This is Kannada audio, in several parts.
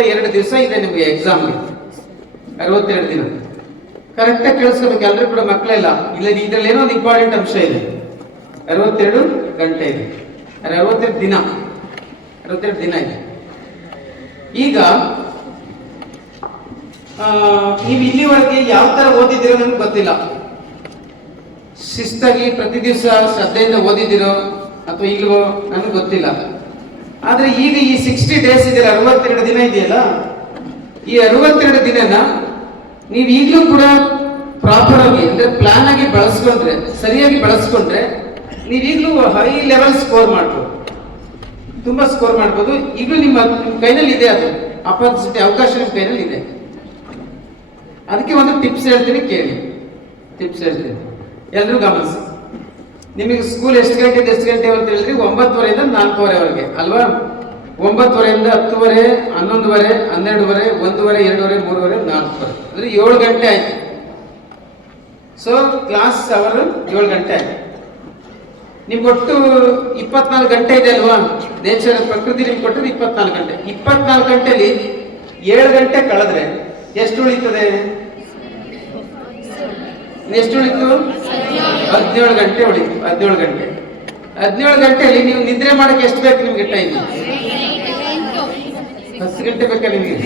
62 ದಿವಸ ಇದೆ ನಿಮಗೆ ಎಕ್ಸಾಮ್ಗೆ. 62 ದಿನ ಕರೆಕ್ಟಾಗಿ ಕೇಳಿಸ್ಕೋಬೇಕು. ಎಲ್ಲರೂ ಕೂಡ ಮಕ್ಕಳೆಲ್ಲ ಇಲ್ಲ, ಇದ್ರಲ್ಲಿ ಏನೋ ಒಂದು ಇಂಪಾರ್ಟೆಂಟ್ ಅಂಶ ಇದೆ. 62 ಗಂಟೆ ಇದೆ, 62 ದಿನ, 62 ದಿನ ಇದೆ. ಈಗ ನೀವು ಇಲ್ಲಿವರೆಗೆ ಯಾವ ತರ ಓದಿದ್ದೀರೋ ನಮ್ಗೆ ಗೊತ್ತಿಲ್ಲ. ಶಿಸ್ತಾಗಿ ಪ್ರತಿ ದಿವಸ ಶ್ರದ್ಧೆಯಿಂದ ಓದಿದ್ದೀರೋ ಅಥವಾ ಇಲ್ವೋ ನನಗೆ ಗೊತ್ತಿಲ್ಲ. ಆದ್ರೆ ಈಗ ಈ 60 ಡೇಸ್ ಇದೆಯಲ್ಲ, 62 ದಿನ ಇದೆಯಲ್ಲ, ಈ 62 ದಿನನ ನೀವು ಈಗಲೂ ಕೂಡ ಪ್ರಾಪರ್ ಆಗಿ ಅಂದ್ರೆ ಪ್ಲಾನ್ ಆಗಿ ಬಳಸ್ಕೊಂಡ್ರೆ, ಸರಿಯಾಗಿ ಬಳಸ್ಕೊಂಡ್ರೆ ನೀವು ಈಗಲೂ ಹೈ ಲೆವೆಲ್ ಸ್ಕೋರ್ ಮಾಡ್ಬೋದು, ತುಂಬಾ ಸ್ಕೋರ್ ಮಾಡ್ಬೋದು. ಈಗಲೂ ನಿಮ್ಮ ಕೈನಲ್ಲಿ ಇದೆ, ಅದು ಅಪರ್ಚುನಿಟಿ, ಅವಕಾಶ ನಿಮ್ಮ ಕೈನಲ್ಲಿ ಇದೆ. ಅದಕ್ಕೆ ಒಂದು ಟಿಪ್ಸ್ ಹೇಳ್ತೀನಿ, ಕೇಳಿ. ಟಿಪ್ಸ್ ಹೇಳ್ತೀನಿ, ಎಲ್ಲರೂ ಗಮನಿಸಿ. ನಿಮಗೆ ಸ್ಕೂಲ್ ಎಷ್ಟು ಗಂಟೆಯಿಂದ ಎಷ್ಟು ಗಂಟೆ ಅಂತ ಹೇಳಿದ್ರಿ? 9:30 ಇಂದ 4:15ವರೆಗೆ ಅಲ್ವಾ? 9:30 10:30, 11:30, 12:30, 1:30, 2:30, 3:30, 4:30 ಅಂದ್ರೆ 7 ಗಂಟೆ ಆಯ್ತು. ಸೊ ಕ್ಲಾಸ್ ಅವರ್ 7 ಗಂಟೆ ಆಯ್ತು. ನಿಮ್ಗೆ ಒಟ್ಟು 24 ಗಂಟೆ ಇದೆ ಅಲ್ವಾ? ನೇಚರ್, ಪ್ರಕೃತಿ ನಿಮ್ಗೆ ಕೊಟ್ಟರೆ 24 ಗಂಟೆ. 24 ಗಂಟೆಲಿ 7 ಗಂಟೆ ಕಳೆದ್ರೆ ಎಷ್ಟು ಉಳಿತದೆ? ಎಷ್ಟು ಉಳಿತು? 17 ಗಂಟೆ ಉಳಿತು. 17 ಗಂಟೆ. 17 ಗಂಟೆಯಲ್ಲಿ ನೀವು ನಿದ್ರೆ ಮಾಡಕ್ಕೆ ಎಷ್ಟು ಬೇಕು ನಿಮ್ಗೆ ಟೈಮ್? 10 ಗಂಟೆ ಬೇಕಾ ನಿಮಗೆ?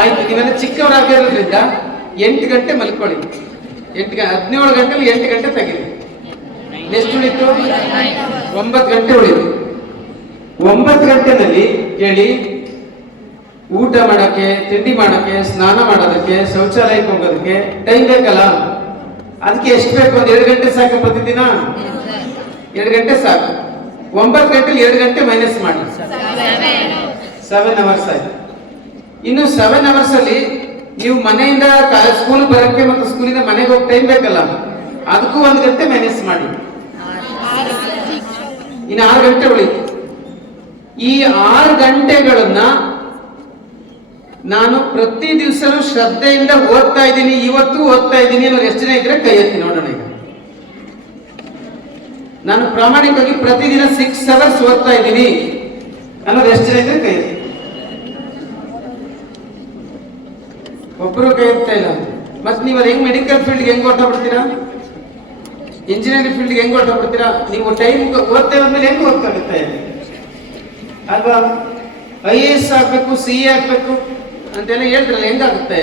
ಆಯ್ತು, ನೀವೆಲ್ಲ ಚಿಕ್ಕವರಾಗಿರೋದ್ರಿಂದ 8 ಗಂಟೆ ಮಲ್ಕೊಳ್ಳಿ. 17 ಗಂಟೆಲಿ 8 ಗಂಟೆ ತೆಗೀರಿ. ಎಷ್ಟು ಉಳಿತು? 9 ಗಂಟೆ ಉಳಿತು. 9 ಗಂಟೆನಲ್ಲಿ ಕೇಳಿ, ಊಟ ಮಾಡಕ್ಕೆ, ತಿಂಡಿ ಮಾಡಕ್ಕೆ, ಸ್ನಾನ ಮಾಡೋದಕ್ಕೆ, ಶೌಚಾಲಯಕ್ಕೆ ಹೋಗೋದಕ್ಕೆ ಟೈಮ್ ಬೇಕಲ್ಲ? ಅದಕ್ಕೆ ಎಷ್ಟು ಬೇಕು? ಒಂದು 2 ಗಂಟೆ ಸಾಕು ಪ್ರತಿದಿನ? 2 ಗಂಟೆ ಸಾಕು. 9 ಗಂಟೆಲಿ 2 ಗಂಟೆ ಮೈನಸ್ ಮಾಡಿ 7 ಅವರ್ಸ್ ಆಯ್ತು. ಇನ್ನು 7 ಅವರ್ಸ್ ಅಲ್ಲಿ ನೀವು ಮನೆಯಿಂದ ಸ್ಕೂಲ್ ಬರಕ್ಕೆ ಮತ್ತು ಸ್ಕೂಲಿಂದ ಮನೆಗೆ ಹೋಗಿ ಟೈಮ್ ಬೇಕಲ್ಲ? ಅದಕ್ಕೂ 1 ಗಂಟೆ ಮೈನಸ್ ಮಾಡಿ, ಇನ್ನು 6 ಗಂಟೆ ಉಳಿತು. ಈ 6 ಗಂಟೆಗಳನ್ನ ನಾನು ಪ್ರತಿ ದಿವಸನೂ ಶ್ರದ್ಧೆಯಿಂದ ಓದ್ತಾ ಇದ್ದೀನಿ, ಇವತ್ತು ಓದ್ತಾ ಇದ್ದೀನಿ ಅನ್ನೋರು ಎಷ್ಟು ಜನ ಇದ್ರೆ ಕೈ ಎತ್ತಿ ನೋಡೋಣ. ಈಗ ನಾನು ಪ್ರಾಮಾಣಿಕವಾಗಿ ಪ್ರತಿದಿನ 6 ಅವರ್ಸ್ ಓದ್ತಾ ಇದ್ದೀನಿ ಅನ್ನೋದು ಎಷ್ಟು ಜನ ಇದ್ರೆ ಕೈ ಎತ್ತಿ. ಒಬ್ಬರು ಕೈ ಎತ್ತಾ ಇಲ್ಲ. ಮತ್ತೆ ನೀವು ಹೆಂಗ್ ಮೆಡಿಕಲ್ ಫೀಲ್ಡ್ಗೆ ಹೆಂಗ್ ಹೊರಟೋಗ್ಬಿಡ್ತೀರಾ? ಇಂಜಿನಿಯರಿಂಗ್ ಫೀಲ್ಡ್ಗೆ ಹೆಂಗ್ ಹೊರಟೋಗ್ಬಿಡ್ತೀರಾ? ನೀವು ಟೈಮ್ ಓದ್ತಾ ಇದ್ಮೇಲೆ ಹೆಂಗ್ ಓದ್ತಾಗುತ್ತೆ ಅಲ್ವಾ? IAS ಆಗ್ಬೇಕು, CA ಆಗ್ಬೇಕು ಅಂತೆಲ್ಲ ಹೇಳ್ತಾರಲ್ಲ, ಹೆಂಗಾಗುತ್ತೆ?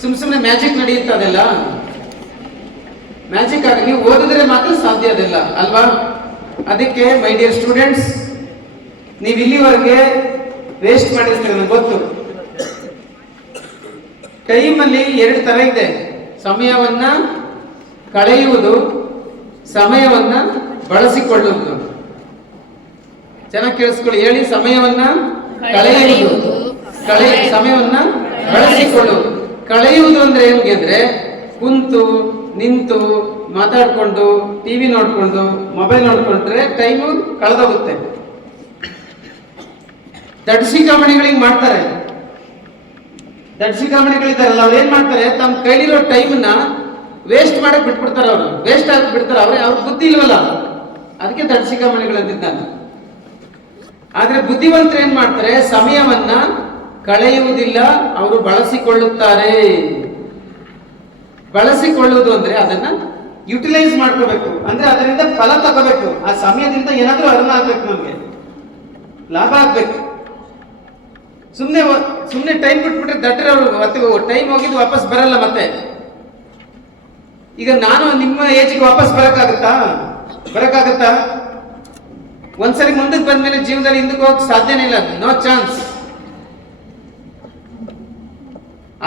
ಸುಮ್ಮನೆ ಮ್ಯಾಜಿಕ್ ನಡೆಯುತ್ತೆ ಅದೆಲ್ಲ? ಮ್ಯಾಜಿಕ್ ಆಗಿ ನೀವು ಓದಿದ್ರೆ ಮಾತ್ರ ಸಾಧ್ಯ ಅದೆಲ್ಲ ಅಲ್ವಾ? ಅದಕ್ಕೆ ಮೈ ಡಿಯರ್ ಸ್ಟೂಡೆಂಟ್ಸ್, ನೀವು ಇಲ್ಲಿವರೆಗೆ ವೇಸ್ಟ್ ಮಾಡಿರ್ತೀರ ನನಗೆ ಗೊತ್ತು. ಟೈಮಲ್ಲಿ 2 ತರ ಇದೆ: ಸಮಯವನ್ನ ಕಳೆಯುವುದು, ಸಮಯವನ್ನ ಬಳಸಿಕೊಳ್ಳುವುದು. ಚೆನ್ನಾಗಿ ಕೇಳಿಸ್ಕೊಳ್ಳಿ, ಹೇಳಿ. ಸಮಯವನ್ನ ಕಳೆಯುವುದು, ಸಮಯವನ್ನ ಬಳಸಿಕೊಳ್ಳುವುದು. ಕಳೆಯುವುದು ಅಂದ್ರೆ ಹೆಂಗೆ ಅಂದ್ರೆ, ಕುಂತು ನಿಂತು ಮಾತಾಡ್ಕೊಂಡು, ಟಿವಿ ನೋಡ್ಕೊಂಡು, ಮೊಬೈಲ್ ನೋಡ್ಕೊಂಡ್ರೆ ಟೈಮು ಕಳೆದೋಗುತ್ತೆ. ದಡ್ಸಿಕಾಮಣಿಗಳಿಗೆ ಮಾಡ್ತಾರೆ. ದಡ್ಸಿಕಾಮಣಿಗಳಿದ್ದಾರಲ್ಲ, ಅವ್ರು ಏನ್ ಮಾಡ್ತಾರೆ? ತಮ್ಮ ಕೈಲಿರೋ ಟೈಮ್ನ ವೇಸ್ಟ್ ಮಾಡಕ್ ಬಿಟ್ಬಿಡ್ತಾರೆ. ಅವರು ವೇಸ್ಟ್ ಆಗಿ ಬಿಡ್ತಾರೆ. ಅವ್ರ ಬುದ್ಧಿ ಇಲ್ವಲ್ಲ, ಅದಕ್ಕೆ ದಡ್ಸಿಕಾಮಣಿಗಳಂತಿದ್ದಾನೆ. ಆದ್ರೆ ಬುದ್ಧಿವಂತರು ಏನ್ ಮಾಡ್ತಾರೆ? ಸಮಯವನ್ನ ಕಳೆಯುವುದಿಲ್ಲ, ಅವರು ಬಳಸಿಕೊಳ್ಳುತ್ತಾರೆ. ಬಳಸಿಕೊಳ್ಳುವುದು ಅಂದ್ರೆ ಅದನ್ನ ಯುಟಿಲೈಸ್ ಮಾಡ್ಕೋಬೇಕು, ಅಂದ್ರೆ ಅದರಿಂದ ಫಲ ತಗೋಬೇಕು. ಆ ಸಮಯದಿಂದ ಏನಾದ್ರೂ ಅರ್ನ್ ಆಗ್ಬೇಕು, ನಮ್ಗೆ ಲಾಭ ಆಗ್ಬೇಕು. ಸುಮ್ನೆ ಟೈಮ್ ಬಿಟ್ಬಿಟ್ರೆ ದಟ್ರೆ ಅವರು ಮತ್ತೆ ಟೈಮ್ ಹೋಗಿದ್ದು ವಾಪಸ್ ಬರಲ್ಲ. ಮತ್ತೆ ಈಗ ನಾನು ನಿಮ್ಮ ಏಜ್ಗೆ ವಾಪಸ್ ಬರಕ್ಕಾಗತ್ತಾ? ಒಂದ್ಸರಿ ಮುಂದಕ್ಕೆ ಬಂದ್ಮೇಲೆ ಜೀವನದಲ್ಲಿ ಹಿಂದಕ್ಕೆ ಹೋಗಕ್ ಸಾಧ್ಯನೇ ಇಲ್ಲ, ನೋ ಚಾನ್ಸ್.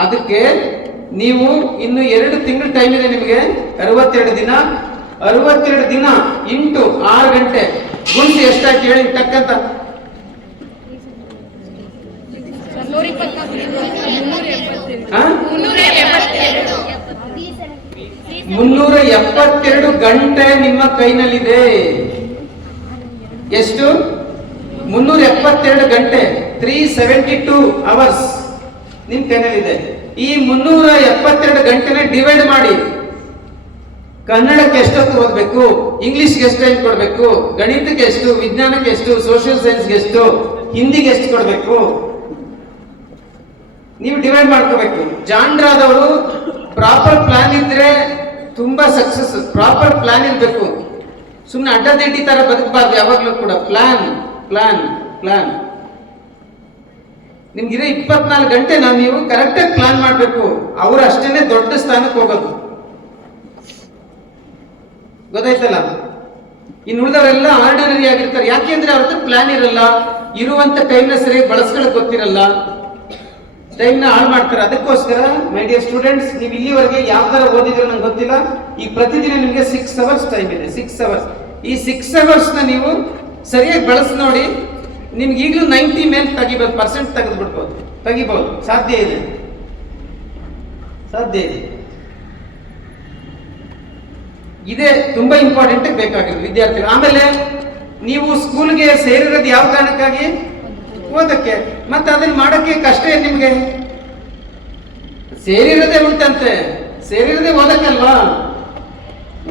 ಅದಕ್ಕೆ ನೀವು ಇನ್ನು 2 ತಿಂಗಳು ಟೈಮ್ ಇದೆ ನಿಮಗೆ. 62 ದಿನ. 62 ದಿನ ಇಂಟು 6 ಗಂಟೆ ಗುಣಿಸಿ ಎಷ್ಟಾಯ್ತು ಹೇಳಿ ಟಕ್ಕಂತ? 372 ಗಂಟೆ ನಿಮ್ಮ ಕೈನಲ್ಲಿದೆ. ಎಷ್ಟು? 372 ಗಂಟೆ, 372 ಅವರ್ಸ್ ನಿಮ್ ಕೈನಲ್ಲಿದೆ. ಈ 372 ಗಂಟೆನ ಡಿವೈಡ್ ಮಾಡಿ. ಕನ್ನಡಕ್ಕೆ ಎಷ್ಟೊತ್ತು ಓದಬೇಕು, ಇಂಗ್ಲಿಷ್ಗೆ ಎಷ್ಟು ಟೈಮ್ ಕೊಡಬೇಕು, ಗಣಿತಕ್ಕೆ ಎಷ್ಟು, ವಿಜ್ಞಾನಕ್ಕೆ ಎಷ್ಟು, ಸೋಷಿಯಲ್ ಸೈನ್ಸ್ಗೆ ಎಷ್ಟು, ಹಿಂದಿಗೆ ಎಷ್ಟು ಕೊಡಬೇಕು, ನೀವು ಡಿವೈಡ್ ಮಾಡ್ಕೋಬೇಕು. ಜಾಣರಾದವರು ಪ್ರಾಪರ್ ಪ್ಲಾನ್ ಇದ್ರೆ ತುಂಬಾ ಸಕ್ಸಸ್. ಪ್ರಾಪರ್ ಪ್ಲಾನ್ ಇರಬೇಕು. ಸುಮ್ಮನೆ ಅಡ್ಡದಿಡ್ಡಿ ತರ ಬದುಕಬಾರ್ದು. ಯಾವಾಗ್ಲೂ ಕೂಡ ಪ್ಲಾನ್ ಪ್ಲಾನ್ ಪ್ಲಾನ್. ನಿಮ್ಗಿರೋ 24 ಗಂಟೆ ನೀವು ಕರೆಕ್ಟಾಗಿ ಪ್ಲಾನ್ ಮಾಡಬೇಕು. ಅವರು ಅಷ್ಟೇನೆ ದೊಡ್ಡ ಸ್ಥಾನಕ್ಕೆ ಹೋಗೋದು. ಗೊತ್ತಾಯ್ತಲ್ಲ? ಇನ್ನು ಉಳಿದವರೆಲ್ಲ ಆರ್ಡಿನರಿ ಆಗಿರ್ತಾರೆ. ಯಾಕೆಂದ್ರೆ ಅವ್ರ ಹತ್ರ ಪ್ಲಾನ್ ಇರಲ್ಲ, ಇರುವಂತ ಟೈಮ್ನ ಸರಿಯಾಗಿ ಬಳಸ್ಕೊಳ್ಳೋಕೆ ಗೊತ್ತಿರಲ್ಲ, ಟೈಮ್ನ ಹಾಳು ಮಾಡ್ತಾರೆ. ಅದಕ್ಕೋಸ್ಕರ ಮೈ ಡಿಯರ್ ಸ್ಟೂಡೆಂಟ್ಸ್, ನೀವು ಇಲ್ಲಿವರೆಗೆ ಯಾವ ತರ ಓದಿದ್ರೆ ನಂಗೆ ಗೊತ್ತಿಲ್ಲ. ಈ ಪ್ರತಿದಿನ ನಿಮಗೆ 6 ಅವರ್ಸ್ ಟೈಮ್ ಇದೆ. 6 ಅವರ್ಸ್. ಈ 6 ಅವರ್ಸ್ನ ನೀವು ಸರಿಯಾಗಿ ಬಳಸಿ ನೋಡಿ. ನಿಮ್ಗೆ ಈಗಲೂ 90 ಮೇಲೆ ತೆಗಿಬೋದು, ಪರ್ಸೆಂಟ್ ತೆಗೆದ್ಬಿಡ್ಬೋದು, ತೆಗಿಬಹುದು. ಸಾಧ್ಯ ಇದೆ, ಸಾಧ್ಯ ಇದೆ. ಇದೇ ತುಂಬಾ ಇಂಪಾರ್ಟೆಂಟ್ ಬೇಕಾಗಿರೋದು ವಿದ್ಯಾರ್ಥಿಗಳು. ಆಮೇಲೆ ನೀವು ಸ್ಕೂಲ್ಗೆ ಸೇರಿರೋದು ಯಾವ ಕಾರಣಕ್ಕಾಗಿ? ಓದಕ್ಕೆ. ಮತ್ತೆ ಅದನ್ನ ಮಾಡಕ್ಕೆ ಕಷ್ಟ ಏನ್ ನಿಮ್ಗೆ? ಸೇರಿರೋದೇ ಉಂಟಂತೆ, ಸೇರಿರೋದೇ ಓದಕ್ಕಲ್ವಾ?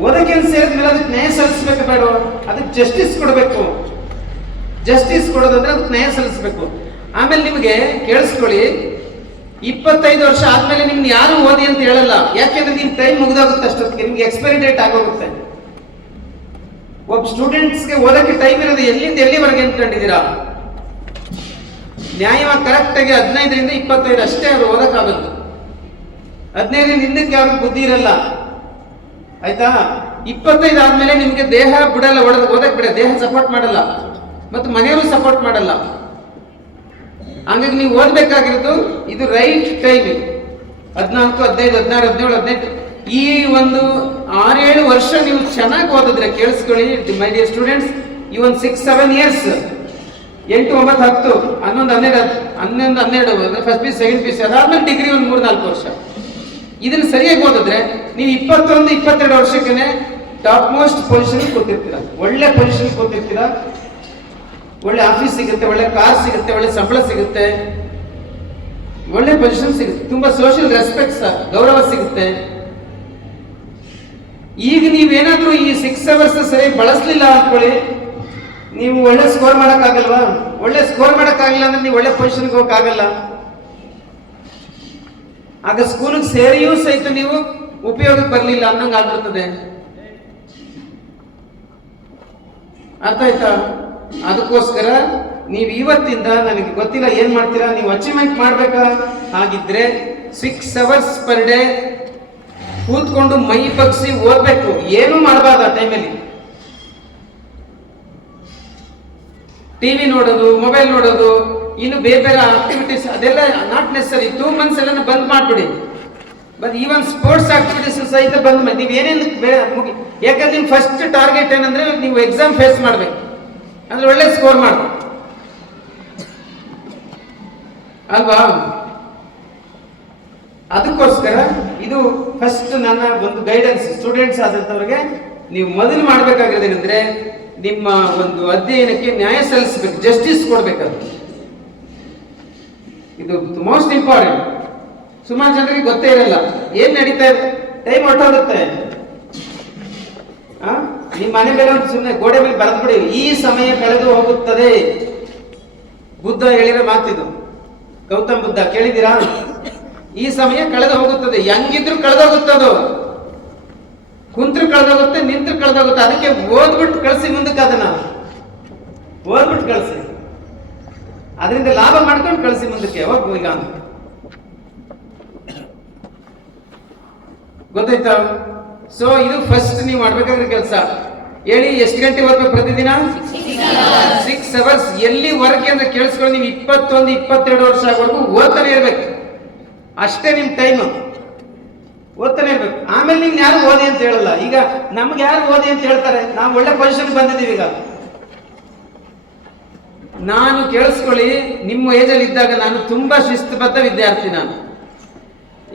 ಓದಕ್ಕೆ ಸೇರಿದ್ಮೇಲೆ ಅದಕ್ಕೆ ನ್ಯಾಯ ಸಲ್ಲಿಸ್ಬೇಕು ಬೇಡ? ಅದಕ್ಕೆ ಜಸ್ಟಿಸ್ ಕೊಡಬೇಕು. ಜಸ್ಟಿಸ್ ಕೊಡೋದಂದ್ರೆ ಅದಕ್ಕೆ ನ್ಯಾಯ ಸಲ್ಲಿಸ್ಬೇಕು. ಆಮೇಲೆ ನಿಮಗೆ ಕೇಳಿಸ್ಕೊಳ್ಳಿ, 25 ವರ್ಷ ಆದ್ಮೇಲೆ ನಿಮ್ಗೆ ಯಾರು ಓದಿ ಅಂತ ಹೇಳಲ್ಲ. ಯಾಕೆಂದ್ರೆ ನಿಮ್ ಟೈಮ್ ಮುಗಿದೋಗುತ್ತೆ, ಅಷ್ಟೊತ್ತಿಗೆ ನಿಮ್ಗೆ ಎಕ್ಸ್ಪೈರಿ ಡೇಟ್ ಆಗೋಗುತ್ತೆ. ಒಬ್ಬ ಸ್ಟೂಡೆಂಟ್ಸ್ಗೆ ಓದಕ್ಕೆ ಟೈಮ್ ಇರೋದು ಎಲ್ಲಿಂದ ಎಲ್ಲಿವರೆಗೆ ಅಂದ್ಕೊಂಡಿದ್ದೀರಾ? ನ್ಯಾಯವಾಗಿ ಕರೆಕ್ಟ್ ಆಗಿ 15ರಿಂದ 25 ಅಷ್ಟೇ ಅವ್ರು ಓದಕ್ಕಾಗಲ್ಲ. 15ರಿಂದ ಹಿಂದಕ್ಕೆ ಅವ್ರಿಗೆ ಬುದ್ಧಿ ಇರಲ್ಲ. ಆಯ್ತಾ? 25 ಆದ್ಮೇಲೆ ನಿಮ್ಗೆ ದೇಹ ಬಿಡಲ್ಲ, ಓದಕ್ ಬಿಡ, ದೇಹ ಸಪೋರ್ಟ್ ಮಾಡಲ್ಲ, ಮತ್ತು ಮನೆಯವರು ಸಪೋರ್ಟ್ ಮಾಡಲ್ಲ. ಹಂಗಾಗಿ ನೀವು ಓದ್ಬೇಕಾಗಿರೋದು ಇದು ರೈಟ್ ಟೈಮ್. 14, 15, 16, 17, 18 ಈ ಒಂದು 6-7 ವರ್ಷ ನೀವು ಚೆನ್ನಾಗಿ ಓದಿದ್ರೆ, ಕೇಳಿಸ್ಕೊಳ್ಳಿ ಮೈ ಡಿಯರ್ ಸ್ಟೂಡೆಂಟ್ಸ್, ಈ ಒಂದು 6-7 years, 8, 9, 10, 11, 12 first P second P ಅದಾದ್ಮೇಲೆ ಡಿಗ್ರಿ ಒಂದು 3-4 ವರ್ಷ. ಇದನ್ನ ಸರಿಯಾಗಿ ಓದಿದ್ರೆ ನೀವು 21, 22 ವರ್ಷಕ್ಕೆ ಟಾಪ್ ಮೋಸ್ಟ್ ಪೊಸಿಷನ್ ಕೂತಿರ್ತೀರ. ಒಳ್ಳೆ ಪೊಸಿಷನ್ ಕೂತಿರ್ತೀರ. ಒಳ್ಳೆ ಆಫೀಸ್ ಸಿಗುತ್ತೆ, ಒಳ್ಳೆ ಕಾರ್ ಸಿಗುತ್ತೆ, ಒಳ್ಳೆ ಸಂಬಳ ಸಿಗುತ್ತೆ, ಒಳ್ಳೆ ಪೊಸಿಷನ್ ಸಿಗುತ್ತೆ, ತುಂಬಾ ಸೋಷಿಯಲ್ ರೆಸ್ಪೆಕ್ಟ್, ಗೌರವ ಸಿಗುತ್ತೆ. ಈಗ ನೀವೇನಾದ್ರೂ ಈ 6 ಅವರ್ಸ್ ಸರಿ ಬಳಸಲಿಲ್ಲ ಅನ್ಕೊಳ್ಳಿ, ನೀವು ಒಳ್ಳೆ ಸ್ಕೋರ್ ಮಾಡಕ್ಕಾಗಲ್ವಾ? ಒಳ್ಳೆ ಸ್ಕೋರ್ ಮಾಡಕ್ಕಾಗಿಲ್ಲ ಅಂದ್ರೆ ನೀವು ಒಳ್ಳೆ ಪೊಸಿಷನ್ಗೆ ಹೋಗಕ್ಕಾಗಲ್ಲ. ಆಗ ಸ್ಕೂಲ್ಗೆ ಸೇರಿಯೂ ಸಹಿತ ನೀವು ಉಪಯೋಗಕ್ಕೆ ಬರಲಿಲ್ಲ ಅನ್ನಂಗೆ ಆಗ್ಬಿಡ್ತದೆ. ಅರ್ಥ ಆಯ್ತಾ? ಅದಕ್ಕೋಸ್ಕರ ನೀವು ಇವತ್ತಿಂದ, ನನಗೆ ಗೊತ್ತಿಲ್ಲ ಏನ್ ಮಾಡ್ತೀರಾ, ನೀವು ಅಚೀವ್ಮೆಂಟ್ ಮಾಡ್ಬೇಕಾ? ಹಾಗಿದ್ರೆ 6 ಅವರ್ಸ್ ಪರ್ ಡೇ ಕೂತ್ಕೊಂಡು ಮೈ ಬಗ್ಸಿ ಓದ್ಬೇಕು. ಏನು ಮಾಡಬಾರ್ದು ಆ ಟೈಮಲ್ಲಿ. ಟಿವಿ ನೋಡೋದು, ಮೊಬೈಲ್ ನೋಡೋದು, ಇನ್ನು ಬೇರೆ ಬೇರೆ ಆಕ್ಟಿವಿಟೀಸ್ ಅದೆಲ್ಲ ನಾಟ್ ನೆಸರಿ. 2 ಮಂತ್ಸ್ ಎಲ್ಲ ಬಂದ್ ಮಾಡ್ಬಿಡಿ. ಬಟ್ ಈವನ್ ಸ್ಪೋರ್ಟ್ಸ್ ಆಕ್ಟಿವಿಟೀಸ್ ಸಹಿತ ಬಂದ್ ಮಾಡಿ. ನೀವು ಏನೇನು ಮುಗಿ, ಯಾಕಂದ್ರೆ ನಿಮ್ ಫಸ್ಟ್ ಟಾರ್ಗೆಟ್ ಏನಂದ್ರೆ ನೀವು ಎಕ್ಸಾಮ್ ಫೇಸ್ ಮಾಡ್ಬೇಕು, ಅಂದ್ರೆ ಒಳ್ಳೆ ಸ್ಕೋರ್ ಮಾಡ್ಬೇಕು ಅಲ್ವಾ? ಅದಕ್ಕೋಸ್ಕರ ಇದು ಫಸ್ಟ್ ನನ್ನ ಒಂದು ಗೈಡೆನ್ಸ್ ಸ್ಟೂಡೆಂಟ್ಸ್ ಆದಂತವ್ರಿಗೆ. ನೀವು ಮೊದಲು ಮಾಡ್ಬೇಕಾಗಿರೋದೇನೆಂದ್ರೆ ನಿಮ್ಮ ಒಂದು ಅಧ್ಯಯನಕ್ಕೆ ನ್ಯಾಯ ಸಲ್ಲಿಸಬೇಕು, ಜಸ್ಟಿಸ್ ಕೊಡ್ಬೇಕದು. ಇದು ಮೋಸ್ಟ್ ಇಂಪಾರ್ಟೆಂಟ್. ಸುಮಾರು ಜನರಿಗೆ ಗೊತ್ತೇ ಇರಲ್ಲ ಏನ್ ನಡೀತಾ ಇದೆ. ಟೈಮ್ ಹೊಟ್ಟೋಗುತ್ತೆ. ನಿಮ್ಮ ಮನೆ ಮೇಲೆ ಒಂದು ಸುಮ್ಮನೆ ಗೋಡೆ ಮೇಲೆ ಬರೆದ್ಬಿಡಿ, ಈ ಸಮಯ ಕಳೆದು ಹೋಗುತ್ತದೆ. ಬುದ್ಧ ಹೇಳಿರೋ ಮಾತಿದು. ಗೌತಮ್ ಬುದ್ಧ ಕೇಳಿದ್ದೀರಾ? ಈ ಸಮಯ ಕಳೆದು ಹೋಗುತ್ತದೆ. ಹೆಂಗಿದ್ರು ಕಳೆದೋಗುತ್ತದು. ಕುಂತ್ರು ಕಳೆದೋಗುತ್ತೆ, ನಿಂತ್ರು ಕಳೆದೋಗುತ್ತೆ. ಅದಕ್ಕೆ ಓದ್ಬಿಟ್ಟು ಕಳಿಸಿ ಮುಂದಕ್ಕೆ, ಅದನ್ನ ಓದ್ಬಿಟ್ಟು ಕಳಿಸಿ, ಅದರಿಂದ ಲಾಭ ಮಾಡ್ಕೊಂಡು ಕಳಿಸಿ ಮುಂದಕ್ಕೆ. ಹೋಗು ಈಗ. ಗೊತ್ತಾಯ್ತಾ? ಸೊ ಇದು ಫಸ್ಟ್ ನೀವು ಮಾಡ್ಬೇಕಾದ್ರೆ ಕೆಲಸ. ಹೇಳಿ, ಎಷ್ಟು ಗಂಟೆ ಓದ್ಬೇಕು ಪ್ರತಿದಿನ? 6 ಅವರ್ಸ್. ಎಲ್ಲಿವರೆಗೆ ಅಂದ್ರೆ ಕೇಳಿಸ್ಕೊಳ್ಳಿ, ನೀವು 21, 22 ವರ್ಷ ಆಗೋವರೆಗೂ ಓದ್ತಾನೆ ಇರ್ಬೇಕು. ಅಷ್ಟೇ ನಿಮ್ ಟೈಮ್. ಓದ್ತಾನೆ ಇರ್ಬೇಕು. ಆಮೇಲೆ ನಿಮ್ಗೆ ಯಾರು ಓದಿ ಅಂತ ಹೇಳಲ್ಲ. ಈಗ ನಮ್ಗೆ ಯಾರು ಓದಿ ಅಂತ ಹೇಳ್ತಾರೆ? ನಾವು ಒಳ್ಳೆ ಪೊಸಿಷನ್ ಬಂದಿದ್ದೀವಿ. ಈಗ ನಾನು ಕೇಳಿಸ್ಕೊಳ್ಳಿ, ನಿಮ್ಮ ಏಜಲ್ಲಿ ಇದ್ದಾಗ ನಾನು ತುಂಬಾ ಶಿಸ್ತುಬದ್ಧ ವಿದ್ಯಾರ್ಥಿ. ನಾನು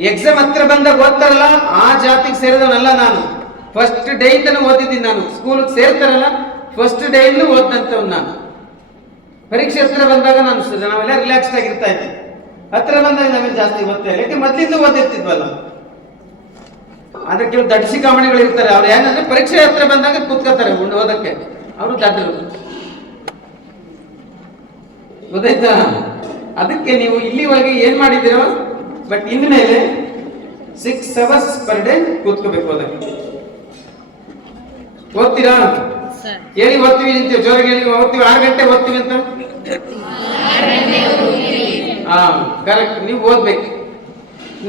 ಎಕ್ಸಾಮ್ ಹತ್ರ ಬಂದಾಗ ಓದ್ತಾರಲ್ಲ, ಆ ಜಾತಿಗೆ ಸೇರಿದವನಲ್ಲ ನಾನು. ಫಸ್ಟ್ ಡೇ ಇಂದನೂ ಓದಿದ್ದೀನಿ. ನಾನು ಸ್ಕೂಲ್ಗೆ ಸೇರ್ತಾರಲ್ಲ, ಫಸ್ಟ್ ಡೇ ಇಂದ ಓದ್ದಂತವ್ ನಾನು. ಪರೀಕ್ಷೆ ಹತ್ರ ಬಂದಾಗ ನಾವೆಲ್ಲ ರಿಲ್ಯಾಕ್ಸ್ಡ್ ಆಗಿರ್ತಾ ಇದ್ದೆ. ಹತ್ರ ಬಂದಾಗ ನಾವೇನು ಜಾಸ್ತಿ ಓದ್ತಾ ಇಲ್ಲ, ಯಾಕೆ ಮೊದ್ಲಿಂದ ಓದಿರ್ತಿದ್ವಲ್ಲ. ಆದ್ರೆ ಕೆಲವು ದಡ್ಸಿ ಕಾಮಣಿಗಳು ಇರ್ತಾರೆ. ಅವ್ರು ಏನಂದ್ರೆ ಪರೀಕ್ಷೆ ಹತ್ರ ಬಂದಾಗ ಕೂತ್ಕೋತಾರೆ ಓದಕ್ಕೆ. ಅವರು ದಡ್ಡರು. ಗೊತ್ತಾಯ್ತಾ? ಅದಕ್ಕೆ ನೀವು ಇಲ್ಲಿವರೆಗೆ ಏನ್ ಮಾಡಿದ್ದೀರೋ, ಬಟ್ ಇನ್ಮೇಲೆ 6 ಅವರ್ಸ್ ಪರ್ ಡೇ ಕೂತ್ಕೋಬೇಕು ಅದಕ್ಕೆ. ಓದ್ತೀರಾ? ಹೇಳಿ ಓದ್ತೀವಿ ಅಂತ ಜೋರಾಗಿ ಹೇಳಿ. ಓದ್ತೀವಿ 6 ಗಂಟೆ ಓದ್ತೀವಿ ಅಂತ. ಹಾ ಕರೆಕ್ಟ್, ನೀವು ಓದ್ಬೇಕು.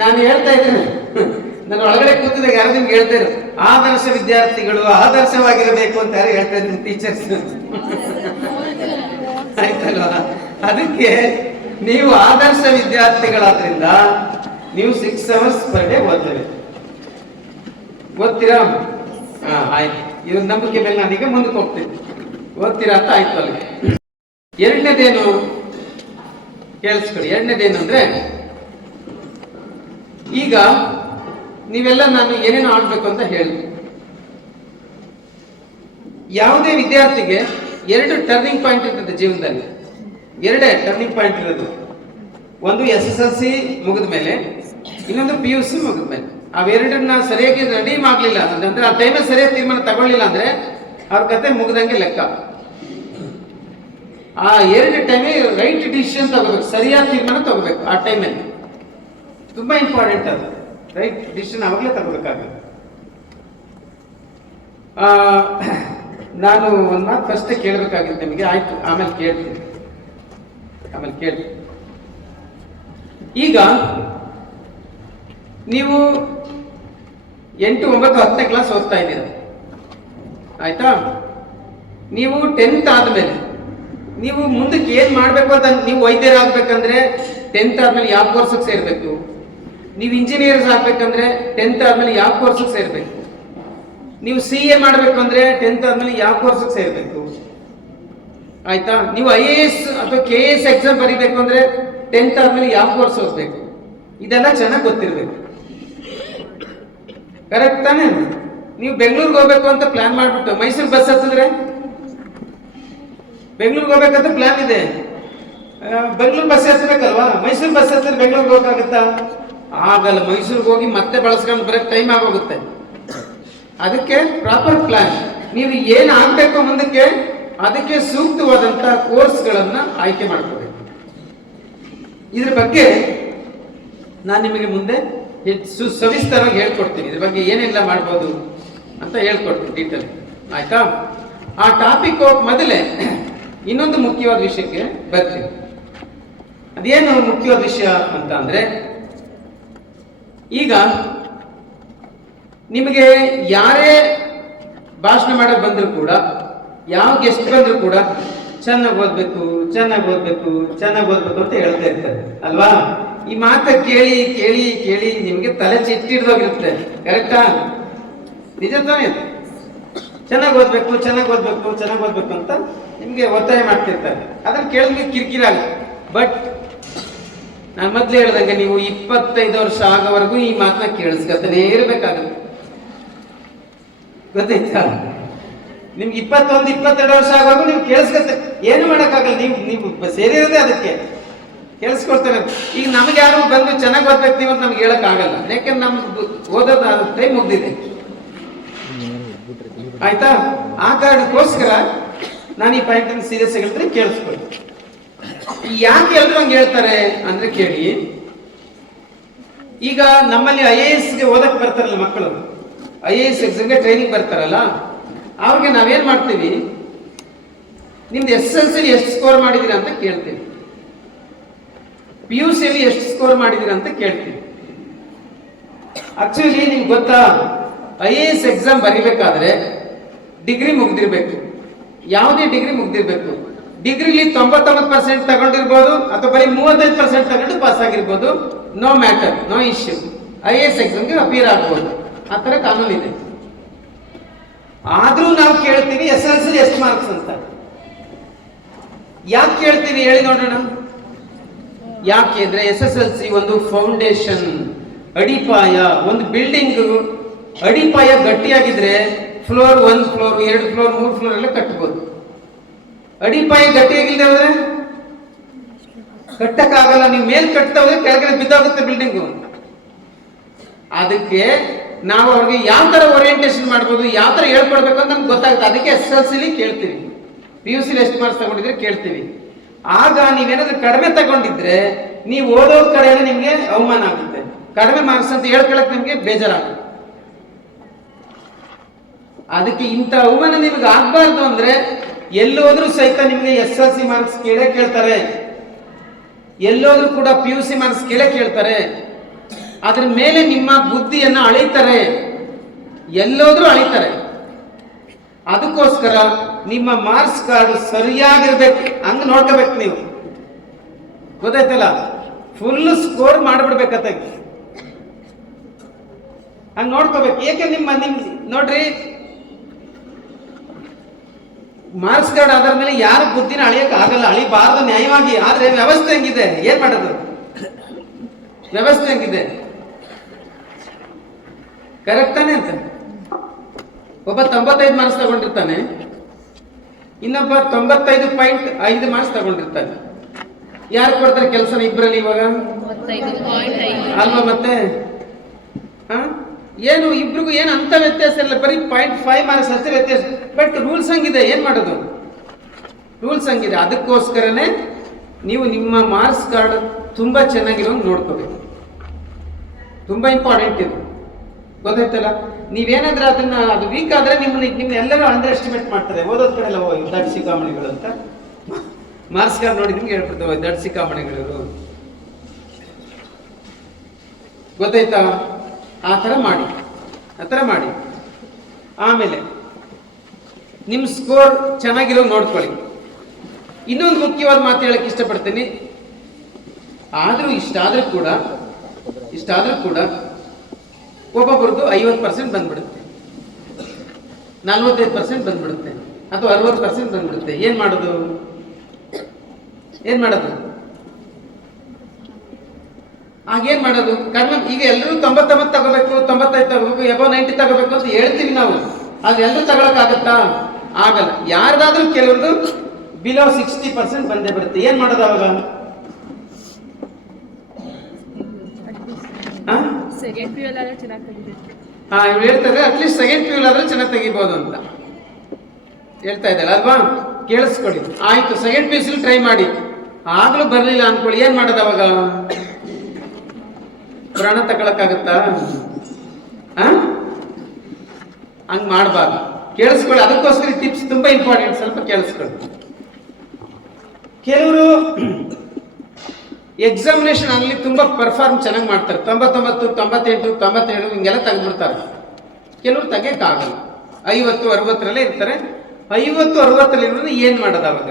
ನಾನು ಹೇಳ್ತಾ ಇದ್ದೇನೆ, ನಾನು ಒಳಗಡೆ ಕೂತಿದಾಗ ಯಾರು ನಿಮ್ಗೆ ಹೇಳ್ತಾ ಇದ್ರು, ಆದರ್ಶ ವಿದ್ಯಾರ್ಥಿಗಳು ಆದರ್ಶವಾಗಿರಬೇಕು ಅಂತ ಯಾರು ಹೇಳ್ತಾ ಇದ್ರು ಟೀಚರ್ಸ್. ಆಯ್ತಲ್ವಾ? ಅದಕ್ಕೆ ನೀವು ಆದರ್ಶ ವಿದ್ಯಾರ್ಥಿಗಳಾದ್ರಿಂದ ನೀವು 6 ಅವರ್ಸ್ ಪರ್ ಡೇ ಓದ್ಲೇಬೇಕು. ಓದ್ತೀರಾ? ಹಾ ಆಯ್ತು. ಇವ್ರ ನಂಬಿಕೆ ಮೇಲೆ ನಾನೀಗ ಮುಂದಕ್ಕೆ ಹೋಗ್ತೀನಿ. ಓದ್ತೀರಾ ಅಂತ ಆಯ್ತು ಅಲ್ಲಿಗೆ. ಎರಡನೇದೇನು ಕೇಳಿಸ್ಕೊಳ್ಳಿ. ಎರಡನೇದೇನು ಅಂದ್ರೆ, ಈಗ ನೀವೆಲ್ಲ ನಾನು ಏನೇನು ಆಡ್ಬೇಕು ಅಂತ ಹೇಳಿದೆ. ಯಾವುದೇ ವಿದ್ಯಾರ್ಥಿಗೆ 2 ಟರ್ನಿಂಗ್ ಪಾಯಿಂಟ್ ಇರ್ತದೆ ಜೀವನದಲ್ಲಿ. 2 ಟರ್ನಿಂಗ್ ಪಾಯಿಂಟ್ ಇರೋದು. ಒಂದು SSLC ಮುಗಿದ ಮೇಲೆ, ಇನ್ನೊಂದು PUC ಮುಗಿದ ಮೇಲೆ. ಅವೆರಡನ್ನ ಸರಿಯಾಗಿ ರೆಡಿ ಮಾಡ್ಲಿಲ್ಲ ಅಂದ್ರೆ, ಆ ಟೈಮಲ್ಲಿ ಸರಿಯಾಗಿ ತೀರ್ಮಾನ ತಗೊಳ್ಳಿಲ್ಲ ಅಂದ್ರೆ ಅವ್ರ ಕತೆ ಮುಗ್ದಂಗೆ ಲೆಕ್ಕ. ಆ 2 ಟೈಮೇ ರೈಟ್ ಡಿಸಿಷನ್ ತಗೋಬೇಕು, ಸರಿಯಾದ ತೀರ್ಮಾನ ತಗೋಬೇಕು. ಆ ಟೈಮಲ್ಲಿ ತುಂಬಾ ಇಂಪಾರ್ಟೆಂಟ್ ಅದು. ರೈಟ್ ಡಿಸಿಷನ್ ಅವಾಗಲೇ ತಗೋಬೇಕಾಗುತ್ತೆ. ನಾನು ಒಂದು ಮಾತು ಫಸ್ಟ್ ಕೇಳಬೇಕಾಗಿತ್ತು ನಿಮಗೆ. ಆಯ್ತು, ಆಮೇಲೆ ಕೇಳ್ತೀನಿ. ಈಗ ನೀವು 8, 9, 10ನೇ ಕ್ಲಾಸ್ ಓದ್ತಾ ಇದ್ದೀರ, ಆಯ್ತಾ? ನೀವು 10th ಆದ್ಮೇಲೆ ನೀವು ಮುಂದಕ್ಕೆ ಏನ್ ಮಾಡ್ಬೇಕು ಅಂತ, ನೀವು ವೈದ್ಯರಾಗಬೇಕಂದ್ರೆ 10th ಆದ್ಮೇಲೆ ಯಾವ ಕೋರ್ಸ್ಗೆ ಸೇರ್ಬೇಕು, ನೀವು ಇಂಜಿನಿಯರ್ಸ್ ಆಗ್ಬೇಕಂದ್ರೆ 10th ಆದ್ಮೇಲೆ ಯಾವ ಕೋರ್ಸ್ಗೆ ಸೇರ್ಬೇಕು, ನೀವು CA ಮಾಡ್ಬೇಕು ಅಂದ್ರೆ 10th ಆದ್ಮೇಲೆ ಯಾವ ಕೋರ್ಸ್ಗೆ ಸೇರ್ಬೇಕು, ಆಯ್ತಾ? ನೀವು IAS ಅಥವಾ KS ಎಕ್ಸಾಮ್ ಬರೀಬೇಕು ಅಂದ್ರೆ 10th ಆದ್ಮೇಲೆ ಯಾವ ಕೋರ್ಸ್ ಓದ್ಬೇಕು, ಇದೆಲ್ಲ ಚೆನ್ನಾಗಿ ಗೊತ್ತಿರ್ಬೇಕು. ಕರೆಕ್ಟ್ ತಾನೇ? ನೀವು ಬೆಂಗಳೂರಿಗೆ ಹೋಗ್ಬೇಕು ಅಂತ ಪ್ಲಾನ್ ಮಾಡ್ಬಿಟ್ಟು ಮೈಸೂರು ಬಸ್ ಹತ್ತಿದ್ರೆ, ಬೆಂಗಳೂರಿಗೆ ಹೋಗ್ಬೇಕಂತ ಪ್ಲಾನ್ ಇದೆ, ಬೆಂಗಳೂರು ಬಸ್ ಹತ್ತಬೇಕಲ್ವಾ? ಮೈಸೂರು ಬಸ್ ಹತ್ತಿದ್ರೆ ಬೆಂಗಳೂರಿಗೆ ಹೋಗಕ್ಕಾಗತ್ತಾ? ಆಗಲ್ಲ. ಮೈಸೂರಿಗೆ ಹೋಗಿ ಮತ್ತೆ ಬಳಸ್ಕೊಂಡು ಬರಕ್ಕೆ ಟೈಮ್ ಆಗೋಗುತ್ತೆ. ಅದಕ್ಕೆ ಪ್ರಾಪರ್ ಪ್ಲಾನ್. ನೀವು ಏನ್ ಆಗ್ಬೇಕು ಮುಂದಕ್ಕೆ, ಅದಕ್ಕೆ ಸೂಕ್ತವಾದಂತ ಕೋರ್ಸ್ಗಳನ್ನ ಆಯ್ಕೆ ಮಾಡ್ಕೋಬೇಕು. ಇದ್ರ ಬಗ್ಗೆ ನಾನು ನಿಮಗೆ ಮುಂದೆ ಸವಿಸ್ತಾರವಾಗಿ ಹೇಳ್ಕೊಡ್ತೀನಿ. ಇದ್ರ ಬಗ್ಗೆ ಏನೆಲ್ಲ ಮಾಡ್ಬೋದು ಅಂತ ಹೇಳ್ಕೊಡ್ತೀನಿ ಡೀಟೇಲ್, ಆಯ್ತಾ? ಆ ಟಾಪಿಕ್ ಮೊದಲೇ ಇನ್ನೊಂದು ಮುಖ್ಯವಾದ ವಿಷಯಕ್ಕೆ ಬರ್ತೀನಿ. ಅದೇನು ಮುಖ್ಯವಾದ ವಿಷಯ ಅಂತ ಅಂದ್ರೆ, ಈಗ ನಿಮಗೆ ಯಾರೇ ಭಾಷಣ ಮಾಡಕ್ ಬಂದ್ರು ಕೂಡ, ಯಾವ ಗೆಸ್ಟ್ ಬಂದ್ರು ಕೂಡ ಚೆನ್ನಾಗಿ ಓದ್ಬೇಕು ಅಂತ ಹೇಳ್ತಾ ಇರ್ತಾರೆ ಅಲ್ವಾ? ಈ ಮಾತ ಕೇಳಿ ಕೇಳಿ ಕೇಳಿ ನಿಮ್ಗೆ ತಲೆ ಚಿಟ್ಟಿಡ್ದೋಗಿರುತ್ತೆ. ಕರೆಕ್ಟಾ? ನಿಜ ತಾನೇ? ಚೆನ್ನಾಗಿ ಓದ್ಬೇಕು ಅಂತ ನಿಮ್ಗೆ ಒತ್ತಾಯ ಮಾಡ್ತಿರ್ತಾರೆ. ಅದನ್ನ ಕೇಳಿದ್ರೆ ಕಿರಿಕಿರಾಗುತ್ತೆ. ಬಟ್ ನಾನು ಮೊದ್ಲು ಹೇಳ್ದಂಗೆ ನೀವು 25 ವರ್ಷ ಆಗೋವರೆಗೂ ಈ ಮಾತನ್ನ ಕೇಳಿಸ್ಕೊತಾನೇ ಇರ್ಬೇಕಾಗುತ್ತೆ. ಗೊತ್ತಾಯ್ತಾ? ನಿಮ್ಗೆ 21, 22 ವರ್ಷ ಆಗುವಾಗ ನೀವು ಕೇಳಿಸ್ಕೊತ, ಏನು ಮಾಡೋಕ್ಕಾಗಲ್ಲ. ನೀವು ಸೇರಿರೋದೇ ಅದಕ್ಕೆ ಕೇಳಿಸ್ಕೊಡ್ತಾರೆ. ಈಗ ನಮ್ಗೆ ಯಾರು ಬಂದು ಚೆನ್ನಾಗಿ ಓದ್ಬೇಕು ನೀವು ಅಂತ ನಮ್ಗೆ ಹೇಳಕ್ ಆಗಲ್ಲ. ಯಾಕಂದ್ರೆ ನಮ್ಗೆ ಓದೋದು ಟೈಮ್ ಮುಗ್ದಿದೆ, ಆಯ್ತಾ? ಆ ಕಾರಣಕ್ಕೋಸ್ಕರ ನಾನು ಈ ಪಾಯಿಂಟ್ ಅನ್ನು ಸೀರಿಯಸ್ ಆಗಿ ಹೇಳ್ತಾರೆ, ಕೇಳಿಸ್ಕೊಳ್ಳಿ. ಯಾಕೆ ಎಲ್ರು ಹಂಗೆ ಹೇಳ್ತಾರೆ ಅಂದ್ರೆ ಕೇಳಿ. ಈಗ ನಮ್ಮಲ್ಲಿ IAS ಗೆ ಓದಕ್ ಬರ್ತಾರಲ್ಲ ಮಕ್ಕಳು, IAS ಎಕ್ಸಾಮ್ಗೆ ಟ್ರೈನಿಂಗ್ ಬರ್ತಾರಲ್ಲ, ಅವ್ರಿಗೆ ನಾವೇನ್ ಮಾಡ್ತೀವಿ, ನಿಮ್ದು SSLC ಎಷ್ಟು ಸ್ಕೋರ್ ಮಾಡಿದೀರ ಅಂತ ಕೇಳ್ತೀವಿ, PUC ಎಷ್ಟು ಸ್ಕೋರ್ ಮಾಡಿದೀರ ಅಂತ ಕೇಳ್ತೀವಿ. ಆಕ್ಚುಲಿ ನಿಮ್ಗೆ ಗೊತ್ತಾ, IAS ಎಕ್ಸಾಮ್ ಬರೀಬೇಕಾದ್ರೆ ಡಿಗ್ರಿ ಮುಗ್ದಿರ್ಬೇಕು. ಯಾವುದೇ ಡಿಗ್ರಿ ಮುಗ್ದಿರ್ಬೇಕು. ಡಿಗ್ರಿಲಿ 99% ತಗೊಂಡಿರ್ಬೋದು ಅಥವಾ ಬರೀ 35% ತಗೊಂಡು ಪಾಸ್ ಆಗಿರ್ಬೋದು. No matter, no issue. IAS ಎಕ್ಸಾಮ್ಗೆ ಅಪಿಯರ್ ಆಗ್ಬೋದು. ಆ ತರ ಕಾನೂನು ಇದೆ. ಆದ್ರೂ ನಾವು ಕೇಳ್ತೀವಿ SSLC ಎಷ್ಟು ಮಾರ್ಕ್ಸ್ ಅಂತ. ಯಾಕೆ ಕೇಳ್ತೀವಿ ಹೇಳಿ ನೋಡೋಣ. ಯಾಕೆ ಅಂದ್ರೆ SSLC ಒಂದು ಫೌಂಡೇಶನ್, ಅಡಿಪಾಯ. ಒಂದು ಬಿಲ್ಡಿಂಗ್ ಅಡಿಪಾಯ ಗಟ್ಟಿಯಾಗಿದ್ರೆ ಫ್ಲೋರ್ 1 ಫ್ಲೋರ್ 2 ಫ್ಲೋರ್ 3 ಫ್ಲೋರ್ ಎಲ್ಲ ಕಟ್ಟಬಹುದು. ಅಡಿಪಾಯ ಗಟ್ಟಿಯಾಗಿಲ್ಲದೆ ಹೋದ್ರೆ ಕಟ್ಟಕ್ಕಾಗಲ್ಲ. ನೀವು ಮೇಲ್ ಕಟ್ತಾ ಹೋದ್ರೆ ಕೆಳಗಡೆ ಬಿದ್ದೋಗುತ್ತೆ ಬಿಲ್ಡಿಂಗು. ಅದಕ್ಕೆ ನಾವು ಅವ್ರಿಗೆ ಯಾವ ತರ ಓರಿಯಂಟೇಶನ್ ಮಾಡ್ಬೋದು, ಯಾವ ತರ ಹೇಳ್ಕೊಡ್ಬೇಕು ಅಂತ ನಮ್ಗೆ ಗೊತ್ತಾಗುತ್ತೆ. ಅದಕ್ಕೆ SSLC ಕೇಳ್ತೀವಿ. PUC ಎಷ್ಟು ಮಾರ್ಕ್ಸ್ ತಗೊಂಡಿದ್ರೆ ಕೇಳ್ತೀವಿ. ಆಗ ನೀವೇನಾದ್ರೂ ಕಡಿಮೆ ತಗೊಂಡಿದ್ರೆ ನೀವು ಓದೋದ್ ಕಡೆಯಲ್ಲಿ ನಿಮ್ಗೆ ಅವಮಾನ ಆಗುತ್ತೆ, ಕಡಿಮೆ ಮಾರ್ಕ್ಸ್ ಅಂತ ಹೇಳ್ಕೊಳಕ್ ನಿಮ್ಗೆ ಬೇಜಾರಾಗುತ್ತೆ. ಅದಕ್ಕೆ ಇಂಥ ಅವಮಾನ ನಿಮ್ಗೆ ಆಗ್ಬಾರ್ದು ಅಂದ್ರೆ ಎಲ್ಲೋದ್ರೂ ಸಹಿತ ನಿಮ್ಗೆ SSLC ಮಾರ್ಕ್ಸ್ ಕೇಳ್ತಾರೆ, ಎಲ್ಲೋದ್ರೂ ಕೂಡ PUC ಮಾರ್ಕ್ಸ್ ಕೇಳ್ತಾರೆ. ಅದ್ರ ಮೇಲೆ ನಿಮ್ಮ ಬುದ್ಧಿಯನ್ನ ಅಳಿತಾರೆ, ಎಲ್ಲೋದ್ರೂ ಅಳಿತಾರೆ. ಅದಕ್ಕೋಸ್ಕರ ನಿಮ್ಮ ಮಾರ್ಕ್ಸ್ ಕಾರ್ಡ್ ಸರಿಯಾಗಿರ್ಬೇಕು, ಹಂಗ ನೋಡ್ಕೋಬೇಕು ನೀವು, ಗೊತ್ತಾಯ್ತಲ್ಲ? ಫುಲ್ ಸ್ಕೋರ್ ಮಾಡ್ಬಿಡ್ಬೇಕತ್ತ, ಹಂಗ ನೋಡ್ಕೋಬೇಕು. ಏಕೆ ನಿಮ್ ನೋಡ್ರಿ, ಮಾರ್ಕ್ಸ್ ಕಾರ್ಡ್ ಆಧಾರ ಮೇಲೆ ಯಾರು ಬುದ್ಧಿನ ಅಳಿಯಕ್ ಆಗಲ್ಲ, ಅಳಿಬಾರ್ದು ನ್ಯಾಯವಾಗಿ. ಆದ್ರೆ ವ್ಯವಸ್ಥೆ ಹೆಂಗಿದೆ, ಏನ್ ಮಾಡೋದು? ವ್ಯವಸ್ಥೆ ಹೆಂಗಿದೆ? ಕರೆಕ್ಟ್ ತಾನೆ ಅಂತ ಒಬ್ಬ 95 ಮಾರ್ಕ್ಸ್ ತಗೊಂಡಿರ್ತಾನೆ, ಇನ್ನೊಬ್ಬ 95.5 ಮಾರ್ಕ್ಸ್ ತಗೊಂಡಿರ್ತಾನೆ. ಯಾರು ಕೊಡ್ತಾರೆ ಕೆಲಸನ ಇಬ್ಬರಲ್ಲಿ ಇವಾಗ? ಅಲ್ವಾ? ಮತ್ತೆ ಏನು ಇಬ್ರಿಗೂ ಏನು ಅಂತ ವ್ಯತ್ಯಾಸ ಇಲ್ಲ, ಬರೀ 0.5 ಮಾರ್ಕ್ಸ್ ಅಷ್ಟೇ ವ್ಯತ್ಯಾಸ. ಬಟ್ ರೂಲ್ಸ್ ಹಂಗಿದೆ, ಏನ್ ಮಾಡೋದು? ರೂಲ್ಸ್ ಹಂಗಿದೆ. ಅದಕ್ಕೋಸ್ಕರನೇ ನೀವು ನಿಮ್ಮ ಮಾರ್ಕ್ಸ್ ಕಾರ್ಡ್ ತುಂಬಾ ಚೆನ್ನಾಗಿರೋ ನೋಡ್ಕೋಬೇಕು, ತುಂಬಾ ಇಂಪಾರ್ಟೆಂಟ್ ಇದು, ಗೊತ್ತಾಯ್ತಲ್ಲ? ನೀವೇನಾದ್ರೆ ಅದನ್ನ ಅದು ವೀಕ್ ಆದ್ರೆ ನಿಮ್ಮನ್ನ ಎಲ್ಲರೂ ಅಂಡರ್ ಎಸ್ಟಿಮೇಟ್ ಮಾಡ್ತಾರೆ. ಓದೋದ್ ಕಡೆ ಎಲ್ಲ ದಡ್ ಸಿಕ್ಕಾಮಣಿಗಳು ಅಂತ ಮಾರ್ಕ್ಸ್ ಕಾರ್ಡ್ ನೋಡಿ ನಿಮ್ಗೆ ಹೇಳ್ಬಿಡ್ತಾವೆ, ದಡ್ ಸಿಕ್ಕಾಮಣಿಗಳು, ಗೊತ್ತಾಯ್ತಾ? ಆ ಥರ ಮಾಡಿ. ಆಮೇಲೆ ನಿಮ್ಮ ಸ್ಕೋರ್ ಚೆನ್ನಾಗಿರೋ ನೋಡ್ಕೊಳ್ಳಿ. ಇನ್ನೊಂದು ಮುಖ್ಯವಾದ ಮಾತು ಹೇಳಕ್ಕೆ ಇಷ್ಟಪಡ್ತೀನಿ. ಇಷ್ಟಾದ್ರೂ ಕೂಡ ಒಬ್ಬೊಬ್ಬರದು 50% ಬಂದ್ಬಿಡುತ್ತೆ, 45% ಬಂದ್ಬಿಡುತ್ತೆ, ಅಥವಾ 60% ಬಂದ್ಬಿಡುತ್ತೆ. ಏನ್ ಮಾಡೋದು? ಆಗೇನ್ ಮಾಡೋದು? ಕಡಿಮೆ. ಈಗ ಎಲ್ಲರೂ 99 ತಗೋಬೇಕು, 95 ತಗೋಬೇಕು, ಎಬೋ 90 ತಗೋಬೇಕು ಅಂತ ಹೇಳ್ತೀವಿ ನಾವು. ಆದ್ರೆ ಎಲ್ಲರೂ ತಗೊಳಕ್ ಆಗುತ್ತಾ? ಆಗಲ್ಲ. ಯಾರ್ದಾದ್ರೂ ಕೆಲವ್ರದ್ದು ಬಿಲೋ 60% ಬಂದೇ ಬರುತ್ತೆ. ಏನ್ ಮಾಡೋದು ಅವಾಗ? ಇವ್ರು ಹೇಳ್ತಾರೆ ಅಟ್ಲೀಸ್ಟ್ ಸೆಕೆಂಡ್ PU ಆದ್ರೆ ಚೆನ್ನಾಗಿ ತೆಗಿಬಹುದು ಅಂತ ಹೇಳ್ತಾ ಇದ್ದಾರೆ ಅಲ್ವಾ? ಕೇಳಿಸ್ಕೊಳ್ಳಿ. ಆಯ್ತು, ಸೆಕೆಂಡ್ PUC ಟ್ರೈ ಮಾಡಿ, ಆಗ್ಲೂ ಬರ್ಲಿಲ್ಲ ಅನ್ಕೊಳ್ಳಿ. ಏನ್ ಮಾಡೋದು ಅವಾಗ? ಪ್ರಾಣ ತಗೊಳಕ್ಕಾಗತ್ತಾ? ಹಂಗ್ ಮಾಡ್ಬಾರ್ದು. ಕೇಳಿಸ್ಕೊಳ್ಳಿ. ಅದಕ್ಕೋಸ್ಕರ ಟಿಪ್ಸ್ ತುಂಬಾ ಇಂಪಾರ್ಟೆಂಟ್, ಸ್ವಲ್ಪ ಕೇಳಿಸ್ಕೊಳ್ಳಿ. ಕೆಲವರು ಎಕ್ಸಾಮಿನೇಷನ್ ಅಲ್ಲಿ ತುಂಬಾ ಪರ್ಫಾರ್ಮ್ ಚೆನ್ನಾಗಿ ಮಾಡ್ತಾರೆ, 99, 98, 97 ಹಿಂಗೆಲ್ಲ ತೆಗೆದ್ಬಿಡ್ತಾರೆ. ಕೆಲವರು ತೆಗಿಯಕ್ಕಾಗಲ್ಲ, 50, 60ರಲ್ಲೇ ಇರ್ತಾರೆ. 50, 60ರಲ್ಲಿ ಏನ್ ಮಾಡೋದು ಅವಾಗ?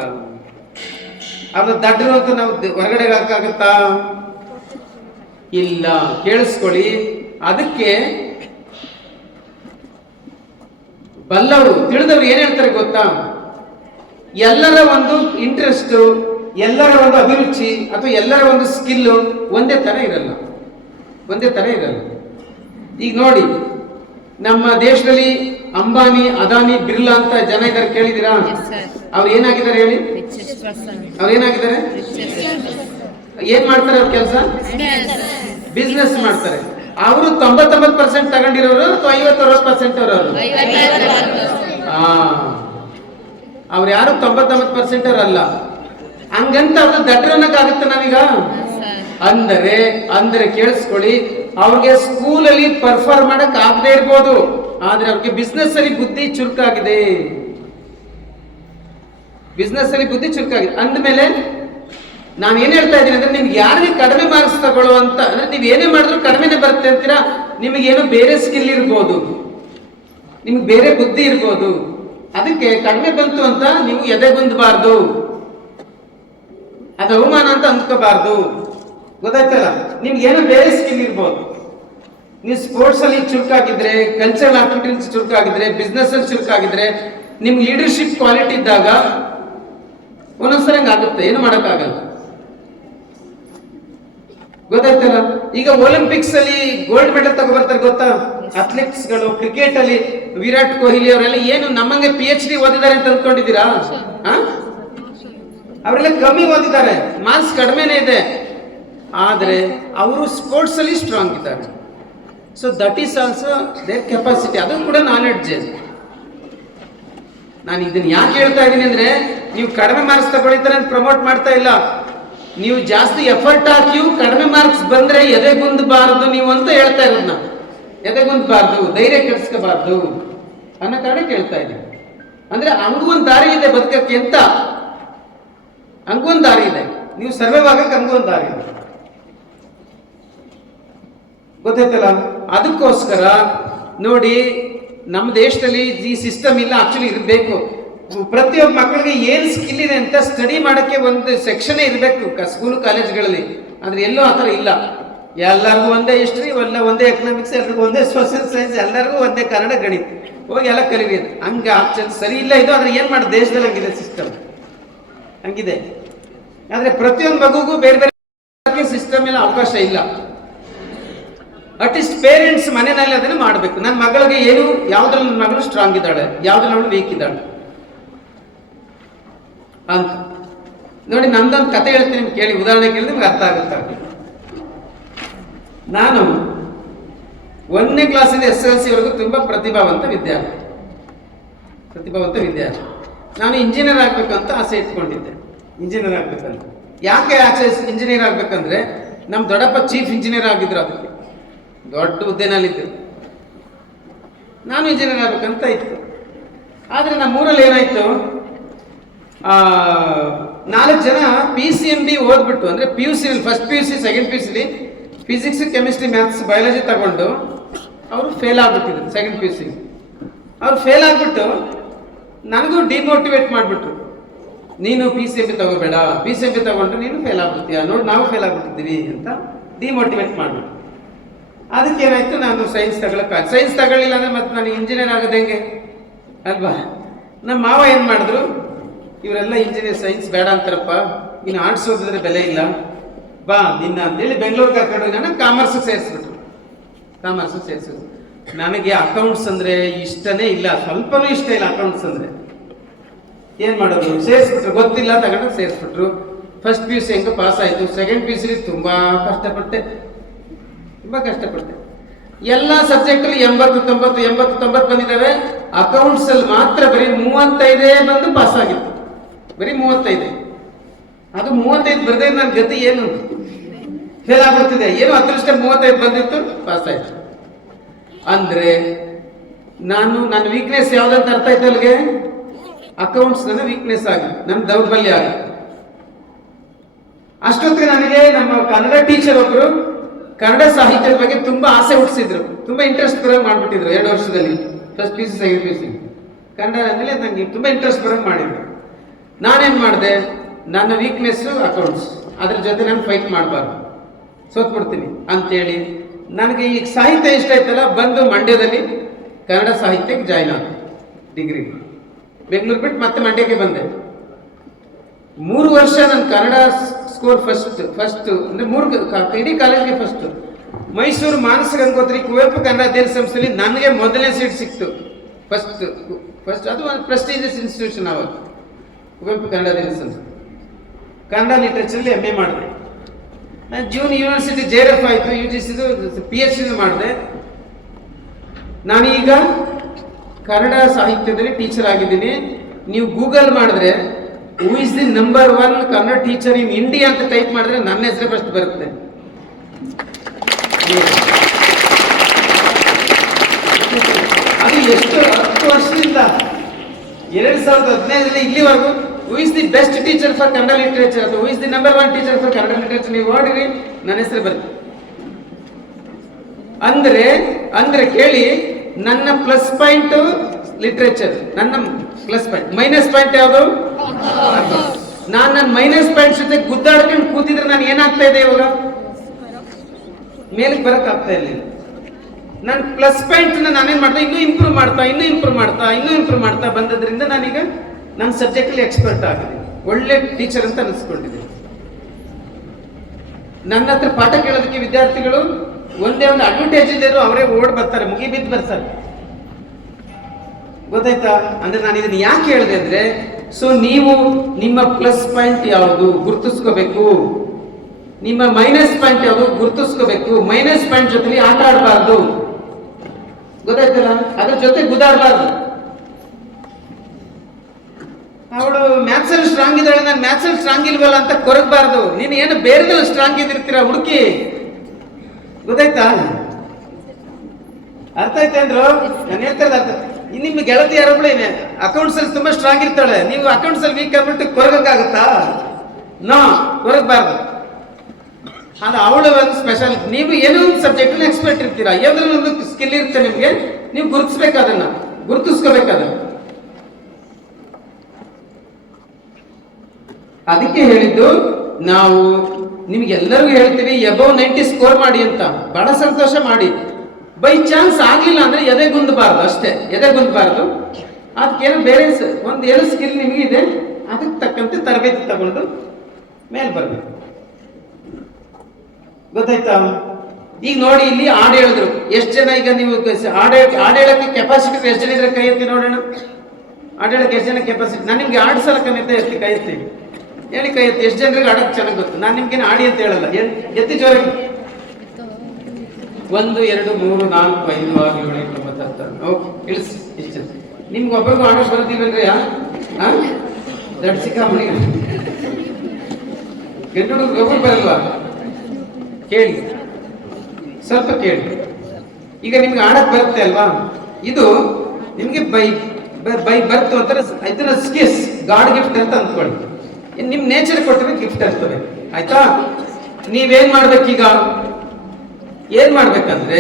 ಅದು ದಡ್ರು ಅಂತ ನಾವು ಹೊರಗಡೆ ಹಾಕಾಗತ್ತಾ? ಇಲ್ಲ. ಕೇಳಿಸ್ಕೊಳ್ಳಿ. ಅದಕ್ಕೆ ಬಲ್ಲವರು ತಿಳಿದವರು ಏನ್ ಹೇಳ್ತಾರೆ ಗೊತ್ತಾ? ಎಲ್ಲರ ಒಂದು ಇಂಟ್ರೆಸ್ಟ್, ಎಲ್ಲರ ಒಂದು ಅಭಿರುಚಿ ಅಥವಾ ಎಲ್ಲರ ಒಂದು ಸ್ಕಿಲ್ ಒಂದೇ ತರ ಇರಲ್ಲ. ಈಗ ನೋಡಿ, ನಮ್ಮ ದೇಶದಲ್ಲಿ ಅಂಬಾನಿ, ಅದಾನಿ, ಬಿರ್ಲಾ ಅಂತ ಜನ ಇದ್ದಾರೆ, ಕೇಳಿದಿರಾ? ಅವ್ರು ಏನಾಗಿದ್ದಾರೆ ಹೇಳಿ? ಏನ್ ಮಾಡ್ತಾರೆ ಅವ್ರ ಕೆಲಸ? ಬಿಸ್ನೆಸ್ ಮಾಡ್ತಾರೆ. ಅವರು 99% ತಗೊಂಡಿರೋರು ಅಥವಾ 50-60% ಅವರು? ಅವ್ರು ಯಾರು 99% ಅಲ್ಲ. ಹಂಗಂತ ಅವ್ರು ದಡ್ರನ್ನಕ್ಕಾಗುತ್ತೆ ನಾವೀಗ? ಅಂದರೆ ಕೇಳಿಸ್ಕೊಳ್ಳಿ, ಅವ್ರಿಗೆ ಸ್ಕೂಲಲ್ಲಿ ಪರ್ಫಾರ್ಮ್ ಮಾಡಕ್ ಆಗದೆ ಇರ್ಬೋದು, ಆದ್ರೆ ಅವ್ರಿಗೆ ಬಿಸ್ನೆಸ್ ಅಲ್ಲಿ ಬುದ್ಧಿ ಚುರುಕಾಗಿದೆ. ಅಂದ್ಮೇಲೆ ನಾನು ಏನ್ ಹೇಳ್ತಾ ಇದ್ದೀನಿ ಅಂದ್ರೆ, ನಿಮ್ಗೆ ಯಾರಿಗೆ ಕಡಿಮೆ ಮಾರ್ಕ್ಸ್ ತಗೊಳ್ಳುವಂತ ಅಂದ್ರೆ, ನೀವ್ ಏನೇ ಮಾಡಿದ್ರು ಕಡಿಮೆನೆ ಬರುತ್ತೆ ಅಂತೀರಾ. ನಿಮಗೇನೋ ಬೇರೆ ಸ್ಕಿಲ್ ಇರ್ಬೋದು, ನಿಮ್ಗೆ ಬೇರೆ ಬುದ್ಧಿ ಇರ್ಬೋದು. ಅದಕ್ಕೆ ಕಡಿಮೆ ಬಂತು ಅಂತ ನೀವು ಎದೆಗುಂದಬಾರ್ದು, ಅದು ಅವಮಾನ ಅಂತ ಅಂದ್ಕೋಬಾರ್ದು, ಗೊತ್ತಾಯ್ತಲ್ಲ? ನಿಮ್ಗೆ ಏನೋ ಬೇರೆ ಸ್ಕಿಲ್ ಇರ್ಬೋದು. ನೀವು ಸ್ಪೋರ್ಟ್ಸ್ ಅಲ್ಲಿ ಚುರುಕಾಗಿದ್ರೆ, ಕಲ್ಚರಲ್ ಆಕ್ಟಿವಿಟೀಸ್ ಚುರುಕಾಗಿದ್ರೆ, ಬಿಸ್ನೆಸ್ ಅಲ್ಲಿ ಚುರುಕಾಗಿದ್ರೆ, ನಿಮ್ಗೆ ಲೀಡರ್ಶಿಪ್ ಕ್ವಾಲಿಟಿ ಇದ್ದಾಗ ಒಂದೊಂದ್ಸರಿ ಹಂಗಾಗುತ್ತೆ, ಏನು ಮಾಡೋಕ್ಕಾಗಲ್ಲ, ಗೊತ್ತಾಯ್ತಲ್ಲ? ಈಗ ಒಲಿಂಪಿಕ್ಸ್ ಅಲ್ಲಿ ಗೋಲ್ಡ್ ಮೆಡಲ್ ತಗೊಬರ್ತಾರೆ ಗೊತ್ತಾ? ಅಥ್ಲೆಟ್ಸ್ ಗಳು, ಕ್ರಿಕೆಟ್ ಅಲ್ಲಿ ವಿರಾಟ್ ಕೊಹ್ಲಿ ಅವರೆಲ್ಲ ಏನು ನಮ್ಮಂಗೆ PhD ಓದಿದ್ದಾರೆ ಅಂತ ಅಂದ್ಕೊಂಡಿದ್ದೀರಾ? ಅವರೆಲ್ಲ ಕಮ್ಮಿ ಓದಿದ್ದಾರೆ, ಮಾರ್ಕ್ಸ್ ಕಡಿಮೆನೇ ಇದೆ, ಆದ್ರೆ ಅವರು ಸ್ಪೋರ್ಟ್ಸ್ ಅಲ್ಲಿ ಸ್ಟ್ರಾಂಗ್ ಇದ್ದಾರೆ. So that is also their capacity, ಅದು ಕೂಡ ನಾಲೆಡ್ಜ್. ನಾನು ಇದನ್ನ ಯಾಕೆ ಹೇಳ್ತಾ ಇದ್ದೀನಿ ಅಂದ್ರೆ, ನೀವು ಕಡಿಮೆ ಮಾರ್ಕ್ಸ್ ತಗೊಳ್ತಾರೆ ಪ್ರಮೋಟ್ ಮಾಡ್ತಾ ಇಲ್ಲ. ನೀವು ಜಾಸ್ತಿ ಎಫರ್ಟ್ ಹಾಕಿಯೂ ಕಡಿಮೆ ಮಾರ್ಕ್ಸ್ ಬಂದ್ರೆ ಎದೆಗುಂದಬಾರದು ನೀವು ಅಂತ ಹೇಳ್ತಾ ಇರೋದು ನಾವು. ಎದೆಗುಂದಬಾರ್ದು, ಧೈರ್ಯ ಕೆಡಿಸ್ಕೋಬಾರ್ದು ಅನ್ನೋ ಕಾರಣ ಕೇಳ್ತಾ ಇದ್ದೀವಿ. ಅಂದ್ರೆ ಹಂಗೂ ಒಂದು ದಾರಿ ಇದೆ ಬದುಕಕ್ಕೆ ಅಂತ, ಹಂಗೂ ಒಂದು ದಾರಿ ಇದೆ. ನೀವು ಸರ್ವೈವ್ ಆಗಕ್ಕೆ ಹಂಗೂ ಒಂದು ದಾರಿ ಇದೆ, ಗೊತ್ತಾಯ್ತಲ್ಲ? ಅದಕ್ಕೋಸ್ಕರ ನೋಡಿ, ನಮ್ಮ ದೇಶದಲ್ಲಿ ಈ ಸಿಸ್ಟಮ್ ಇಲ್ಲ, ಆಕ್ಚುಲಿ ಇರಬೇಕು. ಪ್ರತಿಯೊಬ್ಬ ಮಕ್ಕಳಿಗೆ ಏನು ಸ್ಕಿಲ್ ಇದೆ ಅಂತ ಸ್ಟಡಿ ಮಾಡೋಕ್ಕೆ ಒಂದು ಸೆಕ್ಷನ್ ಇರಬೇಕು ಸ್ಕೂಲ್ ಕಾಲೇಜ್ಗಳಲ್ಲಿ. ಅಂದ್ರೆ ಎಲ್ಲೂ ಆ ಥರ ಇಲ್ಲ. ಎಲ್ಲರಿಗೂ ಒಂದೇ ಹಿಸ್ಟ್ರಿ, ಒಂದೇ ಎಕನಾಮಿಕ್ಸ್, ಎಲ್ರಿಗೂ ಒಂದೇ ಸೋಷಿಯಲ್ ಸೈನ್ಸ್, ಎಲ್ಲರಿಗೂ ಒಂದೇ ಕನ್ನಡ, ಗಣಿತ, ಹೋಗಿ ಎಲ್ಲ ಕಲಿರಿ. ಹಂಗೆ ಆಕ್ಚುಲಿ ಸರಿ ಇಲ್ಲ ಇದು. ಆದ್ರೆ ಏನು ಮಾಡಿ, ದೇಶದಲ್ಲಿ ಹಂಗಿದೆ ಸಿಸ್ಟಮ್, ಹಂಗಿದೆ. ಆದ್ರೆ ಪ್ರತಿಯೊಂದು ಮಗುಗೂ ಬೇರೆ ಬೇರೆ ಸಿಸ್ಟಮ್ ಎಲ್ಲ ಅವಕಾಶ ಇಲ್ಲ. ಅಟ್ಲೀಸ್ಟ್ ಪೇರೆಂಟ್ಸ್ ಮನೆಯಲ್ಲಿ ಅದನ್ನು ಮಾಡಬೇಕು. ನನ್ನ ಮಗಳಿಗೆ ಏನು, ಯಾವ್ದ್ರಲ್ಲಿ ನನ್ನ ಮಗಳು ಸ್ಟ್ರಾಂಗ್ ಇದ್ದಾಳೆ, ಯಾವ್ದ್ರಲ್ಲಿ ಅವಳು ವೀಕ್ ಇದ್ದಾಳೆ ಅಂತ ನೋಡಿ. ನಂದೊಂದು ಕತೆ ಹೇಳ್ತೀನಿ, ನಿಮ್ಗೆ ಕೇಳಿ, ಉದಾಹರಣೆ ಕೇಳಿ ನಿಮ್ಗೆ ಅರ್ಥ ಆಗುತ್ತೆ. ನಾನು 1ನೇ ಕ್ಲಾಸಿಂದ SSLC ವರೆಗೂ ತುಂಬಾ ಪ್ರತಿಭಾವಂತ ವಿದ್ಯಾರ್ಥಿ. ನಾನು ಇಂಜಿನಿಯರ್ ಆಗ್ಬೇಕಂತ ಆಸೆ ಇಟ್ಕೊಂಡಿದ್ದೆ. ಇಂಜಿನಿಯರ್ ಆಗ್ಬೇಕಂತ ಯಾಕೆ ಆಸೆ ಇಂಜಿನಿಯರ್ ಆಗ್ಬೇಕಂದ್ರೆ, ನಮ್ಮ ದೊಡ್ಡಪ್ಪ ಚೀಫ್ ಇಂಜಿನಿಯರ್ ಆಗಿದ್ರು, ಅದಕ್ಕೆ ದೊಡ್ಡ ಹುದ್ದೆನಲ್ಲಿದ್ದರು. ನಾನು ಇಂಜಿನಿಯರ್ ಆಗ್ಬೇಕಂತ ಇತ್ತು. ಆದ್ರೆ ನಮ್ಮೂರಲ್ಲಿ ಏನಾಯ್ತು, 4 ಜನ PCMB ಓದ್ಬಿಟ್ಟು, ಅಂದ್ರೆ PUC first PUC second PUC physics, chemistry, maths, biology ತಗೊಂಡು ಅವರು ಫೇಲ್ ಆಗ್ಬಿಟ್ಟಿದ್ರು. ಸೆಕೆಂಡ್ PUC ಅವ್ರು ಫೇಲ್ ಆಗ್ಬಿಟ್ಟು ನನಗೂ ಡಿಮೋಟಿವೇಟ್ ಮಾಡಿಬಿಟ್ರು. ನೀನು PCMB ತಗೋಬೇಡ, PCMB ತಗೊಂಡ್ರೆ ನೀನು ಫೇಲ್ ಆಗ್ಬಿಡ್ತೀಯ, ನೋಡಿ ನಾವು ಫೇಲ್ ಆಗ್ಬಿಟ್ಟಿದ್ದೀವಿ ಅಂತ ಡಿಮೋಟಿವೇಟ್ ಮಾಡಿಬಿಟ್ರು. ಅದಕ್ಕೆ ಏನಾಯ್ತು, ನಾನು ಸೈನ್ಸ್ ತಗೊಳ್ಳಿಲ್ಲ ಅಂದ್ರೆ ಮತ್ತೆ ನಾನು ಇಂಜಿನಿಯರ್ ಆಗೋದು ಹೆಂಗೆ ಅಲ್ವಾ? ನಮ್ಮ ಮಾವ ಏನು ಮಾಡಿದ್ರು, ಇವರೆಲ್ಲ ಇಂಜಿನಿಯರ್ ಸೈನ್ಸ್ ಬೇಡ ಅಂತಾರಪ್ಪ, ಇನ್ನು ಆರ್ಟ್ಸ್ ಓದಿದ್ರೆ ಬೆಲೆ ಇಲ್ಲ, ಬಾ ನಿನ್ನ ಅಂತೇಳಿ ಬೆಂಗಳೂರು ಕರ್ಕೊಂಡು ನಾನು ಕಾಮರ್ಸ್ ಸೇರಿಸ್ಬಿಟ್ರು. ನನಗೆ ಅಕೌಂಟ್ಸ್ ಅಂದ್ರೆ ಇಷ್ಟನೇ ಇಲ್ಲ, ಸ್ವಲ್ಪನೂ ಇಷ್ಟ ಇಲ್ಲ ಅಕೌಂಟ್ಸ್ ಅಂದ್ರೆ. ಏನ್ ಮಾಡೋದು, ಸೇರಿಸ್ಬಿಟ್ರು, ಗೊತ್ತಿಲ್ಲ ತಗೊಂಡು ಸೇರಿಸ್ಬಿಟ್ರು. ಫಸ್ಟ್ PUC ಹೆಂಗ ಪಾಸ್ ಆಯ್ತು. ಸೆಕೆಂಡ್ PUC ತುಂಬಾ ಕಷ್ಟಪಟ್ಟೆ. ಎಲ್ಲ ಸಬ್ಜೆಕ್ಟ್ ಅಲ್ಲಿ 80 ಬಂದಿದ್ದಾವೆ. ಅಕೌಂಟ್ಸ್ ಅಲ್ಲಿ ಮಾತ್ರ ಬರೀ 35 ಬಂದು ಪಾಸ್ ಆಗಿತ್ತು, ಬರೀ 35. ಅದು 35 ಬರದೇ ನನ್ನ ಗತಿ ಏನು, ಫೇಲ್ ಆಗ್ಬಿಡ್ತಿದೆ. ಏನು ಅದೃಷ್ಟ 35 ಬಂದಿತ್ತು, ಪಾಸ್ ಆಯ್ತು. ಅಂದ್ರೆ ನನ್ನ ವೀಕ್ನೆಸ್ ಯಾವ್ದಂತ ಅರ್ಥ ಆಯ್ತು ಅಲ್ಲಿಗೆ. ಅಕೌಂಟ್ಸ್ ನನ್ನ ವೀಕ್ನೆಸ್ ಆಗಿ, ನನ್ನ ದೌರ್ಬಲ್ಯ ಆಗಿ. ಅಷ್ಟೊತ್ತಿಗೆ ನನಗೆ ನಮ್ಮ ಕನ್ನಡ ಟೀಚರ್ ಒಬ್ರು ಕನ್ನಡ ಸಾಹಿತ್ಯದ ಬಗ್ಗೆ ತುಂಬಾ ಆಸೆ ಹುಟ್ಟಿಸಿದ್ರು, ತುಂಬಾ ಇಂಟ್ರೆಸ್ಟ್ ಬರೋಂಗ್ ಮಾಡ್ಬಿಟ್ಟಿದ್ರು. 2 ವರ್ಷದಲ್ಲಿ first PUC second PUC Kannada ಅಂದ್ರೆ ನಂಗೆ ತುಂಬಾ ಇಂಟ್ರೆಸ್ಟ್ ಬರೋಂಗ್ ಮಾಡಿದ್ರು. ನಾನೇನ್ ಮಾಡಿದೆ, ನನ್ನ ವೀಕ್ನೆಸ್ ಅಕೌಂಟ್ಸ್, ಅದ್ರ ಜೊತೆ ನಾನು ಫೈಟ್ ಮಾಡಬಾರ್ದು, ಸೋತ್ಬಿಡ್ತೀನಿ ಅಂತೇಳಿ ನನಗೆ ಈಗ ಸಾಹಿತ್ಯ ಇಷ್ಟ ಆಯ್ತಲ್ಲ, ಬಂದು ಮಂಡ್ಯದಲ್ಲಿ ಕನ್ನಡ ಸಾಹಿತ್ಯಕ್ಕೆ ಜಾಯ್ನ್ ಆದ. ಡಿಗ್ರಿ ಬೆಂಗಳೂರು ಬಿಟ್ಟು ಮತ್ತೆ ಮಂಡ್ಯಕ್ಕೆ ಬಂದೆ. 3 ವರ್ಷ ನನ್ನ ಕನ್ನಡ ಸ್ಕೋರ್ ಫಸ್ಟ್ ಅಂದ್ರೆ 3 ಇಡೀ ಕಾಲೇಜ್ಗೆ ಫಸ್ಟ್. ಮೈಸೂರು ಮಾನಸ ಗಂಗೋತ್ರಿ ಕುವೆಂಪು ಕನ್ನಡ ಅಧ್ಯಯನ ಸಂಸ್ಥೆಯಲ್ಲಿ ನನಗೆ ಮೊದಲನೇ ಸೀಟ್ ಸಿಕ್ತು. ಫಸ್ಟ್ ಅದು ಒಂದು ಪ್ರೆಸ್ಟೀಜಿಯಸ್ ಇನ್ಸ್ಟಿಟ್ಯೂಷನ್. ಅವಾಗ ಕುವೆಂಪು ಕನ್ನಡ ಅಧ್ಯಯನ ಸಂಸ್ಥೆ ಕನ್ನಡ ಲಿಟ್ರೇಚರಲ್ಲಿ MA ಮಾಡಿದೆ. ನಾನು ಜೂನ್ ಯೂನಿವರ್ಸಿಟಿ JRF ಆಯಿತು, UGCದು PhD ಮಾಡಿದೆ. ನಾನೀಗ ಕನ್ನಡ ಸಾಹಿತ್ಯದಲ್ಲಿ ಟೀಚರ್ ಆಗಿದ್ದೀನಿ. ನೀವು ಗೂಗಲ್ ಮಾಡಿದ್ರೆ ಹೂ is the number 1 Kannada teacher in India ಅಂತ ಟೈಪ್ ಮಾಡಿದ್ರೆ ನನ್ನ ಹೆಸರೇ ಫಸ್ಟ್ ಬರುತ್ತೆ. ಅದು ಎಷ್ಟು 10 ವರ್ಷದಿಂದ 2015 ಇಲ್ಲಿವರೆಗೂ who is the best teacher for Kannada literature ಅಥವಾ who is the number 1 teacher for Kannada literature ನೀವು ನೋಡಿರಿ, ನನ್ನ ಹೆಸರು ಬರುತ್ತೆ. ಅಂದ್ರೆ ಕೇಳಿ, ನನ್ನ ಪ್ಲಸ್ ಪಾಯಿಂಟ್ ಲಿಟ್ರೇಚರ್, ನನ್ನ ಪ್ಲಸ್ ಪಾಯಿಂಟ್. ಮೈನಸ್ ಪಾಯಿಂಟ್ ಯಾವುದು? ನಾನು ನನ್ನ ಮೈನಸ್ ಪಾಯಿಂಟ್ ಜೊತೆ ಗುದ್ದಾಡ್ಕೊಂಡು ಕೂತಿದ್ರೆ ನಾನು ಏನಾಗ್ತಾ ಇದೆ, ಇವಾಗ ಮೇಲಕ್ಕೆ ಬರಕ್ ಆಗ್ತಾ ಇರಲಿಲ್ಲ. ನನ್ನ ಪ್ಲಸ್ ಪಾಯಿಂಟ್ ನಾನೇನ್ ಮಾಡ್ತಾ ಇನ್ನೂ ಇಂಪ್ರೂವ್ ಮಾಡ್ತಾ ಬಂದದ್ರಿಂದ ನಾನೀಗ ನನ್ನ ಸಬ್ಜೆಕ್ಟ್ ಅಲ್ಲಿ ಎಕ್ಸ್ಪರ್ಟ್ ಆಗಿದೆ, ಒಳ್ಳೆ ಟೀಚರ್ ಅಂತ ಅನಿಸ್ಕೊಂಡಿದ್ದೀನಿ. ನನ್ನ ಹತ್ರ ಪಾಠ ಕೇಳೋದಕ್ಕೆ ವಿದ್ಯಾರ್ಥಿಗಳು ಒಂದೇ ಒಂದು ಅಡ್ವರ್ಟೈಸ್ ಇದ್ದರು ಅವರೇ ಓಡ್ ಬರ್ತಾರೆ, ಮುಗಿಬಿದ್ದು ಬರ್ತಾರೆ. ಗೊತ್ತಾಯ್ತಾ? ಅಂದ್ರೆ ನಾನು ಇದನ್ನ ಯಾಕೆ ಹೇಳಿದೆ ಅಂದ್ರೆ, ಸೊ ನೀವು ನಿಮ್ಮ ಪ್ಲಸ್ ಪಾಯಿಂಟ್ ಯಾವುದು ಗುರುತಿಸ್ಕೋಬೇಕು, ನಿಮ್ಮ ಮೈನಸ್ ಪಾಯಿಂಟ್ ಯಾವುದು ಗುರುತಿಸ್ಕೋಬೇಕು. ಮೈನಸ್ ಪಾಯಿಂಟ್ ಜೊತೆ ಆಟ ಆಡಬಾರ್ದು, ಗೊತ್ತಾಯ್ತಲ್ಲ? ಅದ್ರ ಜೊತೆ ಗುದಾಡಬಾರ್ದು. ಅವಳು ಮ್ಯಾಥ್ಸ್ ಅಲ್ಲಿ ಸ್ಟ್ರಾಂಗ್ ಇದ್ದಾಳೆ, ನಾನು ಮ್ಯಾಥ್ಸ್ ಅಲ್ಲಿ ಸ್ಟ್ರಾಂಗ್ ಇಲ್ವಲ್ಲ ಅಂತ ಕೊರಗಬಾರ್ದು. ನೀನು ಏನು ಬೇರೆದಲ್ಲಿ ಸ್ಟ್ರಾಂಗ್ ಇದ್ದಿರ್ತೀರ ಹುಡುಕಿ, ಗೊತ್ತಾಯ್ತಾ? ಅರ್ಥ ಆಯ್ತಾ ಅಂದ್ರು? ನಾನು ಹೇಳ್ತಾರೆ ಅರ್ಥ. ನಿಮ್ಮ ಗೆಳತಿ ಯಾರೊಬ್ಳು ಅಕೌಂಟ್ಸ್ ಅಲ್ಲಿ ತುಂಬಾ ಸ್ಟ್ರಾಂಗ್ ಇರ್ತಾಳೆ, ನೀವು ಅಕೌಂಟ್ಸ್ ಅಲ್ಲಿ ವೀಕ್ ಆಗ್ಬಿಟ್ಟು ಕೊರಗಕ್ಕಾಗತ್ತಾ? ನೋ, ಕೊರಗಬಾರ್ದು. ಅದು ಅವಳು ಒಂದು ಸ್ಪೆಷಲ್. ನೀವು ಏನೋ ಒಂದು ಸಬ್ಜೆಕ್ಟ್ ಎಕ್ಸ್ಪರ್ಟ್ ಇರ್ತೀರಾ, ಯಾವ್ದ್ರಲ್ಲಿ ಒಂದು ಸ್ಕಿಲ್ ಇರುತ್ತೆ ನಿಮ್ಗೆ, ನೀವು ಗುರುತಿಸ್ಬೇಕು, ಅದನ್ನ ಗುರುತಿಸ್ಕೋಬೇಕಾದ. ಅದಕ್ಕೆ ಹೇಳಿದ್ದು ನಾವು ನಿಮ್ಗೆಲ್ಲರಿಗೂ ಹೇಳ್ತೀವಿ ಎಬವ್ 90 ಸ್ಕೋರ್ ಮಾಡಿ ಅಂತ. ಬಹಳ ಸಂತೋಷ ಮಾಡಿ. ಬೈ ಚಾನ್ಸ್ ಆಗ್ಲಿಲ್ಲ ಅಂದ್ರೆ ಎದೆಗುಂದಬಾರ್ದು, ಅಷ್ಟೇ, ಎದೆಗುಂದಬಾರ್ದು. ಅದಕ್ಕೇನು ಬೇರೆ ಒಂದು ಏನು ಸ್ಕಿಲ್ ನಿಮ್ಗೆ ಇದೆ, ಅದಕ್ಕೆ ತಕ್ಕಂತೆ ತರಬೇತಿ ತಗೊಂಡು ಮೇಲ್ ಬರ್ಬೇಕು. ಗೊತ್ತಾಯ್ತಾ? ಈಗ ನೋಡಿ, ಇಲ್ಲಿ ಹಾಡು ಹೇಳಿದ್ರು. ಎಷ್ಟು ಜನ ಈಗ ನೀವು ಹಾಡು ಹೇಳಕ್ಕೆ ಕೆಪಾಸಿಟಿ ಎಷ್ಟು ಜನ ಇದ್ರೆ ಕೈ ಎತ್ತಿ ನೋಡೋಣ. ಹಾಡು ಹೇಳಕ್ಕೆ ಎಷ್ಟು ಜನ ಕೆಪಾಸಿಟಿ? ನಾನು ನಿಮ್ಗೆ ಹಾಡು ಸಲ ಕಮ್ಮಿ ಎತ್ತಿ ಕೈ ಎತ್ತಿ ಹೇಳಿ, ಕೈ ಎತ್ತಿ. ಎಷ್ಟು ಜನರಿಗೆ ಹಾಡಕ್ಕೆ ಚೆನ್ನಾಗಿ ಗೊತ್ತು? ನಾನು ನಿಮ್ಗೇನು ಹಾಡಿ ಅಂತ ಹೇಳಲ್ಲ, ಎತ್ತಿ ಜೋರಾಗಿ. 1 2 3 4 5 6 7 8 9 10. ಓಕೆ, ಇಳಿಸಿ. ಇಷ್ಟು ನಿಮ್ಗೆ ಒಬ್ಬರಿಗೂ ಹಾಡೋಕೆ ಬರೋದಿಲ್ಲಂದ್ರೆ ದಡ್ ಸಿಕ್ಕಾಪಡಿ ಗಂಡು ಹುಡುಗ ಒಬ್ಬರು ಬರಲ್ವಾ? ಕೇಳಿ, ಸ್ವಲ್ಪ ಕೇಳಿ. ಈಗ ನಿಮ್ಗೆ ಆಡಕ್ ಬರುತ್ತೆ ಅಲ್ವಾ? ಇದು ನಿಮ್ಗೆ ಬೈ ಬರ್ತು ಅಂತಾರೆ. ಇದನ್ನ ಸ್ಕಿಸ್ ಗಾಡ್ ಗಿಫ್ಟ್ ಅಂತ ಅಂದ್ಕೊಳ್ಳಿ. ನಿಮ್ ನೇಚರ್ ಕೊಟ್ಟಿರೋ ಗಿಫ್ಟ್ ಅಂತವೆ. ಆಯ್ತಾ? ನೀವೇನ್ ಮಾಡ್ಬೇಕೀಗ? ಏನ್ ಮಾಡ್ಬೇಕಂದ್ರೆ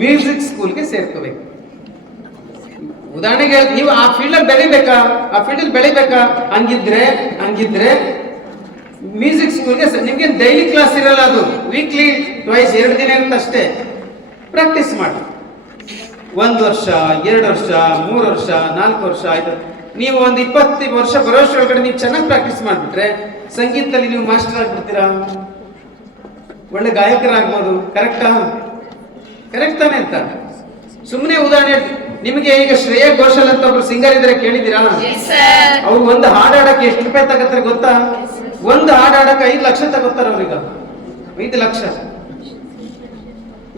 ಮ್ಯೂಸಿಕ್ ಸ್ಕೂಲ್ಗೆ ಸೇರ್ಕೋಬೇಕು. ಉದಾಹರಣೆಗೆ ನೀವು ಆ ಫೀಲ್ಡ್ ಅಲ್ಲಿ ಬೆಳಿಬೇಕಾ? ಆ ಫೀಲ್ಡ್ ಅಲ್ಲಿ ಬೆಳಿಬೇಕಾ? ಹಂಗಿದ್ರೆ ಮ್ಯೂಸಿಕ್ ಸ್ಕೂಲ್ಗೆ ನಿಮ್ಗೆ ಡೈಲಿ ಕ್ಲಾಸ್ ಇರಲ್ಲ, ಅದು ವೀಕ್ಲಿ ಟ್ವೈಸ್ 2 ದಿನ ಇರುತ್ತೆ ಅಷ್ಟೇ. ಪ್ರಾಕ್ಟೀಸ್ ಮಾಡಿ. 1 ವರ್ಷ 2 ವರ್ಷ 3 ವರ್ಷ 4 ವರ್ಷ ಆಯ್ತು. ನೀವು ಒಂದು 20 ವರ್ಷ ಬರೋಷ್ಟೊಳಗಡೆ ನೀವು ಚೆನ್ನಾಗಿ ಪ್ರಾಕ್ಟೀಸ್ ಮಾಡಿಬಿಟ್ರೆ ಸಂಗೀತದಲ್ಲಿ ನೀವು ಮಾಸ್ಟರ್ ಆಗ್ಬಿಡ್ತೀರಾ, ಒಳ್ಳೆ ಗಾಯಕರಾಗ್ಬೋದು. ಕರೆಕ್ಟ್ ತಾನೆ ಅಂತ ಸುಮ್ಮನೆ ಉದಾಹರಣೆ. ನಿಮಗೆ ಈಗ ಶ್ರೇಯಾ ಘೋಷಾಲ್ ಅಂತ ಒಬ್ರು ಸಿಂಗರ್ ಇದ್ರೆ ಕೇಳಿದಿರಾ? ಅವ್ರು ಒಂದು ಹಾಡು ಹಾಡಕ್ಕೆ ಎಷ್ಟು ರೂಪಾಯಿ ತಗೋತಾರೆ ಗೊತ್ತಾ? ಒಂದು ಹಾಡು ಹಾಡಕ್ಕೆ 5 ಲಕ್ಷ ತಗೋತಾರ ಅವ್ರೀಗ. 5 ಲಕ್ಷ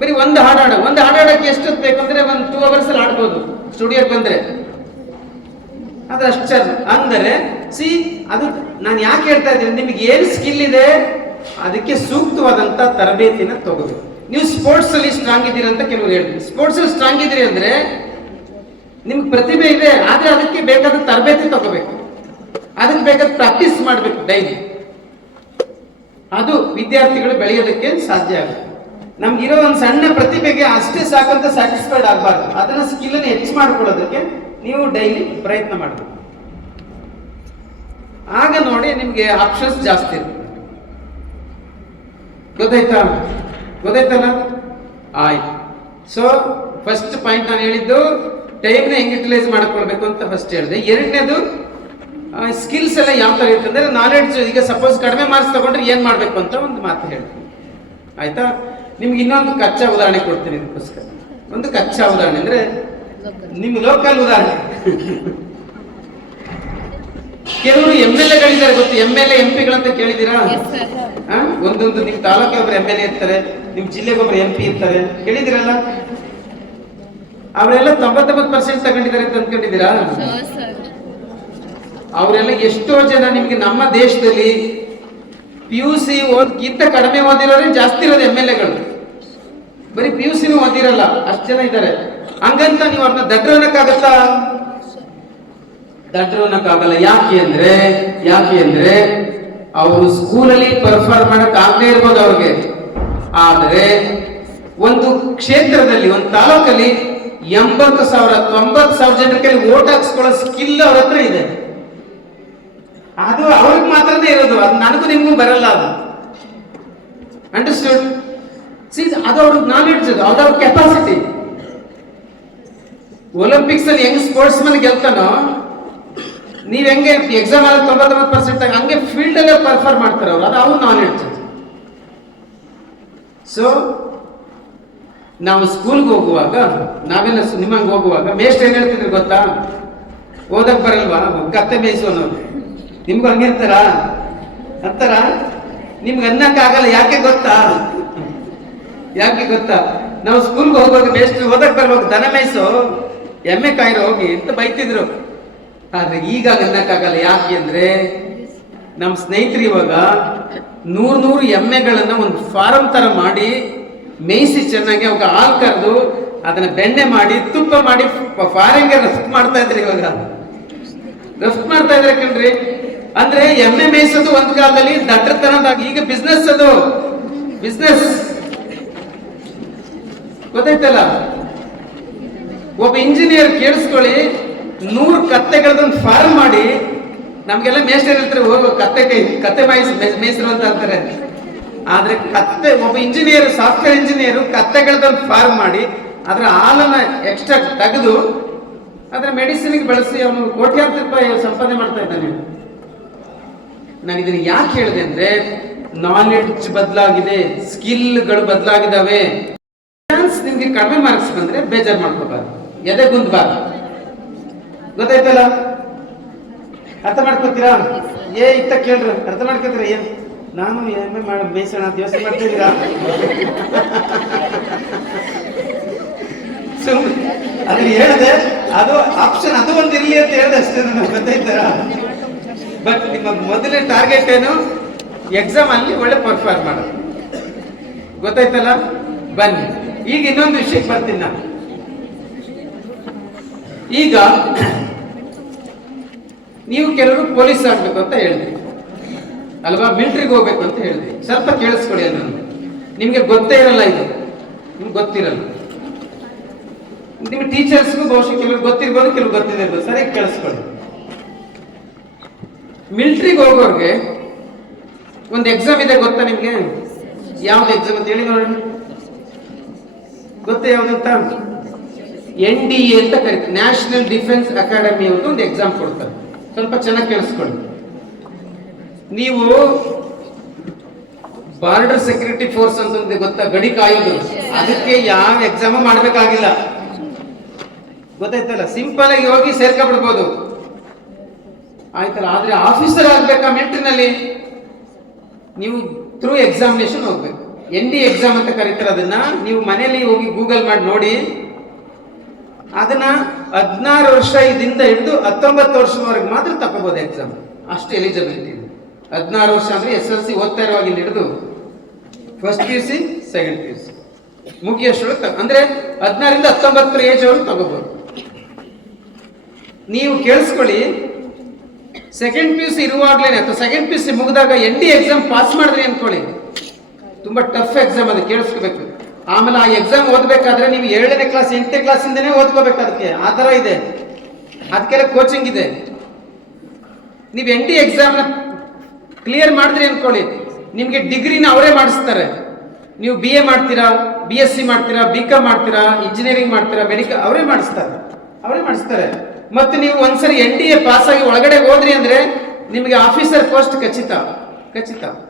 ಬರೀ ಒಂದು ಹಾಡಾಡಕ್ಕೆ ಎಷ್ಟು ಬೇಕಂದ್ರೆ 1-2 ಅವರ್ಸ್ ಅಲ್ಲಿ ಆಡ್ಬೋದು ಸ್ಟುಡಿಯೋಕ್ಕೆ ಬಂದ್ರೆ. ಅದು ಅಷ್ಟು ಚಾರ್ಜ್ ಅಂದರೆ ಅದು ನಾನು ಯಾಕೆ ಹೇಳ್ತಾ ಇದ್ದೀನಿ, ನಿಮ್ಗೆ ಏನು ಸ್ಕಿಲ್ ಇದೆ ಅದಕ್ಕೆ ಸೂಕ್ತವಾದಂತ ತರಬೇತಿನ ತಗೋಬೇಕು. ನೀವು ಸ್ಪೋರ್ಟ್ಸ್ ಅಲ್ಲಿ ಸ್ಟ್ರಾಂಗ್ ಇದ್ದೀರಾ ಅಂತ ಕೆಲವರು ಹೇಳ್ತೀವಿ. ಸ್ಪೋರ್ಟ್ಸ್ ಅಲ್ಲಿ ಸ್ಟ್ರಾಂಗ್ ಇದ್ದೀರಿ ಅಂದ್ರೆ ನಿಮ್ಗೆ ಪ್ರತಿಭೆ ಇದೆ, ಆದ್ರೆ ಅದಕ್ಕೆ ಬೇಕಾದ ತರಬೇತಿ ತಗೋಬೇಕು, ಅದಕ್ಕೆ ಬೇಕಾದ ಪ್ರಾಕ್ಟೀಸ್ ಮಾಡಬೇಕು ಡೈಲಿ. ಅದು ವಿದ್ಯಾರ್ಥಿಗಳು ಬೆಳೆಯೋದಕ್ಕೆ ಸಾಧ್ಯ ಆಗುತ್ತೆ. ನಮ್ಗಿರೋ ಒಂದು ಸಣ್ಣ ಪ್ರತಿಭೆಗೆ ಅಷ್ಟೇ ಸಾಕಂತ ಸ್ಯಾಟಿಸ್ಫೈಡ್ ಆಗಬಾರ್ದು. ಅದನ್ನ ಸ್ಕಿಲ್ ಅನ್ನು ಹೆಚ್ಚು ಮಾಡ್ಕೊಳ್ಳೋದಕ್ಕೆ ನೀವು ಡೈಲಿ ಪ್ರಯತ್ನ ಮಾಡಬೇಕು. ಆಗ ನೋಡಿ ನಿಮ್ಗೆ ಆಪ್ಷನ್ಸ್ ಜಾಸ್ತಿ ಇರುತ್ತೆ. ಗೊತ್ತಾಯ್ತಲ್ಲ? ಆಯ್ತು. ಸೊ ಫಸ್ಟ್ ಪಾಯಿಂಟ್ ನಾನು ಹೇಳಿದ್ದು ಟೈಮ್ನ ಹೆಂಗ್ ಯುಟಿಲೈಸ್ ಮಾಡ್ಕೊಳ್ಬೇಕು ಅಂತ ಫಸ್ಟ್ ಹೇಳಿದೆ. ಎರಡನೇದು ಸ್ಕಿಲ್ಸ್ ಎಲ್ಲ ಯಾವ ತರ ಇರ್ತದೆ ಅಂದ್ರೆ ನಾಲೆಡ್ಜ್. ಈಗ ಸಪೋಸ್ ಕಡಿಮೆ ಮಾರ್ಕ್ಸ್ ತಗೊಂಡ್ರೆ ಏನ್ ಮಾಡ್ಬೇಕು ಅಂತ ಒಂದು ಮಾತು ಹೇಳ್ತೀನಿ. ಆಯ್ತಾ? ನಿಮ್ಗೆ ಇನ್ನೊಂದು ಕಚ್ಚಾ ಉದಾಹರಣೆ ಕೊಡ್ತೀನಿ. ಇದಕ್ಕೋಸ್ಕರ ಒಂದು ಕಚ್ಚಾ ಉದಾಹರಣೆ ಅಂದ್ರೆ ನಿಮ್ ಲೋಕಲ್ ಉದಾಹರಣೆ. ಕೆಲವರು MLA ಗಳಿದ್ದಾರೆ ಗೊತ್ತು? MLA MP ಗಳಂತ ಕೇಳಿದ್ದೀರಾ? ಒಂದೊಂದು ನಿಮ್ ತಾಲೂಕಿಗೆ ಒಬ್ರು MLA ಇರ್ತಾರೆ, ನಿಮ್ ಜಿಲ್ಲೆಗೆ ಒಬ್ರು MP ಇರ್ತಾರೆ, ಕೇಳಿದಿರಲ್ಲ? ಅವರೆಲ್ಲ 99% ತಗೊಂಡಿದ್ದಾರೆ ಅಂತ ಅಂದ್ಕೊಂಡಿದ್ದೀರಾ? ಅವರೆಲ್ಲ ಎಷ್ಟೋ ಜನ ನಿಮ್ಗೆ ನಮ್ಮ ದೇಶದಲ್ಲಿ PUC ಓದ್ಕಿಂತ ಕಡಿಮೆ ಓದಿರೋರೇ ಜಾಸ್ತಿ ಇರೋದು MLAಗಳು. ಬರೀ PUCನೂ ಓದಿರಲ್ಲ, ಅಷ್ಟು ಜನ ಇದ್ದಾರೆ. ಹಂಗಂತ ನೀವು ಅವ್ರನ್ನ ದಡ್ರು ಅನ್ನಕ್ಕಾಗತ್ತಾ? ದಡ್ರು ಅನ್ನಕ್ಕಾಗಲ್ಲ. ಯಾಕೆ ಅಂದ್ರೆ ಅವರು ಸ್ಕೂಲಲ್ಲಿ ಪರ್ಫಾರ್ಮ್ ಮಾಡಕ್ ಆಗದೆ ಇರ್ಬೋದು ಅವ್ರಿಗೆ, ಆದ್ರೆ ಒಂದು ಕ್ಷೇತ್ರದಲ್ಲಿ ಒಂದು ತಾಲೂಕಲ್ಲಿ 80,000 90,000 ಜನಕ್ಕೆ ಓಟ್ ಹಾಕ್ಸ್ಕೊಳ್ಳೋ ಸ್ಕಿಲ್ ಅವ್ರ ಹತ್ರ ಇದೆ. ಅದು ಅವ್ರಿಗೆ ಮಾತ್ರನೇ ಇರೋದು, ಅದು ನನಗೂ ನಿಮ್ಗೂ ಬರಲ್ಲ. ಅದು ಅಂಡರ್ಸ್ಟ್ಯಾಂಡ್? ಅದು ಅವ್ರಿಗೆ ನಾಲೆಡ್ಜ್, ಅದು ಅವ್ರ ಕೆಪಾಸಿಟಿ. ಒಲಿಂಪಿಕ್ಸ್ ಅಲ್ಲಿ ಹೆಂಗ್ ಸ್ಪೋರ್ಟ್ಸ್ ಮನ್ ಗೆಲ್ತಾನೋ, ನೀವ್ ಹೆಂಗೆ ಎಕ್ಸಾಮ್ ಅಲ್ಲಿ 99% ಹಂಗೆ ಫೀಲ್ಡ್ ಅಲ್ಲೇ ಪರ್ಫಾರ್ಮ್ ಮಾಡ್ತಾರೆ ಅವ್ರು. ಅದು ಅವ್ರ ನಾಲೆಡ್ಜ್. ಸೊ ನಾವು ಸ್ಕೂಲ್ಗೆ ಹೋಗುವಾಗ, ನಾವೆಲ್ಲ ನಿಮ್ಮಂಗೆ ಹೋಗುವಾಗ ಮೇಷ್ಟ್ರು ಏನ್ ಹೇಳ್ತಿದ್ರು ಗೊತ್ತಾ? ಓದಕ್ ಬರಲ್ವಾ, ಕತ್ತೆ ಮೇಯಿಸೋನವ್ರು. ನಿಮ್ಗೂ ಹಂಗೆ ಅಂತಾರ? ನಿಮ್ಗೆ ಅನ್ನಕ್ಕಾಗಲ್ಲ. ಯಾಕೆ ಗೊತ್ತಾ? ನಾವು ಸ್ಕೂಲ್ಗೆ ಹೋಗುವಾಗ ಮೇಷ್ಟ್ರು ಓದಕ್ ಬರ್ಬೇಕು, ದನ ಮೇಯಿಸೋ, ಎಮ್ಮೆ ಕಾಯಿರೋ ಹೋಗಿ ಅಂತ ಬೈತಿದ್ರು. ಆದ್ರೆ ಈಗ ಅನ್ನಕ್ಕಾಗಲ್ಲ. ಯಾಕೆ ಅಂದ್ರೆ ನಮ್ಮ ಸ್ನೇಹಿತರು ಇವಾಗ 100 ಎಮ್ಮೆಗಳನ್ನ ಒಂದು ಫಾರಂ ತರ ಮಾಡಿ ಮೇಯಿಸಿ ಚೆನ್ನಾಗಿ ಅವಾಗ ಹಾಲು ಕರೆದು ಅದನ್ನ ಬೆಣ್ಣೆ ಮಾಡಿ ತುಪ್ಪ ಮಾಡಿ ಫಾರೆನ್ಗೆ ರಫ್ತು ಮಾಡ್ತಾ ಇದ್ರಿ. ಇವಾಗ ರಫ್ತು ಮಾಡ್ತಾ ಇದ್ರೆ ಕಣ್ರಿ. ಅಂದ್ರೆ ಎಮ್ಮೆ ಮೇಯಿಸೋದು ಒಂದ್ ಕಾಲದಲ್ಲಿ ದಡ್ಡತನದಾಗ, ಈಗ ಬಿಸ್ನೆಸ್, ಅದು ಬಿಸ್ನೆಸ್. ಗೊತ್ತಾಯ್ತಲ್ಲ? ಒಬ್ಬ ಇಂಜಿನಿಯರ್ ಕೇಳಿಸ್ಕೊಳ್ಳಿ, 100 ಕತ್ತೆಗಳದೊಂದು ಫಾರ್ಮ್ ಮಾಡಿ, ನಮ್ಗೆಲ್ಲ ಮೇಸ್ಟರ್ ಹೇಳ್ತಾರೆ ಹೋಗೋ ಕತ್ತೆ ಮೇಯಿಸರು ಅಂತ ಅಂತಾರೆ. ಆದ್ರೆ ಒಬ್ಬ ಇಂಜಿನಿಯರ್, ಸಾಫ್ಟ್ವೇರ್ ಇಂಜಿನಿಯರ್ ಕತ್ತೆಗಳದೊಂದು ಫಾರ್ಮ್ ಮಾಡಿ ಅದ್ರ ಹಾಲನ್ನ ಎಕ್ಸ್ಟ್ರಾ ತೆಗೆದು ಅದ್ರ ಮೆಡಿಸಿನ್ಗೆ ಬಳಸಿ ಅವನು ಕೋಟ್ಯಾಂತರ ರೂಪಾಯಿ ಸಂಪಾದನೆ ಮಾಡ್ತಾ ಇದ್ದಾನೆ. ನಾನು ಇದನ್ನ ಯಾಕೆ ಹೇಳಿದೆ ಅಂದ್ರೆ, ನಾಲೆಡ್ಜ್ ಬದಲಾಗಿದೆ, ಸ್ಕಿಲ್ಗಳು ಬದಲಾಗಿದ್ದಾವೆ. ನಿಮ್ಗೆ ಕಡಿಮೆ ಮಾರ್ಕ್ಸ್ ಬಂದ್ರೆ ಬೇಜಾರು ಮಾಡ್ಕೋಬಾರ್ದು, ಎದೆ ಗುಂದ್ಬಾರ್ದು. ಗೊತ್ತಾಯ್ತಲ್ಲ? ಅರ್ಥ ಮಾಡ್ಕೋತೀರಾ? ಇತ್ತ ಕೇಳ್ರಿ, ಅರ್ಥ ಮಾಡ್ಕೋತೀರಾ? ಏನ್ ನಾನು ಎಮ್ಮೆ ಮೇಯಿಸೋಣ ಅಂತ ಯೋಚನೆ ಮಾಡ್ತಿದ್ದೀರಾ? ಅದನ್ನ ಹೇಳಿದೆ, ಅದು ಆಪ್ಷನ್, ಅದು ಒಂದು ಇರ್ಲಿ ಅಂತ ಹೇಳಿದೆ ಅಷ್ಟೇ. ನನಗೆ ಗೊತ್ತಾಯ್ತಾರ? ಬಟ್ ನಿಮ್ಮ ಮೊದಲನೇ ಟಾರ್ಗೆಟ್ ಏನು? ಎಕ್ಸಾಮ್ ಅಲ್ಲಿ ಒಳ್ಳೆ ಪರ್ಫಾರ್ಮ್ ಮಾಡೋದು. ಗೊತ್ತಾಯ್ತಲ್ಲ? ಬನ್ನಿ, ಈಗ ಇನ್ನೊಂದು ವಿಷಯಕ್ಕೆ ಬರ್ತೀನಿ ನಾನು. ಈಗ ನೀವು ಕೆಲವರು ಪೊಲೀಸ್ ಆಗ್ಬೇಕು ಅಂತ ಹೇಳಿದ್ರಿ ಅಲ್ವಾ, ಮಿಲಿಟರಿಗೆ ಹೋಗ್ಬೇಕು ಅಂತ ಹೇಳಿದ್ರಿ. ಸ್ವಲ್ಪ ಕೇಳಿಸ್ಕೊಳ್ಳಿ, ಅದನ್ನು ನಿಮ್ಗೆ ಗೊತ್ತೇ ಇರಲ್ಲ, ಇದು ನಿಮ್ಗೆ ಗೊತ್ತಿರಲ್ಲ. ನಿಮ್ಮ ಟೀಚರ್ಸ್ಗೂ ಬಹುಶಃ ಕೆಲವರು ಗೊತ್ತಿರ್ಬೋದು, ಕೆಲವು ಗೊತ್ತಿರ್ಬೋದು. ಸರಿಯಾಗಿ ಕೇಳಿಸ್ಕೊಳ್ಳಿ. ಮಿಲಿಟರಿಗೆ ಹೋಗೋರ್ಗೆ ಒಂದು ಎಕ್ಸಾಮ್ ಇದೆ, ಗೊತ್ತಾ ನಿಮ್ಗೆ? ಯಾವ್ದು ಎಕ್ಸಾಮ್ ಅಂತ ಹೇಳಿ ನೋಡೋಣ. ಗೊತ್ತಾ ಯಾವ್ದಂತ? NDA ಅಂತ ಕರೀತಾರೆ, ನ್ಯಾಷನಲ್ ಡಿಫೆನ್ಸ್ ಅಕಾಡೆಮಿ ಅವ್ರದ್ದು ಒಂದು ಎಕ್ಸಾಮ್ ಕೊಡ್ತಾರೆ. ಸ್ವಲ್ಪ ಚೆನ್ನಾಗಿ ಕೇಳಿಸ್ಕೊಳ್ಳಿ. ನೀವು ಬಾರ್ಡರ್ ಸೆಕ್ಯೂರಿಟಿ ಫೋರ್ಸ್ ಅಂತ ಗೊತ್ತಾ, ಗಡಿ ಕಾಯೋದು, ಅದಕ್ಕೆ ಯಾವ ಎಕ್ಸಾಮ್ ಮಾಡ್ಬೇಕಾಗಿಲ್ಲ. ಗೊತ್ತಾಯ್ತಲ್ಲ? ಸಿಂಪಲ್ ಆಗಿ ಹೋಗಿ ಸೇರ್ಕೊಂಡ್ಬಿಡ್ಬೋದು, ಆಯ್ತಲ್ಲ? ಆದ್ರೆ ಆಫೀಸರ್ ಆಗ್ಬೇಕಾ ಮಿಲಿಟರಿನಲ್ಲಿ, ನೀವು ಥ್ರೂ ಎಕ್ಸಾಮಿನೇಷನ್ ಹೋಗ್ಬೇಕು. ND ಎಕ್ಸಾಮ್ ಅಂತ ಕರೀತಾರೆ ಅದನ್ನ. ನೀವು ಮನೆಯಲ್ಲಿ ಹೋಗಿ ಗೂಗಲ್ ಮಾಡಿ ನೋಡಿ. ಅದನ್ನ 16 ವರ್ಷದಿಂದ ಹಿಡಿದು 19 ವರ್ಷದವರೆಗೆ ಮಾತ್ರ ತಗೋಬಹುದು ಎಕ್ಸಾಮ್, ಅಷ್ಟು ಎಲಿಜಿಬಿಲಿಟಿ ಇದೆ. 16 ವರ್ಷ ಅಂದ್ರೆ SLC ಓದ್ತಾ ಇರುವಾಗಿಂದ ಹಿಡಿದು ಫಸ್ಟ್ PUC, ಸೆಕೆಂಡ್ PUC ಮುಗಿಯೋಷ್ಟೊಳಗೆ, ಅಂದ್ರೆ 16ರಿಂದ 19 ಏಜ್ ಅವ್ರು ತಗೋಬಹುದು. ನೀವು ಕೇಳಿಸ್ಕೊಳ್ಳಿ, ಸೆಕೆಂಡ್ PUC ಇರುವಾಗ್ಲೇನೆ ಅಥವಾ second PUC ಮುಗಿದಾಗ ND exam pass ಮಾಡಿದ್ರಿ ಅನ್ಕೊಳ್ಳಿ, ತುಂಬಾ ಟಫ್ ಎಕ್ಸಾಮ್, ಅದು ಕೇಳಿಸ್ಕೋಬೇಕು. ಆಮೇಲೆ ಆ ಎಕ್ಸಾಮ್ ಓದ್ಬೇಕಾದ್ರೆ ನೀವು 7ನೇ ಕ್ಲಾಸ್ 8ನೇ ಕ್ಲಾಸಿಂದನೇ ಓದ್ಕೋಬೇಕು. ಅದಕ್ಕೆ ಆ ತರ ಇದೆ, ಅದಕ್ಕೆಲ್ಲ ಕೋಚಿಂಗ್ ಇದೆ. ನೀವು ND ಎಕ್ಸಾಮ್ ಕ್ಲಿಯರ್ ಮಾಡಿದ್ರಿ ಅನ್ಕೊಳ್ಳಿ, ನಿಮ್ಗೆ ಡಿಗ್ರಿನ ಅವರೇ ಮಾಡಿಸ್ತಾರೆ. ನೀವು BA ಮಾಡ್ತೀರಾ, BSc ಮಾಡ್ತೀರಾ, BCom ಮಾಡ್ತೀರಾ, ಇಂಜಿನಿಯರಿಂಗ್ ಮಾಡ್ತೀರಾ, ಮೆಡಿಕಲ್, ಅವರೇ ಮಾಡಿಸ್ತಾರೆ. ಮತ್ತೆ ನೀವು ಒಂದ್ಸರಿ NDA ಪಾಸ್ ಆಗಿ ಒಳಗಡೆ ಹೋದ್ರಿ ಅಂದ್ರೆ ನಿಮಗೆ ಆಫೀಸರ್ ಪೋಸ್ಟ್ ಖಚಿತ.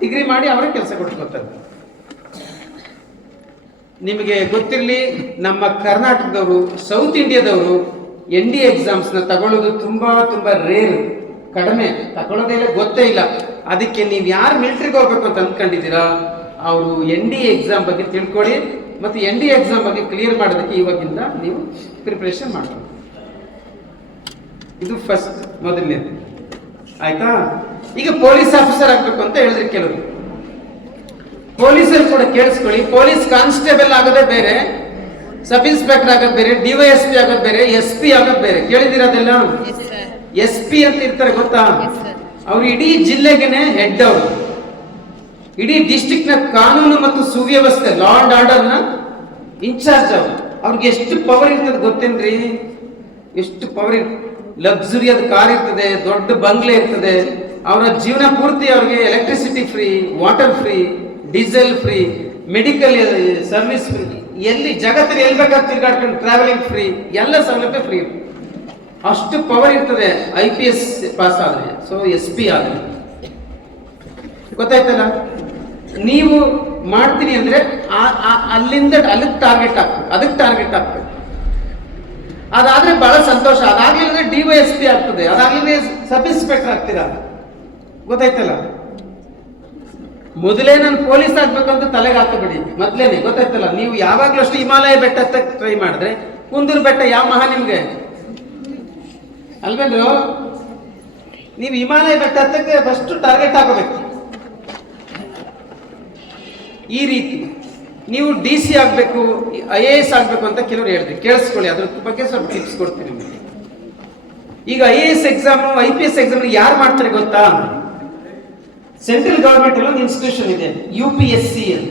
ಡಿಗ್ರಿ ಮಾಡಿ ಅವರೇ ಕೆಲಸ ಕೊಟ್ಕೊತಾರೆ. ನಿಮಗೆ ಗೊತ್ತಿರಲಿ, ನಮ್ಮ ಕರ್ನಾಟಕದವರು, ಸೌತ್ ಇಂಡಿಯಾದವರು ND ಎಕ್ಸಾಮ್ಸ್ ನ ತಗೊಳ್ಳೋದು ತುಂಬಾ ರೇರ್, ಕಡಿಮೆ, ತಗೊಳ್ಳೋದಿಲ್ಲ, ಗೊತ್ತೇ ಇಲ್ಲ. ಅದಕ್ಕೆ ನೀವು ಯಾರು ಮಿಲಿಟರಿಗೆ ಹೋಗ್ಬೇಕು ಅಂತ ಅಂದ್ಕೊಂಡಿದ್ದೀರಾ, ಅವರು ND ಎಕ್ಸಾಮ್ ಬಗ್ಗೆ ತಿಳ್ಕೊಳ್ಳಿ, ಮತ್ತು ND ಎಕ್ಸಾಮ್ ಬಗ್ಗೆ ಕ್ಲಿಯರ್ ಮಾಡೋದಕ್ಕೆ ಇವಾಗಿಂದ ನೀವು ಪ್ರಿಪರೇಷನ್ ಮಾಡ್ಕೊಳ್ಳಿ. ಇದು ಫಸ್ಟ್, ಮೊದಲನೇದು. ಆಯ್ತಾ? ಈಗ ಪೊಲೀಸ್ ಆಫೀಸರ್ ಆಗ್ಬೇಕು ಅಂತ ಹೇಳಿದ್ರಿ ಕೆಲವರು. ಪೊಲೀಸರು ಕೂಡ ಕೇಳಿಸ್ಕೊಳ್ಳಿ, ಪೊಲೀಸ್ ಕಾನ್ಸ್ಟೇಬಲ್ ಆಗೋದೇ ಬೇರೆ, ಸಬ್ ಇನ್ಸ್ಪೆಕ್ಟರ್ ಆಗೋದು ಬೇರೆ, DYSP ಆಗೋದು ಬೇರೆ, SP ಆಗೋದು ಬೇರೆ. ಕೇಳಿದಿರೋದೆಲ್ಲ? SP ಅಂತ ಇರ್ತಾರೆ, ಗೊತ್ತಾ? ಅವ್ರು ಇಡೀ ಜಿಲ್ಲೆಗೆನೆ ಹೆಡ್. ಅವರು ಇಡೀ ಡಿಸ್ಟ್ರಿಕ್ಟ್ ನ ಕಾನೂನು ಮತ್ತು ಸುವ್ಯವಸ್ಥೆ, ಲಾ ಅಂಡ್ ಆರ್ಡರ್ ನ ಇನ್ಚಾರ್ಜ್. ಅವ್ರಿಗೆ ಎಷ್ಟು ಪವರ್ ಇರ್ತದೆ ಗೊತ್ತೇನ್ರಿ? ಎಷ್ಟು ಪವರ್! ಲಕ್ಸುರಿಯಾದ ಕಾರ್ ಇರ್ತದೆ, ದೊಡ್ಡ ಬಂಗ್ಲೆ ಇರ್ತದೆ. ಅವರ ಜೀವನ ಪೂರ್ತಿ ಅವ್ರಿಗೆ electricity free, water free, diesel free, medical service free, ಎಲ್ಲಿ ಜಗತ್ತಿನ ಎಲ್ಲಿ ಬೇಕಾದ್ರೆ ತಿರ್ಗಾಡ್ಕೊಂಡು ಟ್ರಾವೆಲಿಂಗ್ ಫ್ರೀ, ಎಲ್ಲ ಸೌಲಭ್ಯ ಫ್ರೀ. ಅಷ್ಟು ಪವರ್ ಇರ್ತದೆ IPS ಪಾಸ್ ಆದ್ರೆ, ಸೊ SP ಆದ್ರೆ. ಗೊತ್ತಾಯ್ತಲ್ಲ? ನೀವು ಮಾಡ್ತೀನಿ ಅಂದ್ರೆ ಅಲ್ಲಿಂದ ಅಲ್ಲಿಗೆ ಟಾರ್ಗೆಟ್ ಆಗ್ತದೆ, ಅದಕ್ಕೆ ಟಾರ್ಗೆಟ್ ಆಗ್ತದೆ. ಅದಾದ್ರೆ ಬಹಳ ಸಂತೋಷ. ಅದಾಗ್ಲಿಲ್ಲ DYSP ಆಗ್ತದೆ, ಅದಾಗ್ಲಿಲ್ಲ ಸಬ್ ಇನ್ಸ್ಪೆಕ್ಟರ್ ಆಗ್ತೀರಾ. ಗೊತ್ತಾಯ್ತಲ್ಲ? ಮೊದಲೇ ನಾನು ಪೊಲೀಸ್ ಆಗ್ಬೇಕಂತ ತಲೆಗೆ ಹಾಕಬೇಡಿ ಮೊದ್ಲೇನೆ. ಗೊತ್ತಾಯ್ತಲ್ಲ? ನೀವು ಯಾವಾಗ್ಲೂ ಅಷ್ಟು ಹಿಮಾಲಯ ಬೆಟ್ಟ ಟ್ರೈ ಮಾಡಿದ್ರೆ ಕುಂದೂರು ಬೆಟ್ಟ ಯಾವ ಮಹಾ ನಿಮ್ಗೆ ಅಲ್ವೇನ್ರು? ನೀವು ಹಿಮಾಲಯ ಬೆಟ್ಟ ಹತ್ತಕ್ಕೆ ಫಸ್ಟ್ ಟಾರ್ಗೆಟ್ ಹಾಕಬೇಕು. ಈ ರೀತಿ ನೀವು DC ಆಗಬೇಕು, IAS ಆಗಬೇಕು ಅಂತ ಕೆಲವರು ಹೇಳಿದ್ರು. ಕೇಳಿಸ್ಕೊಳ್ಳಿ, ಅದ್ರ ಬಗ್ಗೆ ಸ್ವಲ್ಪ ಟಿಪ್ಸ್ ಕೊಡ್ತೀನಿ ನಿಮಗೆ. ಈಗ IAS ಎಕ್ಸಾಮು, IPS ಎಕ್ಸಾಮ್ ಯಾರು ಮಾಡ್ತಾರೆ ಗೊತ್ತಾ? ಸೆಂಟ್ರಲ್ ಗವರ್ಮೆಂಟ್ ಒಂದು ಇನ್ಸ್ಟಿಟ್ಯೂಷನ್ ಇದೆ, UPSC ಅಂತ,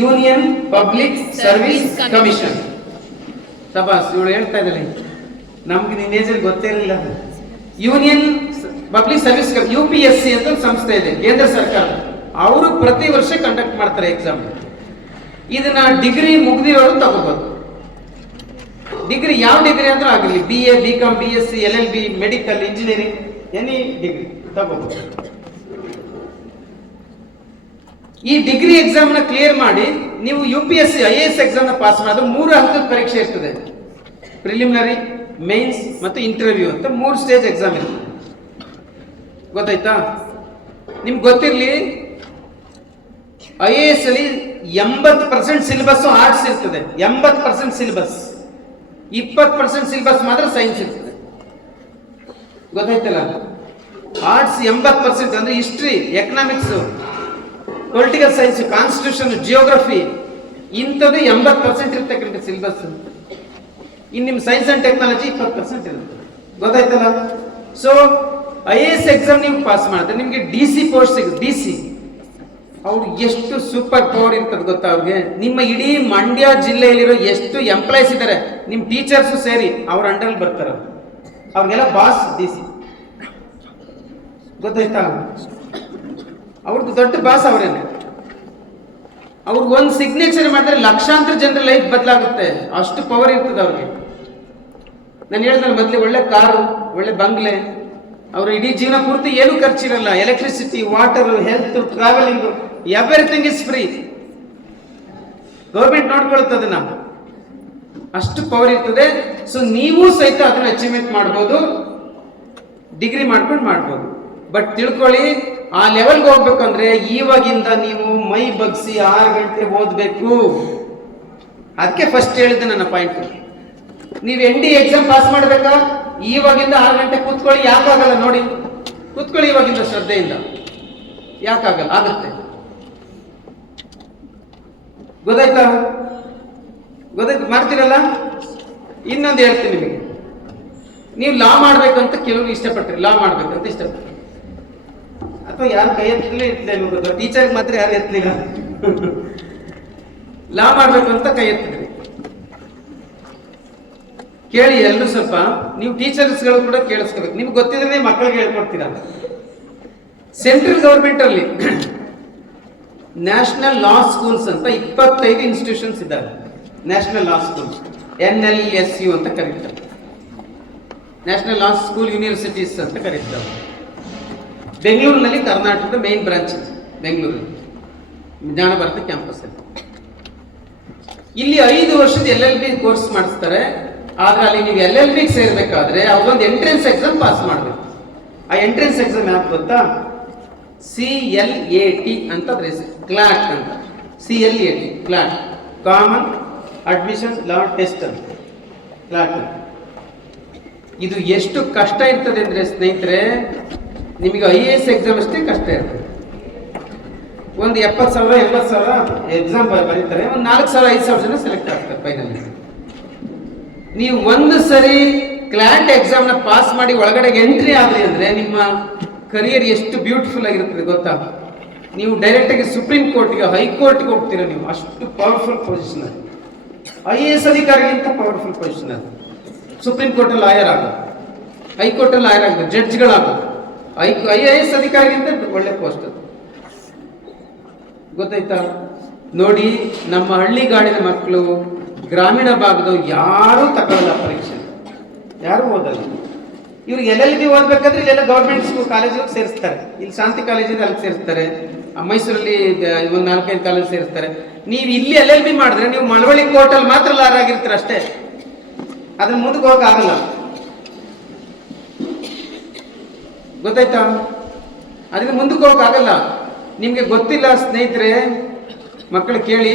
ಯೂನಿಯನ್ ಪಬ್ಲಿಕ್ ಸರ್ವಿಸ್ ಕಮಿಷನ್. ಸಬಾಸ್, ಇವಳು ಹೇಳ್ತಾ ಇದ್ದಾಳೆ, ನಮ್ಗೆ ನಿನ್ನ ಏಜಲ್ಲಿ ಗೊತ್ತೇ ಇರಲಿಲ್ಲ. ಯೂನಿಯನ್ ಪಬ್ಲಿಕ್ ಸರ್ವಿಸ್ UPSC ಅಂತ ಒಂದು ಸಂಸ್ಥೆ ಇದೆ, ಕೇಂದ್ರ ಸರ್ಕಾರ. ಅವರು ಪ್ರತಿ ವರ್ಷ ಕಂಡಕ್ಟ್ ಮಾಡ್ತಾರೆ ಎಕ್ಸಾಮ್. ಇದನ್ನ ಡಿಗ್ರಿ ಮುಗ್ದಿರೋರು ತಗೋಬಹುದು. ಡಿಗ್ರಿ ಯಾವ ಡಿಗ್ರಿ ಅಂದ್ರೂ ಆಗಲಿ, BA, BCom, BSc, LLB, medical, engineering, any degree ತಗೋಬಹುದು. ಈ ಡಿಗ್ರಿ ಎಕ್ಸಾಮ್ ನ ಕ್ಲಿಯರ್ ಮಾಡಿ ನೀವು UPSC IAS ಎಕ್ಸಾಮ್ ನ ಪಾಸ್ ಮಾಡಿದ್ರೆ 3 ಹಂತದ ಪರೀಕ್ಷೆ ಇರ್ತದೆ. ಪ್ರಿಲಿಮಿನರಿ, ಮೇನ್ಸ್ ಮತ್ತು ಇಂಟರ್ವ್ಯೂ ಅಂತ 3 ಸ್ಟೇಜ್ ಎಕ್ಸಾಮ್ ಇರ್ತದೆ. ಗೊತ್ತಾಯ್ತಾ? ನಿಮ್ಗೆ ಗೊತ್ತಿರಲಿ, IAS ಅಲ್ಲಿ 80% ಸಿಲೆಬಸ್ ಆರ್ಟ್ಸ್ ಇರ್ತದೆ. 80% ಸಿಲೆಬಸ್, 20% ಸಿಲೆಬಸ್ ಮಾತ್ರ ಸೈನ್ಸ್ ಇರ್ತದೆ. ಗೊತ್ತಾಯ್ತಲ್ಲ? ಆರ್ಟ್ಸ್ 80% ಅಂದ್ರೆ history, economics, political science, constitution, geography, ಇಂಥದ್ದು 80% ಇರ್ತಕ್ಕಂಥ ಸಿಲೆಬಸ್. ಇನ್ನು ನಿಮ್ಮ ಸೈನ್ಸ್ ಅಂಡ್ ಟೆಕ್ನಾಲಜಿ 20% ಇರುತ್ತೆ. ಗೊತ್ತಾಯ್ತಲ್ಲ? ಸೊ IAS ಎಕ್ಸಾಮ್ ನೀವು ಪಾಸ್ ಮಾಡಿದ್ರೆ ನಿಮಗೆ DC ಪೋಸ್ಟ್ ಸಿಗುತ್ತೆ. DC ಅವ್ರು ಎಷ್ಟು ಸೂಪರ್ ಪವರ್ ಇರ್ತದೆ ಗೊತ್ತಾ ಅವ್ರಿಗೆ? ನಿಮ್ಮ ಇಡೀ ಮಂಡ್ಯ ಜಿಲ್ಲೆಯಲ್ಲಿರೋ ಎಷ್ಟು ಎಂಪ್ಲಾಯ್ಸ್ ಇದ್ದಾರೆ, ನಿಮ್ಮ ಟೀಚರ್ಸು ಸೇರಿ ಅವ್ರ ಅಂಡರ್ ಬರ್ತಾರೆ. ಅವ್ರಿಗೆಲ್ಲ ಬಾಸ್ DC. ಗೊತ್ತಾಯ್ತಾ? ಅವ್ರದ್ದು ದೊಡ್ಡ ಬಾಸ್ ಅವರೇನೆ. ಅವ್ರಿಗೆ ಒಂದು ಸಿಗ್ನೇಚರ್ ಮಾಡಿದ್ರೆ ಲಕ್ಷಾಂತರ ಜನರ ಲೈಫ್ ಬದಲಾಗುತ್ತೆ. ಅಷ್ಟು ಪವರ್ ಇರ್ತದೆ ಅವ್ರಿಗೆ. ನಾನು ಹೇಳಿದ್ರೆ ಮೊದಲೇ ಒಳ್ಳೆ ಕಾರು, ಒಳ್ಳೆ ಬಂಗ್ಲೆ, ಅವರು ಇಡೀ ಜೀವನ ಪೂರ್ತಿ ಏನು ಖರ್ಚಿರಲ್ಲ. Electricity, water, health, travelling, everything is free. Government ನೋಡ್ಕೊಳುತ್ತೆ ಅದನ್ನ. ಅಷ್ಟು ಪವರ್ ಇರ್ತದೆ. ಸೊ ನೀವು ಸಹಿತ ಅದನ್ನ ಅಚೀವ್ಮೆಂಟ್ ಮಾಡ್ಬೋದು, ಡಿಗ್ರಿ ಮಾಡ್ಕೊಂಡು ಮಾಡ್ಬೋದು. ಬಟ್ ತಿಳ್ಕೊಳ್ಳಿ, ಆ ಲೆವೆಲ್ಗೆ ಹೋಗ್ಬೇಕಂದ್ರೆ ಇವಾಗಿಂದ ನೀವು ಮೈ ಬಗ್ಸಿ 6 ಗಂಟೆ ಓದಬೇಕು. ಅದಕ್ಕೆ ಫಸ್ಟ್ ಹೇಳಿದ್ದೆ ನನ್ನ ಪಾಯಿಂಟ್. ನೀವು ND ಎಕ್ಸಾಮ್ ಪಾಸ್ ಮಾಡ್ಬೇಕಾ? ಇವಾಗಿಂದ 6 ಗಂಟೆ ಕೂತ್ಕೊಳ್ಳಿ. ಯಾಕಾಗಲ್ಲ ನೋಡಿ, ಕೂತ್ಕೊಳ್ಳಿ ಇವಾಗಿಂದ ಶ್ರದ್ಧೆಯಿಂದ. ಯಾಕಾಗಲ್ಲ? ಆಗುತ್ತೆ. ಗೊತ್ತಾಯ್ತಾ? ಗೊತ್ತಾಯ್ತು? ಮಾಡ್ತೀರಲ್ಲ? ಇನ್ನೊಂದು ಹೇಳ್ತೀನಿ ನಿಮಗೆ. ನೀವು ಲಾ ಮಾಡ್ಬೇಕಂತ ಕೆಲವರು ಇಷ್ಟಪಟ್ರಿ, ಲಾ ಮಾಡ್ಬೇಕಂತ ಇಷ್ಟಪಟ್ರಿ, ಅಥವಾ ಯಾರು ಕೈ ಎತ್ತಲೇ ಇರ್ತದೆ, ಟೀಚರ್ಗೆ ಮಾತ್ರ ಯಾರು ಎತ್ತಲಿಲ್ಲ. ಲಾ ಮಾಡ್ಬೇಕು ಅಂತ ಕೈ ಎತ್ತಿದ್ರಿ. ಕೇಳಿ ಎಲ್ಲರೂ ಸ್ವಲ್ಪ. ನೀವು ಟೀಚರ್ಸ್ಗಳು ಕೂಡ ಕೇಳಿಸ್ಕೋಬೇಕು. ನಿಮ್ಗೆ ಗೊತ್ತಿದ್ರೆ ಮಕ್ಕಳಿಗೆ ಹೇಳ್ಕೊಡ್ತೀರಾ. ಸೆಂಟ್ರಲ್ ಗವರ್ಮೆಂಟ್ ಅಲ್ಲಿ ನ್ಯಾಷನಲ್ ಲಾ ಸ್ಕೂಲ್ಸ್ ಅಂತ 25 ಇನ್ಸ್ಟಿಟ್ಯೂಷನ್ಸ್ ಇದ್ದಾರೆ. ನ್ಯಾಷನಲ್ ಲಾ ಸ್ಕೂಲ್ಸ್, NLSU ಅಂತ ಕರೀತಾರೆ. ನ್ಯಾಷನಲ್ ಲಾ ಸ್ಕೂಲ್ ಯೂನಿವರ್ಸಿಟೀಸ್ ಅಂತ ಕರೀತಾರೆ. ಬೆಂಗಳೂರಿನಲ್ಲಿ ಕರ್ನಾಟಕದ ಮೇನ್ ಬ್ರಾಂಚ್ ಇದೆ. ಬೆಂಗಳೂರಲ್ಲಿ ಜ್ಞಾನ ಭಾರತಿ ಕ್ಯಾಂಪಸ್ ಅಲ್ಲಿ. ಇಲ್ಲಿ 5 ವರ್ಷದ LLB ಕೋರ್ಸ್ ಮಾಡಿಸ್ತಾರೆ. ಆದ್ರೆ ಅಲ್ಲಿ ನೀವು LLB ಸೇರ್ಬೇಕಾದ್ರೆ ಅವ್ರೊಂದು ಎಂಟ್ರೆನ್ಸ್ ಎಕ್ಸಾಮ್ ಪಾಸ್ ಮಾಡಬೇಕು. ಆ ಎಂಟ್ರೆನ್ಸ್ ಎಕ್ಸಾಮ್ ಯಾಕೆ ಗೊತ್ತಾ? CLAT ಅಂತ ಅದ್ರ ಹೆಸರು, ಕ್ಲಾಟ್ ಅಂತ. CLAT, ಕ್ಲಾಟ್, ಕಾಮನ್ ಅಡ್ಮಿಷನ್ ಲಾ ಟೆಸ್ಟ್ ಅಂತ, ಕ್ಲಾಟ್ ಅಂತ. ಇದು ಎಷ್ಟು ಕಷ್ಟ ಇರ್ತದೆ ಅಂದ್ರೆ ಸ್ನೇಹಿತರೆ, ನಿಮಗೆ IAS ಎಕ್ಸಾಮ್ ಅಷ್ಟೇ ಕಷ್ಟ ಇರ್ತದೆ. ಒಂದು 70,000 80,000 ಎಕ್ಸಾಮ್ ಬರೀತಾರೆ. ಒಂದು 4,000 5,000 ಜನ ಸೆಲೆಕ್ಟ್ ಆಗ್ತಾರೆ ಫೈನಲ್. ನೀವು ಒಂದು ಸರಿ ಕ್ಲಾಟ್ ಎಕ್ಸಾಮ್ ನ ಪಾಸ್ ಮಾಡಿ ಒಳಗಡೆ ಎಂಟ್ರಿ ಆದ್ರಿ ಅಂದ್ರೆ ನಿಮ್ಮ ಕರಿಯರ್ ಎಷ್ಟು ಬ್ಯೂಟಿಫುಲ್ ಆಗಿರ್ತದೆ ಗೊತ್ತಾ? ನೀವು ಡೈರೆಕ್ಟ್ ಆಗಿ ಸುಪ್ರೀಂ ಕೋರ್ಟ್ಗೆ, ಹೈಕೋರ್ಟ್ಗೆ ಹೋಗ್ತೀರಾ. ನೀವು ಅಷ್ಟು ಪವರ್ಫುಲ್ ಪೊಸಿಷನ್ ಅದು. IAS ಅಧಿಕಾರಿಗಿಂತ ಪವರ್ಫುಲ್ ಪೊಸಿಷನ್ ಅದು. ಸುಪ್ರೀಂ ಕೋರ್ಟ್ ಅಲ್ಲಿ ಲಾಯರ್ ಆಗೋದು, ಹೈಕೋರ್ಟ್ ಅಲ್ಲಿ ಲಾಯರ್ ಆಗೋದು, ಜಡ್ಜ್ಗಳಾಗೋದು. IAS ಅಧಿಕಾರಿಗಿಂತ ಒಳ್ಳೆ ಪೋಸ್ಟ್ ಅದು. ಗೊತ್ತಾಯ್ತಾ? ನೋಡಿ, ನಮ್ಮ ಹಳ್ಳಿಗಾಡಿನ ಮಕ್ಕಳು, ಗ್ರಾಮೀಣ ಭಾಗದವ್ರು ಯಾರೂ ತಗೊಳ್ಳಲ್ಲ ಪರೀಕ್ಷೆ, ಯಾರು ಓದಲ್ಲ. ಇವ್ರಿಗೆ LLB ಓದ್ಬೇಕಾದ್ರೆ ಇಲ್ಲೆಲ್ಲ ಗೌರ್ಮೆಂಟ್ ಸ್ಕೂಲ್ ಕಾಲೇಜಿಗೆ ಸೇರಿಸ್ತಾರೆ. ಇಲ್ಲಿ ಶಾಂತಿ ಕಾಲೇಜಿಗೆ ಅಲ್ಲಿ ಸೇರಿಸ್ತಾರೆ, ಮೈಸೂರಲ್ಲಿ ಒಂದು 4-5 ಕಾಲೇಜ್ ಸೇರಿಸ್ತಾರೆ. ನೀವು ಇಲ್ಲಿ LLB ಮಾಡಿದ್ರೆ ನೀವು ಮಳವಳ್ಳಿ ಕೋರ್ಟಲ್ಲಿ ಮಾತ್ರ ಲಾಯರ್ ಆಗಿರ್ತೀರ ಅಷ್ಟೇ. ಅದ್ರ ಮುಂದಕ್ಕೆ ಹೋಗಕ್ಕಾಗಲ್ಲ. ಗೊತ್ತಾಯ್ತಾ? ಅದಕ್ಕೆ ಮುಂದಕ್ಕೆ ಹೋಗಕ್ಕಾಗಲ್ಲ. ನಿಮ್ಗೆ ಗೊತ್ತಿಲ್ಲ ಸ್ನೇಹಿತರೆ, ಮಕ್ಕಳು ಕೇಳಿ.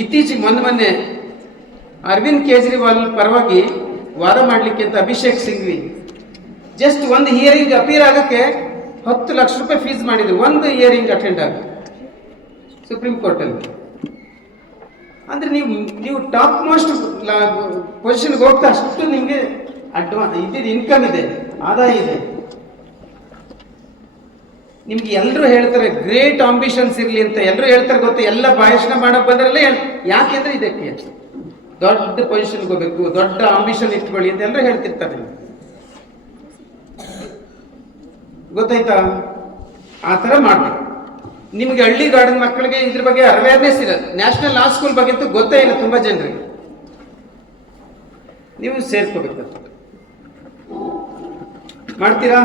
ಇತ್ತೀಚೆಗೆ ಮೊನ್ನೆ ಅರವಿಂದ್ ಕೇಜ್ರಿವಾಲ್ ಪರವಾಗಿ ವಾದ ಮಾಡಲಿಕ್ಕೆ ಅಂತ ಅಭಿಷೇಕ್ ಸಿಂಘ್ವಿ ಜಸ್ಟ್ ಒಂದು ಹಿಯರಿಂಗ್ ಅಪಿಯರ್ ಆಗಕ್ಕೆ 10 ಲಕ್ಷ ರೂಪಾಯಿ ಫೀಸ್ ಮಾಡಿದ್ರು, ಒಂದು ಹಿಯರಿಂಗ್ ಅಟೆಂಡ್ ಆಗ ಸುಪ್ರೀಂ ಕೋರ್ಟಲ್ಲಿ. ಅಂದ್ರೆ ನೀವು ಟಾಪ್ ಮೋಸ್ಟ್ ಪೊಸಿಷನ್ಗೆ ಹೋಗ್ತಾ ಅಷ್ಟು ನಿಮಗೆ ಇದ್ದಿದ್ದು ಇನ್ಕಮ್ ಇದೆ, ಆದಾಯ ಇದೆ. ನಿಮ್ಗೆ ಎಲ್ಲರೂ ಹೇಳ್ತಾರೆ ಗ್ರೇಟ್ ಆಂಬಿಷನ್ಸ್ ಇರಲಿ ಅಂತ, ಎಲ್ಲರೂ ಹೇಳ್ತಾರೆ ಗೊತ್ತು. ಎಲ್ಲ ಭಾಷಣ ಮಾಡಕ್ ಬಂದ್ರಲ್ಲೇ ಯಾಕೆಂದ್ರೆ ಇದಕ್ಕೆ ದೊಡ್ಡ ಪೊಸಿಷನ್ಗೆ ಹೋಗ್ಬೇಕು, ದೊಡ್ಡ ಆಂಬಿಷನ್ ಇಟ್ಕೊಳ್ಳಿ ಅಂತ ಎಲ್ಲರೂ ಹೇಳ್ತಿರ್ತಾರೆ. ಗೊತ್ತಾಯ್ತಾ? ಆ ಥರ ಮಾಡ್ಬೇಕು. ನಿಮಗೆ ಹಳ್ಳಿ ಗಾರ್ಡನ್ ಮಕ್ಕಳಿಗೆ ಇದ್ರ ಬಗ್ಗೆ ಅವೇರ್ನೆಸ್ ಇರೋದು, ನ್ಯಾಷನಲ್ ಲಾ ಸ್ಕೂಲ್ ಬಗ್ಗೆ ಅಂತೂ ಗೊತ್ತೇ ಇಲ್ಲ ತುಂಬಾ ಜನರಿಗೆ. ನೀವು ಸೇರ್ಕೋಬೇಕು, ಮಾಡ್ತೀರಾ?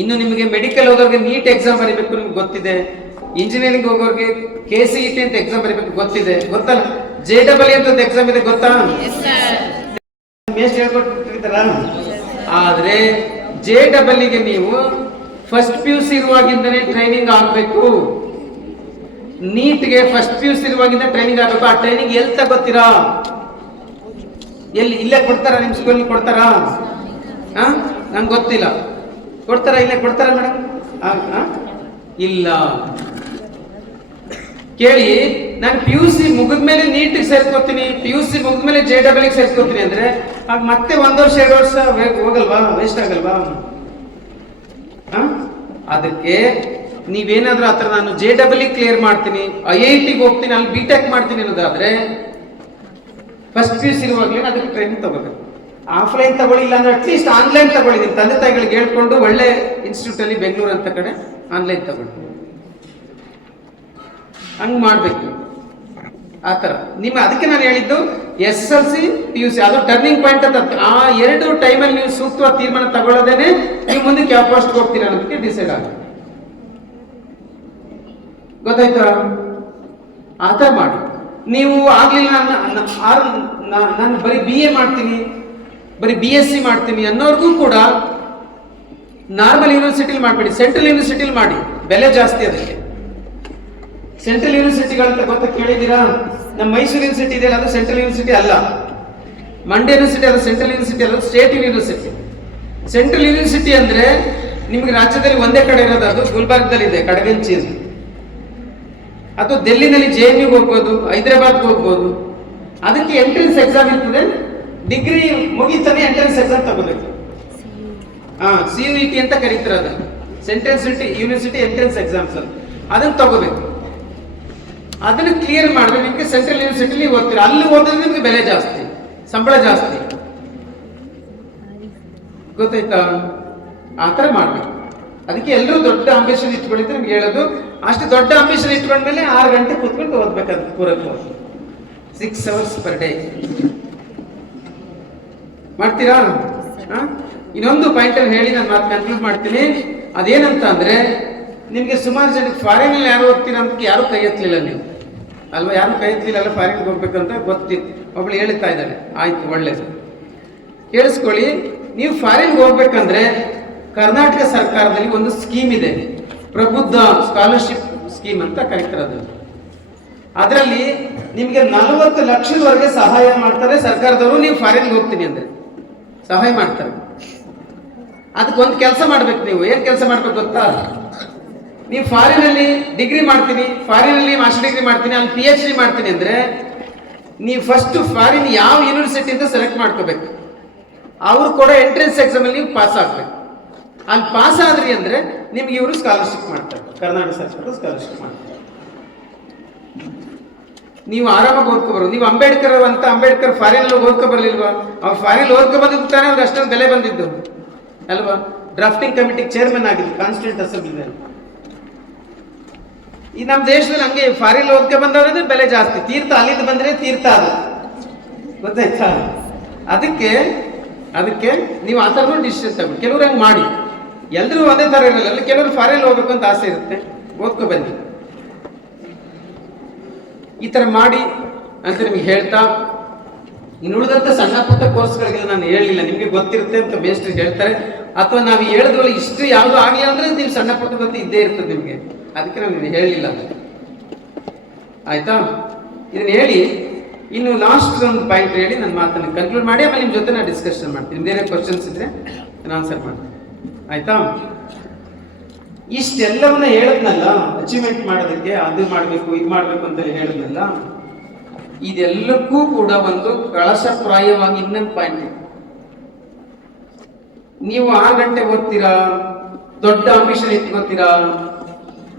ಇನ್ನು ನಿಮಗೆ ಮೆಡಿಕಲ್ ಹೋಗೋರಿಗೆ ನೀಟ್ ಎಕ್ಸಾಮ್ ಬರೀಬೇಕು ನಿಮ್ಗೆ ಗೊತ್ತಿದೆ, ಇಂಜಿನಿಯರಿಂಗ್ ಹೋಗೋರಿಗೆ KCET ಅಂತ ಎಕ್ಸಾಮ್ ಬರೀಬೇಕು ಗೊತ್ತಿದೆ, ಗೊತ್ತಲ್ಲ? JEE ಅಂತ ಎಕ್ಸಾಮ್ ಇದೆ, ಗೊತ್ತಾ? ಹೇಳ್ಕೊಟ್ಟಿರ್ತಾರ. ಆದ್ರೆ JEE ನೀವು ಫಸ್ಟ್ PUC ಇರುವಾಗಿಂದನೇ ಟ್ರೈನಿಂಗ್ ಆಗಬೇಕು. ನೀಟ್ಗೆ ಫಸ್ಟ್ PUC ಇರುವಾಗಿಂದ ಟ್ರೈನಿಂಗ್ ಆಗಬೇಕು. ಆ ಟ್ರೈನಿಂಗ್ ಎಲ್ಲಿ ತಗೋತೀರಾ? ಎಲ್ಲಿ? ಇಲ್ಲೇ ಕೊಡ್ತಾರ? ನಿಮ್ ಸ್ಕೂಲ್ ಕೊಡ್ತಾರಾ? ನಂಗೆ ಗೊತ್ತಿಲ್ಲ. ಕೊಡ್ತಾರ? ಇಲ್ಲೇ ಕೊಡ್ತಾರ ಮೇಡಮ್? ಇಲ್ಲ. ಕೇಳಿ, ನಾನು PUC ಮುಗಿದ್ಮೇಲೆ ನೀಟಿಗೆ ಸೇರ್ಕೋತೀನಿ, PUC ಮುಗಿದ್ಮೇಲೆ JEE ಸೇರ್ಕೋತೀನಿ ಅಂದ್ರೆ ಆಗ ಮತ್ತೆ 1 ವರ್ಷ 2 ವರ್ಷ ಹೋಗಲ್ವಾ? ವೇಸ್ಟ್ ಆಗಲ್ವಾ? ಅದಕ್ಕೆ ನೀವೇನಾದ್ರೂ ಆತರ ನಾನು JEE ಕ್ಲಿಯರ್ ಮಾಡ್ತೀನಿ, IITಗೆ ಹೋಗ್ತೀನಿ, ಅಲ್ಲಿ BTech ಮಾಡ್ತೀನಿ ಅನ್ನೋದಾದ್ರೆ ಫಸ್ಟ್ PUC ಇರುವಾಗಲೇ ಅದಕ್ಕೆ ಟ್ರೈನಿಂಗ್ ತಗೋಬೇಕು. ಆಫ್ಲೈನ್ ತಗೊಳ್ಳಿಲ್ಲ ಅಂದ್ರೆ ಅಟ್ಲೀಸ್ಟ್ ಆನ್ಲೈನ್ ತಗೊಳ್ಳಿ. ನಿಮ್ಮ ತಂದೆ ತಾಯಿಗಳಿಗೆ ಹೇಳ್ಕೊಂಡು ಒಳ್ಳೆ ಇನ್ಸ್ಟಿಟ್ಯೂಟ್ ಅಲ್ಲಿ ಬೆಂಗಳೂರು ಅಂತ ಕಡೆ ಆನ್ಲೈನ್ ತಗೊಳ್ಳಿ. ಹಂಗ್ ಮಾಡ್ಬೇಕು. ಆತರ ನಿಮ್ಮ ಅದಕ್ಕೆ ನಾನು ಹೇಳಿದ್ದು SSLC PUC ಅದು ಟರ್ನಿಂಗ್ ಪಾಯಿಂಟ್ ಅಂತ. ಆ 2 ಟೈಮಲ್ಲಿ ನೀವು ಸೂಕ್ತವಾದ ತೀರ್ಮಾನ ತಗೊಳ್ಳೋದೇನೆ ನೀವು ಮುಂದಕ್ಕೆ ಯಾವ ಪೋಸ್ಟ್ ಹೋಗ್ತೀರಾ ಅನ್ನೋದಕ್ಕೆ ಡಿಸೈಡ್ ಆಗುತ್ತೆ. ಗೊತ್ತಾಯ್ತಾ? ಆತರ ಮಾಡಿ. ನೀವು ಆಗ್ಲಿಲ್ಲ ನಾನು ಬರೀ BA ಮಾಡ್ತೀನಿ, ಬರೀ BSc ಮಾಡ್ತೀನಿ ಅನ್ನೋರ್ಗೂ ಕೂಡ ನಾರ್ಮಲ್ ಯೂನಿವರ್ಸಿಟಿಲಿ ಮಾಡಬೇಡಿ, ಸೆಂಟ್ರಲ್ ಯೂನಿವರ್ಸಿಟಿಲಿ ಮಾಡಿ. ಬೆಲೆ ಜಾಸ್ತಿ ಅದಕ್ಕೆ. ಸೆಂಟ್ರಲ್ ಯೂನಿವರ್ಸಿಟಿಗಳಂತ ಗೊತ್ತಾ? ಕೇಳಿದ್ದೀರಾ? ನಮ್ಮ ಮೈಸೂರು ಯೂನಿವರ್ಸಿಟಿ ಇದೆ, ಅದು ಸೆಂಟ್ರಲ್ ಯೂನಿವರ್ಸಿಟಿ ಅಲ್ಲ. ಮಂಡ್ಯ ಯೂನಿವರ್ಸಿಟಿ ಅದು ಸೆಂಟ್ರಲ್ ಯೂನಿವರ್ಸಿಟಿ ಅಲ್ಲ, ಸ್ಟೇಟ್ ಯೂನಿವರ್ಸಿಟಿ. ಸೆಂಟ್ರಲ್ ಯೂನಿವರ್ಸಿಟಿ ಅಂದ್ರೆ ನಿಮ್ಗೆ ರಾಜ್ಯದಲ್ಲಿ ಒಂದೇ ಕಡೆ ಇರೋದು, ಅದು ಗುಲ್ಬರ್ಗದಲ್ಲಿ ಇದೆ, ಕಡಗಂಚಿ. ಅಥವಾ ಡೆಲ್ಲಿನಲ್ಲಿ JNU ಹೋಗ್ಬೋದು, ಹೈದರಾಬಾದ್ಗೆ ಹೋಗ್ಬೋದು. ಅದಕ್ಕೆ ಎಂಟ್ರೆನ್ಸ್ ಎಕ್ಸಾಮ್ ಇರ್ತದೆ. ಡಿಗ್ರಿ ಮುಗಿತಾನೆ ಎಂಟ್ರೆನ್ಸ್ ಎಕ್ಸಾಮ್ ತಗೋಬೇಕು. CUET ಅಂತ ಕರೀತಾರೆ. ಅದು ಸೆಂಟ್ರಲ್ ಯೂನಿವರ್ಸಿಟಿ ಎಂಟ್ರೆನ್ಸ್ ಎಕ್ಸಾಮ್ಸ್, ಅದನ್ನ ತಗೋಬೇಕು. ಅದನ್ನ ಕ್ಲಿಯರ್ ಮಾಡಿದ್ರೆ ನಿಮ್ಗೆ ಸೆಂಟ್ರಲ್ ಯೂನಿವರ್ಸಿಟಿಲಿ ಓದ್ತೀರಾ. ಅಲ್ಲಿ ಓದಿದ್ರೆ ನಿಮ್ಗೆ ಬೆಲೆ ಜಾಸ್ತಿ, ಸಂಬಳ ಜಾಸ್ತಿ. ಗೊತ್ತಾಯ್ತಾ? ಆತರ ಮಾಡ್ಬೇಕು. ಅದಕ್ಕೆ ಎಲ್ಲರೂ ದೊಡ್ಡ ಅಂಬಿಷನ್ ಇಟ್ಕೊಂಡಿದ್ರೆ ನಿಮ್ಗೆ ಹೇಳೋದು, ಅಷ್ಟು ದೊಡ್ಡ ಅಂಬಿಷನ್ ಇಟ್ಕೊಂಡ್ಮೇಲೆ 6 ಗಂಟೆ ಕೂತ್ಕೊಂಡು ಓದ್ಬೇಕಂತ ಪೂರಕ್ಕೆ 6 hours per day ಮಾಡ್ತೀರಾ? ಇನ್ನೊಂದು ಪಾಯಿಂಟ್ ಅಲ್ಲಿ ಹೇಳಿ ನಾನು ಮಾತು ಕನ್ಕ್ಲೂಡ್ ಮಾಡ್ತೀನಿ. ಅದೇನಂತ ಅಂದ್ರೆ, ನಿಮ್ಗೆ ಸುಮಾರು ಜನಕ್ಕೆ ಫಾರಿನ್ ಅಲ್ಲಿ ಯಾರು ಹೋಗ್ತೀರಾ ಅಂತ ಯಾರು ಕೈ ಎತ್ತಲಿಲ್ಲ ನೀವು ಅಲ್ವಾ? ಯಾರು ಕೈ ಎತ್ತಲಿಲ್ಲ ಅಲ್ಲ, ಫಾರಿನ್ಗೆ ಹೋಗ್ಬೇಕಂತ ಗೊತ್ತಿತ್ತು. ಒಬ್ಳು ಹೇಳ್ತಾ ಇದ್ದಾಳೆ, ಆಯ್ತು ಒಳ್ಳೇದು ಕೇಳಿಸ್ಕೊಳ್ಳಿ. ನೀವು ಫಾರಿನ್ಗೆ ಹೋಗ್ಬೇಕಂದ್ರೆ ಕರ್ನಾಟಕ ಸರ್ಕಾರದಲ್ಲಿ ಒಂದು ಸ್ಕೀಮ್ ಇದೆ, ಪ್ರಬುದ್ಧ ಸ್ಕಾಲರ್ಶಿಪ್ ಸ್ಕೀಮ್ ಅಂತ ಕರೀತಾರೆ. ಅದರಲ್ಲಿ ನಿಮ್ಗೆ 40 ಲಕ್ಷದವರೆಗೆ ಸಹಾಯ ಮಾಡ್ತಾರೆ ಸರ್ಕಾರದವರು. ನೀವು ಫಾರಿನ್ಗೆ ಹೋಗ್ತೀನಿ ಅಂದ್ರೆ ಸಹಾಯ ಮಾಡ್ತಾರೆ. ಅದಕ್ಕೊಂದು ಕೆಲಸ ಮಾಡ್ಬೇಕು. ನೀವು ಏನ್ ಕೆಲಸ ಮಾಡ್ಬೇಕು ಗೊತ್ತಾ? ನೀವು ಫಾರಿನಲ್ಲಿ ಡಿಗ್ರಿ ಮಾಡ್ತೀನಿ, ಫಾರಿನಲ್ಲಿ ಮಾಸ್ಟರ್ ಡಿಗ್ರಿ ಮಾಡ್ತೀನಿ, ಅಲ್ಲಿ PhD ಮಾಡ್ತೀನಿ ಅಂದ್ರೆ ನೀವು ಫಸ್ಟ್ ಫಾರಿನ್ ಯಾವ ಯೂನಿವರ್ಸಿಟಿ ಅಂತ ಸೆಲೆಕ್ಟ್ ಮಾಡ್ಕೋಬೇಕು. ಅವ್ರು ಕೊಡೋ ಎಂಟ್ರೆನ್ಸ್ ಎಕ್ಸಾಮ್ ಅಲ್ಲಿ ನೀವು ಪಾಸ್ ಆಗ್ಬೇಕು. ಅಲ್ಲಿ ಪಾಸ್ ಆದ್ರಿ ಅಂದ್ರೆ ನಿಮ್ಗೆ ಇವರು ಸ್ಕಾಲರ್ಶಿಪ್ ಮಾಡ್ತಾರೆ, ಕರ್ನಾಟಕ ಸರ್ಕಾರ ಸ್ಕಾಲರ್ಶಿಪ್ ಮಾಡ್ತಾರೆ. ನೀವು ಆರಾಮಾಗಿ ಓದ್ಕೊಬರೋದು. ನೀವು ಅಂಬೇಡ್ಕರ್ ಫಾರಿನ್ ಓದ್ಕೊ ಬರ್ಲಿಲ್ವಾ? ಅವ್ರು ಫಾರಿನ್ ಓದ್ಕೊ ಬಂದಿದ್ದು ತಾನೇ ಅವ್ರಿಗೆ ಅಷ್ಟೊಂದು ಬೆಲೆ ಬಂದಿದ್ದು ಅಲ್ವಾ? ಡ್ರಾಫ್ಟಿಂಗ್ ಕಮಿಟಿ ಚೇರ್ಮನ್ ಆಗಿದ್ದು ಕಾನ್ಸ್ಟಿಟ್ಯೂಂಟ್ ಅಸೆಂಬ್ಲಿನಲ್ಲಿ. ಈ ನಮ್ಮ ದೇಶದಲ್ಲಿ ಹಂಗೆ ಫಾರಿನ್ ಓದ್ಕೊ ಬಂದವ್ರೆ ಬೆಲೆ ಜಾಸ್ತಿ. ತೀರ್ಥ ಅಲ್ಲಿಂದ ಬಂದ್ರೆ ತೀರ್ಥ ಅದು, ಗೊತ್ತಾಯ್ತಾ? ಅದಕ್ಕೆ ನೀವು ಆ ಥರ ಡಿಸಿಷನ್ ತಗೊಂಡು ಕೆಲವ್ರು ಹಂಗೆ ಮಾಡಿ. ಎಲ್ಲರೂ ಒಂದೇ ಥರ ಇರಲ್ಲ. ಕೆಲವರು ಫಾರಿನ್ ಹೋಗ್ಬೇಕು ಅಂತ ಆಸೆ ಇರುತ್ತೆ, ಓದ್ಕೊ ಬನ್ನಿ. ಈ ಥರ ಮಾಡಿ ಅಂತ ನಿಮ್ಗೆ ಹೇಳ್ತಾ, ಇನ್ನು ಉಳಿದಂಥ ಸಣ್ಣ ಪುಟ್ಟ ಕೋರ್ಸ್ಗಳಿಗೆಲ್ಲ ನಾನು ಹೇಳಿಲ್ಲ, ನಿಮಗೆ ಗೊತ್ತಿರುತ್ತೆ ಅಂತ ಮೇಸ್ಟ್ರಿಗೆ ಹೇಳ್ತಾರೆ. ಅಥವಾ ನಾವು ಹೇಳಿದ್ರಲ್ಲಿ ಇಷ್ಟು ಯಾವುದು ಆಗಲಿಲ್ಲ ಅಂದ್ರೆ ನೀವು ಸಣ್ಣ ಪುಟ್ಟದಂತ ಇದ್ದೇ ಇರ್ತದೆ ನಿಮಗೆ. ಅದಕ್ಕೆ ನಾನು ಹೇಳಲಿಲ್ಲ. ಆಯ್ತಾ? ಇದನ್ನ ಹೇಳಿ ಇನ್ನು ಲಾಸ್ಟ್ ಒಂದು ಪಾಯಿಂಟ್ ಹೇಳಿ ನನ್ನ ಮಾತನ್ನು ಕನ್ಕ್ಲೂಡ್ ಮಾಡಿ ಆಮೇಲೆ ನಿಮ್ಮ ಜೊತೆ ನಾನು ಡಿಸ್ಕಷನ್ ಮಾಡ್ತೀನಿ. ಬೇರೆ ಕ್ವಶನ್ಸ್ ಇದ್ರೆ ನಾನು ಆನ್ಸರ್ ಮಾಡ್ತೀನಿ, ಆಯ್ತಾ? ಇಷ್ಟೆಲ್ಲವನ್ನ ಹೇಳದ್ನಲ್ಲ, ಅಚೀವ್ಮೆಂಟ್ ಮಾಡೋದಕ್ಕೆ ಅದು ಮಾಡಬೇಕು ಇದು ಮಾಡಬೇಕು ಅಂತ ಹೇಳದ್ನಲ್ಲ, ಇದೆಲ್ಲಕ್ಕೂ ಕೂಡ ಒಂದು ಕಳಶಪ್ರಾಯವಾಗಿ ಇನ್ನೊಂದು ಪಾಯಿಂಟ್. ನೀವು 6 ಗಂಟೆ ಓದ್ತೀರಾ, ದೊಡ್ಡ ಅಂಬಿಷನ್ ಇಟ್ಕೋತೀರಾ,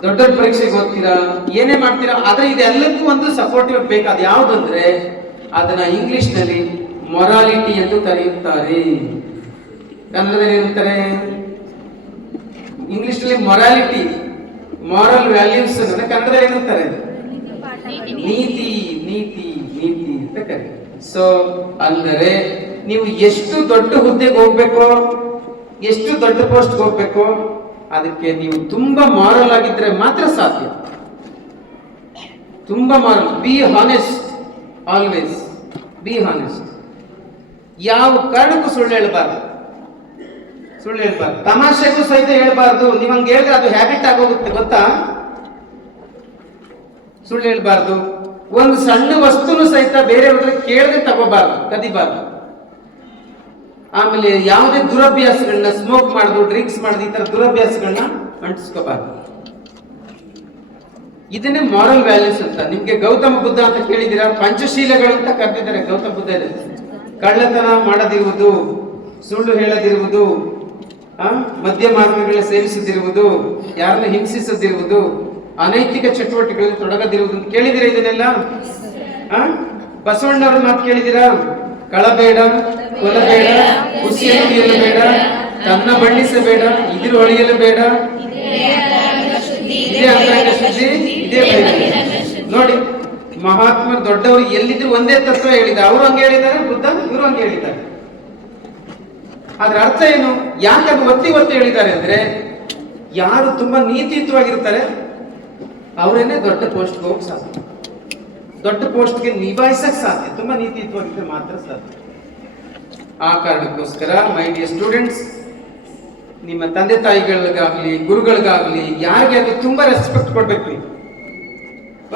ದೊಡ್ಡ ದೊಡ್ಡ ಪರೀಕ್ಷೆಗೆ ಓದ್ತೀರಾ, ಏನೇ ಮಾಡ್ತೀರಾ, ಆದ್ರೆ ಇದೆಲ್ಲಕ್ಕೂ ಒಂದು ಸಪೋರ್ಟಿವ್ ಬೇಕು. ಅದು ಯಾವುದಂದ್ರೆ ಅದನ್ನ ಇಂಗ್ಲಿಷ್ ನಲ್ಲಿ ಮೊರಾಲಿಟಿ ಎಂದು ಕರೆಯುತ್ತಾರೆ. ಕನ್ನಡದಲ್ಲಿ ಏನಂತಾರೆ? ಇಂಗ್ಲಿಷ್ ನಲ್ಲಿ ಮೊರಾಲಿಟಿ, ಮಾರಲ್ ವ್ಯಾಲ್ಯೂಸ್ ಅಂದ್ರೆ ಕನ್ನಡದಲ್ಲಿ ಏನಂತಾರೆ? ನೀತಿ ನೀತಿ ನೀತಿ ಅಂತ ಕರೀತಾರೆ. ಸೊ ಅಂದರೆ ನೀವು ಎಷ್ಟು ದೊಡ್ಡ ಹುದ್ದೆಗೆ ಹೋಗ್ಬೇಕೋ, ಎಷ್ಟು ದೊಡ್ಡ ಪೋಸ್ಟ್ ಹೋಗ್ಬೇಕೋ, ಅದಕ್ಕೆ ನೀವು ತುಂಬಾ ಮಾರಲ್ ಆಗಿದ್ರೆ ಮಾತ್ರ ಸಾಧ್ಯ. ತುಂಬಾ moral. Be honest, always be honest. ಯಾವ ಕಾರಣಕ್ಕೂ ಸುಳ್ಳು ಹೇಳಬಾರ್ದು, ಸುಳ್ಳು ಹೇಳ್ಬಾರ್ದು. ತಮಾಷೆಗೂ ಸಹಿತ ಹೇಳ್ಬಾರ್ದು. ನೀವು ಹಂಗೆ ಹೇಳಿದ್ರೆ ಅದು ಹ್ಯಾಬಿಟ್ ಆಗೋಗುತ್ತೆ, ಗೊತ್ತಾ? ಸುಳ್ಳು ಹೇಳ್ಬಾರ್ದು. ಒಂದು ಸಣ್ಣ ವಸ್ತುನು ಸಹಿತ ಬೇರೆಯವ್ರ ಕೇಳದೆ ತಗೋಬಾರ್ದು, ಕದಿಬಾರ್ದು. ಆಮೇಲೆ ಯಾವುದೇ ದುರಭ್ಯಾಸಗಳನ್ನ, ಸ್ಮೋಕ್ ಮಾಡುದು, ಡ್ರಿಂಕ್ಸ್ ಮಾಡುದು, ಈ ತರ ದುರಭ್ಯಾಸಗಳನ್ನ ಅಂಟಿಸ್ಕೋಬಾರ್ದು. ಇದನ್ನೇ ಮಾರಲ್ ವ್ಯಾಲ್ಯೂಸ್ ಅಂತ. ನಿಮ್ಗೆ ಗೌತಮ ಬುದ್ಧ ಅಂತ ಕೇಳಿದಿರಾ? ಪಂಚಶೀಲಗಳು ಅಂತ ಕರೆದಿದ್ದಾರೆ ಗೌತಮ ಬುದ್ಧ. ಕಳ್ಳತನ ಮಾಡದಿರುವುದು, ಸುಳ್ಳು ಹೇಳದಿರುವುದು, ಮದ್ಯ ಮಾರ್ಗಗಳನ್ನ ಸೇವಿಸದಿರುವುದು, ಯಾರನ್ನ ಹಿಂಸಿಸದಿರುವುದು, ಅನೈತಿಕ ಚಟುವಟಿಕೆಗಳಲ್ಲಿ ತೊಡಗದಿರುವುದು ಅಂತ ಕೇಳಿದಿರಾ? ಇದನ್ನೆಲ್ಲ ಬಸವಣ್ಣವ್ರ ಮಾತು ಕೇಳಿದಿರಾ? ಕಳಬೇಡ, ಕೊಲಬೇಡ, ಕುಸಿಯನ್ನು ಕುಡಿಯಲು ಬೇಡ, ತನ್ನ ಬಣ್ಣಿಸಬೇಡ, ಇದಿರು ಹೊಳೆಯಲು ಬೇಡ, ಇದೇ ಅಂತರಂಗ ಶುದ್ಧಿ, ಇದೇ ಬೈರಾಗ್ಯ. ನೋಡಿ, ಮಹಾತ್ಮರು ದೊಡ್ಡವರು ಎಲ್ಲಿದ್ರು ಒಂದೇ ತತ್ವ ಹೇಳಿದ್ದಾರೆ. ಅವರು ಹಂಗೆ ಹೇಳಿದ್ದಾರೆ, ಬುದ್ಧ ಇವರು ಹಂಗೆ ಹೇಳಿದ್ದಾರೆ. ಅದ್ರ ಅರ್ಥ ಏನು? ಯಾಕೆ ಅದು ಒತ್ತಿ ಒತ್ತಿ ಹೇಳಿದ್ದಾರೆ ಅಂದ್ರೆ, ಯಾರು ತುಂಬಾ ನೀತಿಯುತವಾಗಿರ್ತಾರೆ ಅವರೇನೆ ದೊಡ್ಡ ಪೋಸ್ಟ್ಗೆ ಹೋಗಕ್ ಸಾಧ್ಯ, ದೊಡ್ಡ ಪೋಸ್ಟ್ಗೆ ನಿಭಾಯಿಸಕ್ ಸಾಧ್ಯ. ತುಂಬಾ ನೀತಿಯುತವಾಗಿದ್ರೆ ಮಾತ್ರ ಸಾಧ್ಯ. ಆ ಕಾರಣಕ್ಕೋಸ್ಕರ ಮೈ ಡಿಯರ್ ಸ್ಟೂಡೆಂಟ್ಸ್, ನಿಮ್ಮ ತಂದೆ ತಾಯಿಗಳಿಗಾಗ್ಲಿ, ಗುರುಗಳಿಗಾಗ್ಲಿ, ಯಾರಿಗೆ ಅದು ತುಂಬಾ ರೆಸ್ಪೆಕ್ಟ್ ಕೊಡ್ಬೇಕು. ನೀವು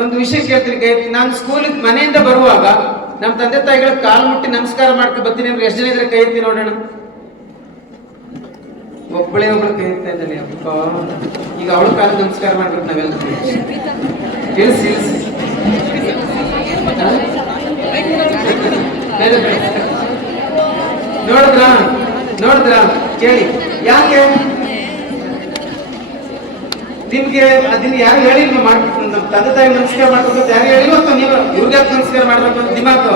ಒಂದು ವಿಷಯ ಕೇಳ್ತೀನಿ, ನಾನು ಸ್ಕೂಲಿಗೆ ಮನೆಯಿಂದ ಬರುವಾಗ ನಮ್ಮ ತಂದೆ ತಾಯಿಗಳ ಕಾಲು ಮುಟ್ಟಿ ನಮಸ್ಕಾರ ಮಾಡ್ಕೊ ಬರ್ತೀನಿ ಅಂದ್ರೆ ಎಷ್ಟು ಜನ ಇದ್ರೆ ಕೈ ಎತ್ತಿ ನೋಡೋಣ. ಒಬ್ಬಳೇ ಒಬ್ಬಳು ಕೈ ಎತ್ತಾ ಇದ್ದಾನೆ. ಅಪ್ಪ, ಈಗ ಅವಳ ಕಾಲ ನಮಸ್ಕಾರ ಮಾಡ್ಬೇಕು ನಾವೆಲ್ಲ. ತಿಳಿಸಿ ನೋಡಿದ್ರ ಕೇಳಿ. ಯಾಕೆ ನಿಮ್ಗೆ ಅದನ್ನ ಯಾರು ಹೇಳಿಲ್ವ ಮಾಡ್ಬೇಕು? ನಮ್ಮ ತಂದೆ ತಾಯಿ ನಮಸ್ಕಾರ ಮಾಡ್ಬೇಕು ಅಂತ ಯಾರು ಹೇಳಿಲ್ವ? ಅಥವಾ ನೀವು ಇವ್ರಿಗೆ ನಮಸ್ಕಾರ ಮಾಡ್ಬೇಕು ಅಂತ ದಿಮಾಕು?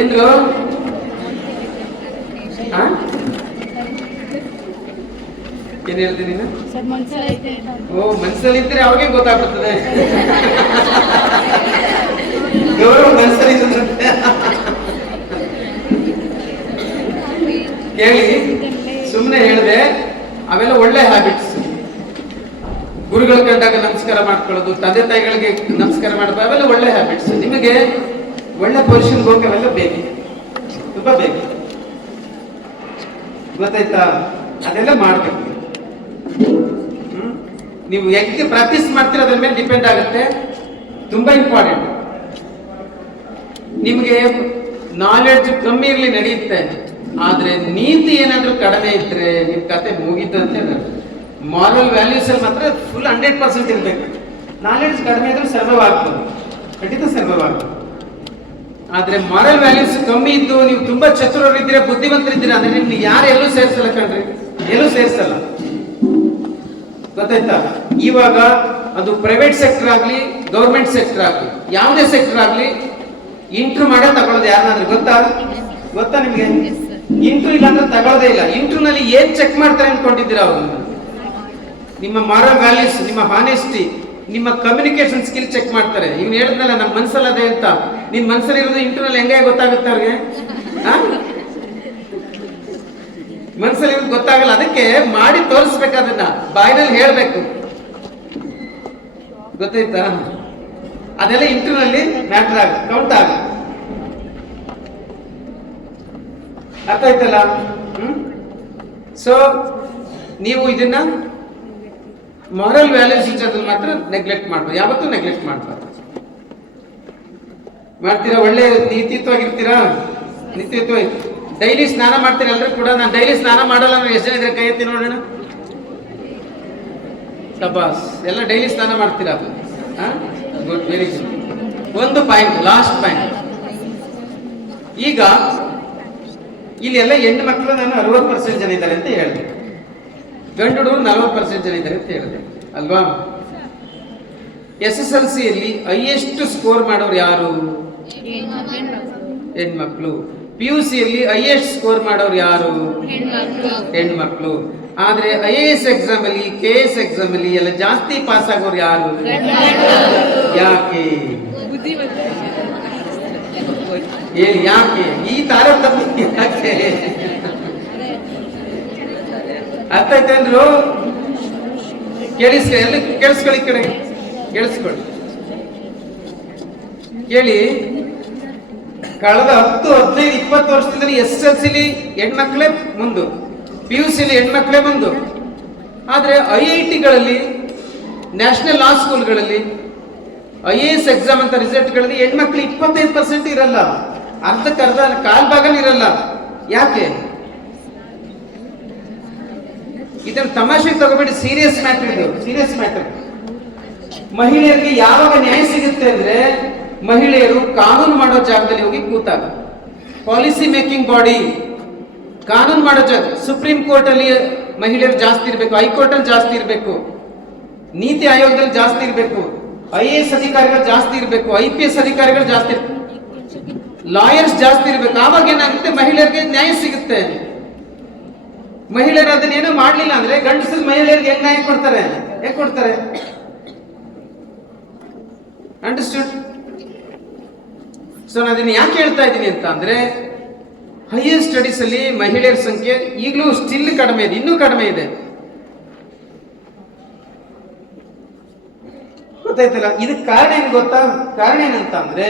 ಏನ್ರು ಏನ್ ಹೇಳ್ತೀನಿ? ಓ, ಮನಸ್ಸಲ್ಲಿ ಇದ್ರೆ ಅವ್ರಿಗೆ ಗೊತ್ತಾಗ್ತದೆ. ಗೌರವ ಮನಸ್ಸಲ್ಲಿ ಕೇಳಿ, ಸುಮ್ಮನೆ ಹೇಳಿದೆ. ಅವೆಲ್ಲ ಒಳ್ಳೆ ಹ್ಯಾಬಿಟ್ಸ್. ಗುರುಗಳ ಕಂಡಾಗ ನಮಸ್ಕಾರ ಮಾಡ್ಕೊಳ್ಳೋದು, ತಂದೆ ತಾಯಿಗಳಿಗೆ ನಮಸ್ಕಾರ ಮಾಡೋದು, ಅವೆಲ್ಲ ಒಳ್ಳೆ ಹ್ಯಾಬಿಟ್ಸ್. ನಿಮಗೆ ಒಳ್ಳೆ ಪೊಸಿಷನ್ ಹೋಗಿ ಅವೆಲ್ಲ ಬೇಕು, ತುಂಬಾ ಬೇಕು. ಗೊತ್ತಾಯ್ತಾ? ಅದೆಲ್ಲ ಮಾಡ್ಬೇಕು. ನೀವು ಹೆಂಗೆ ಪ್ರಾಕ್ಟೀಸ್ ಮಾಡ್ತೀರ ಅದ್ರ ಮೇಲೆ ಡಿಪೆಂಡ್ ಆಗುತ್ತೆ. ತುಂಬಾ ಇಂಪಾರ್ಟೆಂಟ್. ನಿಮ್ಗೆ ನಾಲೆಡ್ಜ್ ಕಮ್ಮಿ ಇರ್ಲಿ ನಡೆಯುತ್ತೆ, ಆದ್ರೆ ನೀತಿ ಏನಾದ್ರೂ ಕಡಿಮೆ ಇದ್ರೆ ನಿಮ್ ಕತೆ ಮುಗಿತಂತೆ. ಮಾರಲ್ ವ್ಯಾಲ್ಯೂಸ್ ಅಲ್ಲಿ ಮಾತ್ರ ಫುಲ್ 100% ಇರ್ಬೇಕು. ನಾಲೆಡ್ಜ್ ಕಡಿಮೆ ಇದ್ರೆ ಸರ್ವೈವ್ ಆಗ್ಬೋದು, ಖಂಡಿತ ಸರ್ವೈವ್ ಆಗ್ಬೋದು. ಆದ್ರೆ ಮಾರಲ್ ವ್ಯಾಲ್ಯೂಸ್ ಕಮ್ಮಿ ಇದ್ದು ನೀವು ತುಂಬಾ ಚತುರರಿದ್ದೀರಾ, ಬುದ್ಧಿವಂತರಿದ್ದೀರಾ ಅಂದ್ರೆ ನಿಮ್ಗೆ ಯಾರು ಎಲ್ಲೂ ಸೇರಿಸಲ್ಲ ಕಣ್ರಿ, ಎಲ್ಲೂ ಸೇರಿಸಲ್ಲ. ಗೊತ್ತಾಯ್ತಾ? ಇವಾಗ ಅದು ಪ್ರೈವೇಟ್ ಸೆಕ್ಟರ್ ಆಗ್ಲಿ, ಗೌರ್ಮೆಂಟ್ ಸೆಕ್ಟರ್ ಆಗ್ಲಿ, ಯಾವುದೇ ಸೆಕ್ಟರ್ ಆಗ್ಲಿ, ಇಂಟ್ರ್ಯೂ ಮಾಡೇ ತಗೊಳ್ಳೋದು ಯಾರನ್ನಾದ್ರೂ ಗೊತ್ತಾ ನಿಮ್ಗೆ? ಇಂಟ್ರ್ಯೂ ಇಲ್ಲ ಅಂದ್ರೆ ತಗೊಳ್ಳೋದೇ ಇಲ್ಲ. ಇಂಟ್ರ್ಯೂ ನಲ್ಲಿ ಏನ್ ಚೆಕ್ ಮಾಡ್ತಾರೆ ಅನ್ಕೊಂಡಿದ್ದೀರಾ? ಅವರು ನಿಮ್ಮ ಮಾರಲ್ ವ್ಯಾಲ್ಯೂಸ್, ನಿಮ್ಮ ಹಾನೆಸ್ಟಿ, ನಿಮ್ಮ ಕಮ್ಯುನಿಕೇಶನ್ ಸ್ಕಿಲ್ ಚೆಕ್ ಮಾಡ್ತಾರೆ. ಇವ್ನು ಹೇಳಿದ್ನಲ್ಲ ನಮ್ಮ ಮನ್ಸಲ್ಲದೆ ಅಂತ, ನಿನ್ ಮನ್ಸಲ್ಲಿ ಇರೋದು ಇಂಟರ್ನಲ್ ಹೆಂಗೆ ಗೊತ್ತಾಗುತ್ತೆ ಅವ್ರಿಗೆ? ಮನ್ಸಲ್ಲಿ ಇರೋದು ಗೊತ್ತಾಗಲ್ಲ. ಅದಕ್ಕೆ ಮಾಡಿ ತೋರಿಸ್ಬೇಕು, ಅದನ್ನ ಬಾಯಿನಲ್ಲಿ ಹೇಳ್ಬೇಕು. ಗೊತ್ತಾಯ್ತಾ? ಅದೆಲ್ಲ ಇಂಟರ್ನಲ್ಲಿ ಮ್ಯಾಟರ್ ಆಗ, ಕೌಂಟ್ ಆಗ. ಅರ್ಥ ಆಯ್ತಲ್ಲ? ಸೊ ನೀವು ಇದನ್ನ ಮಾರಲ್ ವ್ಯಾಲ್ಯೂಸ್ ವಿಚಾರದಲ್ಲಿ ಮಾತ್ರ ನೆಗ್ಲೆಕ್ಟ್ ಮಾಡ್ಬೋದು, ಯಾವತ್ತೂ ನೆಗ್ಲೆಕ್ಟ್ ಮಾಡ್ಬಾರ್ದು. ಮಾಡ್ತೀರಾ? ಒಳ್ಳೆ ನೀತಿತ್ವಾಗಿರ್ತೀರಾ? ನಿತ್ಯತ್ವ ಡೈಲಿ ಸ್ನಾನ ಮಾಡ್ತೀರಾ ಎಲ್ಲರೂ ಕೂಡ? ನಾನು ಡೈಲಿ ಸ್ನಾನ ಮಾಡಲ್ಲ ಅಂದ್ರೆ ಎಷ್ಟು ಜನ ಇದ್ರೆ ಕೈ ಎತ್ತಿ ನೋಡೋಣ. ಸಬಾಸ್, ಎಲ್ಲ ಡೈಲಿ ಸ್ನಾನ ಮಾಡ್ತೀರಾ? Good, very good. ಒಂದು ಪಾಯಿಂಟ್, ಲಾಸ್ಟ್ ಪಾಯಿಂಟ್. ಈಗ ಇಲ್ಲಿ ಎಲ್ಲ ಹೆಣ್ಣು ಮಕ್ಕಳು ನಾನು 60% ಜನ ಇದ್ದಾರೆ ಅಂತ ಹೇಳಿದೆ, ಗಂಡು ಹುಡುಗರು 40% ಜನ ಇದ್ದಾರೆ ಅಂತ ಹೇಳಿದೆ ಅಲ್ವಾ? SSLC ಯಲ್ಲಿ ಹೈಯೆಸ್ಟ್ ಸ್ಕೋರ್ ಮಾಡೋರು ಯಾರು? ಹೆಣ್ಮಕ್ಳು. PUC ಯಲ್ಲಿ ಹೈಯೆಸ್ಟ್ ಸ್ಕೋರ್ ಮಾಡೋರು ಯಾರು? ಹೆಣ್ಮಕ್ಳು. ಆದ್ರೆ IAS ಎಕ್ಸಾಮ್ ಅಲ್ಲಿ, KS ಎಕ್ಸಾಮ್ ಅಲ್ಲಿ ಎಲ್ಲ ಜಾಸ್ತಿ ಪಾಸ್ ಆಗೋರು ಯಾರು? ಯಾಕೆ? ಯಾಕೆ ಈ ತಾರತಮ್ಯ? ಯಾಕೆ? ಅರ್ಥ ಆಯ್ತೇನ್ರು? ಕೇಳಿಸ್ಕೊಳ್ಳಿ, ಎಲ್ಲ ಕೇಳಿಸ್ಕೊಳ್ಳಿ, ಕಡೆ ಕೇಳಿಸ್ಕೊಳ್ಳಿ, ಕೇಳಿ. ಕಳೆದ 10, 15, 20 ವರ್ಷದಿಂದ SSLC ಹೆಣ್ಮಕ್ಳೇ ಮುಂದು, PUC ಹೆಣ್ಮಕ್ಳೇ ಮುಂದು. ಆದ್ರೆ IIT-ಗಳಲ್ಲಿ, ನ್ಯಾಷನಲ್ ಲಾ ಸ್ಕೂಲ್ಗಳಲ್ಲಿ IAS ಎಕ್ಸಾಮ್ ಅಂತ ರಿಸಲ್ಟ್ಗಳಲ್ಲಿ ಹೆಣ್ಮಕ್ಳು 25% ಇರಲ್ಲ, ಅರ್ಧಕ್ಕರ್ಧ, ಕಾಲ್ ಭಾಗನೂ ಇರಲ್ಲ. ಯಾಕೆ? ಇದನ್ನು ತಮಾಷೆಗೆ ತಗೋಬೇಡಿ, ಸೀರಿಯಸ್ ಮ್ಯಾಟರ್ ಇದು, ಸೀರಿಯಸ್ ಮ್ಯಾಟರ್. ಮಹಿಳೆಯರಿಗೆ ಯಾವಾಗ ನ್ಯಾಯ ಸಿಗುತ್ತೆ ಅಂದ್ರೆ ಮಹಿಳೆಯರು ಕಾನೂನು ಮಾಡೋ ಜಾಗದಲ್ಲಿ ಹೋಗಿ ಕೂತಾಗ. ಪಾಲಿಸಿ ಮೇಕಿಂಗ್ ಬಾಡಿ, ಕಾನೂನು ಮಾಡೋ ಜಾಗ. ಸುಪ್ರೀಂ ಕೋರ್ಟ್ ಅಲ್ಲಿ ಮಹಿಳೆಯರು ಜಾಸ್ತಿ ಇರಬೇಕು, ಹೈಕೋರ್ಟ್ ಅಲ್ಲಿ ಜಾಸ್ತಿ ಇರಬೇಕು, ನೀತಿ ಆಯೋಗದಲ್ಲಿ ಜಾಸ್ತಿ ಇರಬೇಕು, IAS ಅಧಿಕಾರಿಗಳು ಜಾಸ್ತಿ ಇರಬೇಕು, IPS ಅಧಿಕಾರಿಗಳು ಜಾಸ್ತಿ, ಲಾಯರ್ಸ್ ಜಾಸ್ತಿ ಇರಬೇಕು. ಆವಾಗ ಏನಾಗುತ್ತೆ? ಮಹಿಳೆಯರಿಗೆ ನ್ಯಾಯ ಸಿಗುತ್ತೆ. ಮಹಿಳೆಯರು ಅದನ್ನೇನು ಮಾಡ್ಲಿಲ್ಲ ಅಂದ್ರೆ ಗಂಡಸರು ಮಹಿಳೆಯರಿಗೆ ಹೆಂಗ್ ನ್ಯಾಯ ಕೊಡ್ತಾರೆ? ಹೇಗೆ ಕೊಡ್ತಾರೆ? ಅಂಡರ್ಸ್ಟುಡ್? ಸೊ ನಾನು ಅದನ್ನ ಯಾಕೆ ಹೇಳ್ತಾ ಇದ್ದೀನಿ ಅಂತ ಅಂದ್ರೆ, ಹೈಯರ್ ಸ್ಟಡೀಸ್ ಅಲ್ಲಿ ಮಹಿಳೆಯರ ಸಂಖ್ಯೆ ಈಗಲೂ ಸ್ಟಿಲ್ ಕಡಿಮೆ ಇದೆ, ಇನ್ನೂ ಕಡಿಮೆ ಇದೆ. ಗೊತ್ತಾಯ್ತಲ್ಲ? ಇದಕ್ಕೆ ಕಾರಣ ಏನು ಗೊತ್ತಾ? ಕಾರಣ ಏನಂತ ಅಂದ್ರೆ,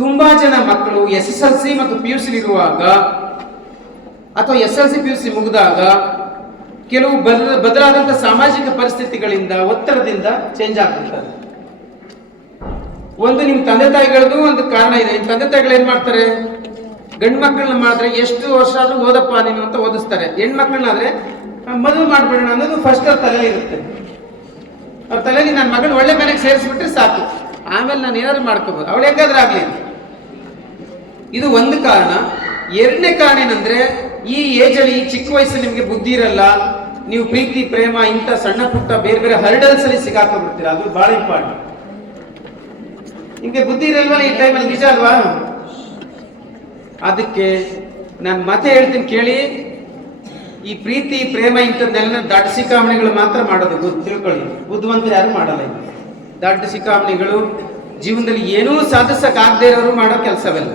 ತುಂಬಾ ಜನ ಮಕ್ಕಳು SSLC ಮತ್ತು PUC ಇರುವಾಗ ಅಥವಾ SSLC PUC ಮುಗಿದಾಗ ಕೆಲವು ಬದಲಾದಂತಹ ಸಾಮಾಜಿಕ ಪರಿಸ್ಥಿತಿಗಳಿಂದ, ಒತ್ತಡದಿಂದ ಚೇಂಜ್ ಆಗ್ಬಿಡ್ತಾರೆ. ಒಂದು ನಿಮ್ ತಂದೆ ತಾಯಿಗಳದ್ದು ಒಂದು ಕಾರಣ ಇದೆ. ನಿಮ್ ತಂದೆ ತಾಯಿಗಳು ಏನ್ ಮಾಡ್ತಾರೆ? ಗಂಡು ಮಕ್ಕಳನ್ನ ಮಾಡಿದ್ರೆ ಎಷ್ಟು ವರ್ಷ ಆದ್ರೂ ಓದಪ್ಪ ನೀನು ಅಂತ ಓದಿಸ್ತಾರೆ. ಹೆಣ್ಮಕ್ಳನ್ನಾದ್ರೆ ಮದುವೆ ಮಾಡ್ಬಿಡೋಣ ಅನ್ನೋದು ಫಸ್ಟ್ ಅವ್ರ ತಲೆಯಲ್ಲಿ ಇರುತ್ತೆ. ಅವ್ರ ತಲೆಯಲ್ಲಿ ನನ್ನ ಮಗಳು ಒಳ್ಳೆ ಮನೆಗೆ ಸೇರಿಸ್ಬಿಟ್ರೆ ಸಾಕು, ಆಮೇಲೆ ನಾನು ಏನಾದ್ರು ಮಾಡ್ಕೋಬಹುದು, ಅವಳು ಹೆಂಗಾದ್ರೂ ಆಗ್ಲಿ. ಇದು ಒಂದು ಕಾರಣ. ಎರಡನೇ ಕಾರಣ ಏನಂದ್ರೆ, ಈ ಏಜ್ ಅಲ್ಲಿ, ಈ ಚಿಕ್ಕ ವಯಸ್ಸಲ್ಲಿ ನಿಮ್ಗೆ ಬುದ್ಧಿ ಇರಲ್ಲ. ನೀವು ಪ್ರೀತಿ, ಪ್ರೇಮ, ಇಂಥ ಸಣ್ಣ ಪುಟ್ಟ ಬೇರೆ ಬೇರೆ ಹರ್ಡಲ್ಸ್ ಅಲ್ಲಿ ಸಿಗಾಕೊಂಡ್ಬಿಡ್ತೀರಾ. ಅದು ಬಹಳ ಇಂಪಾರ್ಟೆಂಟ್. ನಿಮ್ಗೆ ಬುದ್ಧಿ ಇರಲ್ವಲ್ಲ ಈ ಟೈಮಲ್ಲಿ, ನಿಜ ಅಲ್ವಾ? ಅದಕ್ಕೆ ನಾನು ಮತ್ತೆ ಹೇಳ್ತೀನಿ ಕೇಳಿ. ಈ ಪ್ರೀತಿ, ಪ್ರೇಮ ಇಂಥದ್ದೆಲ್ಲ ದಡ್ಡ ಶಿಖಾಮಣಿಗಳು ಮಾತ್ರ ಮಾಡೋದು, ತಿಳ್ಕೊಳ್ಳಿ. ಬುದ್ಧಿವಂತರು ಯಾರು ಮಾಡಲ್ಲ. ದಡ್ಡ ಶಿಖಾಮಣಿಗಳು ಜೀವನದಲ್ಲಿ ಏನೂ ಸಾಧಿಸಕ್ಕಾಗದೇ ಇರೋರು ಮಾಡೋ ಕೆಲಸವೆಲ್ಲ.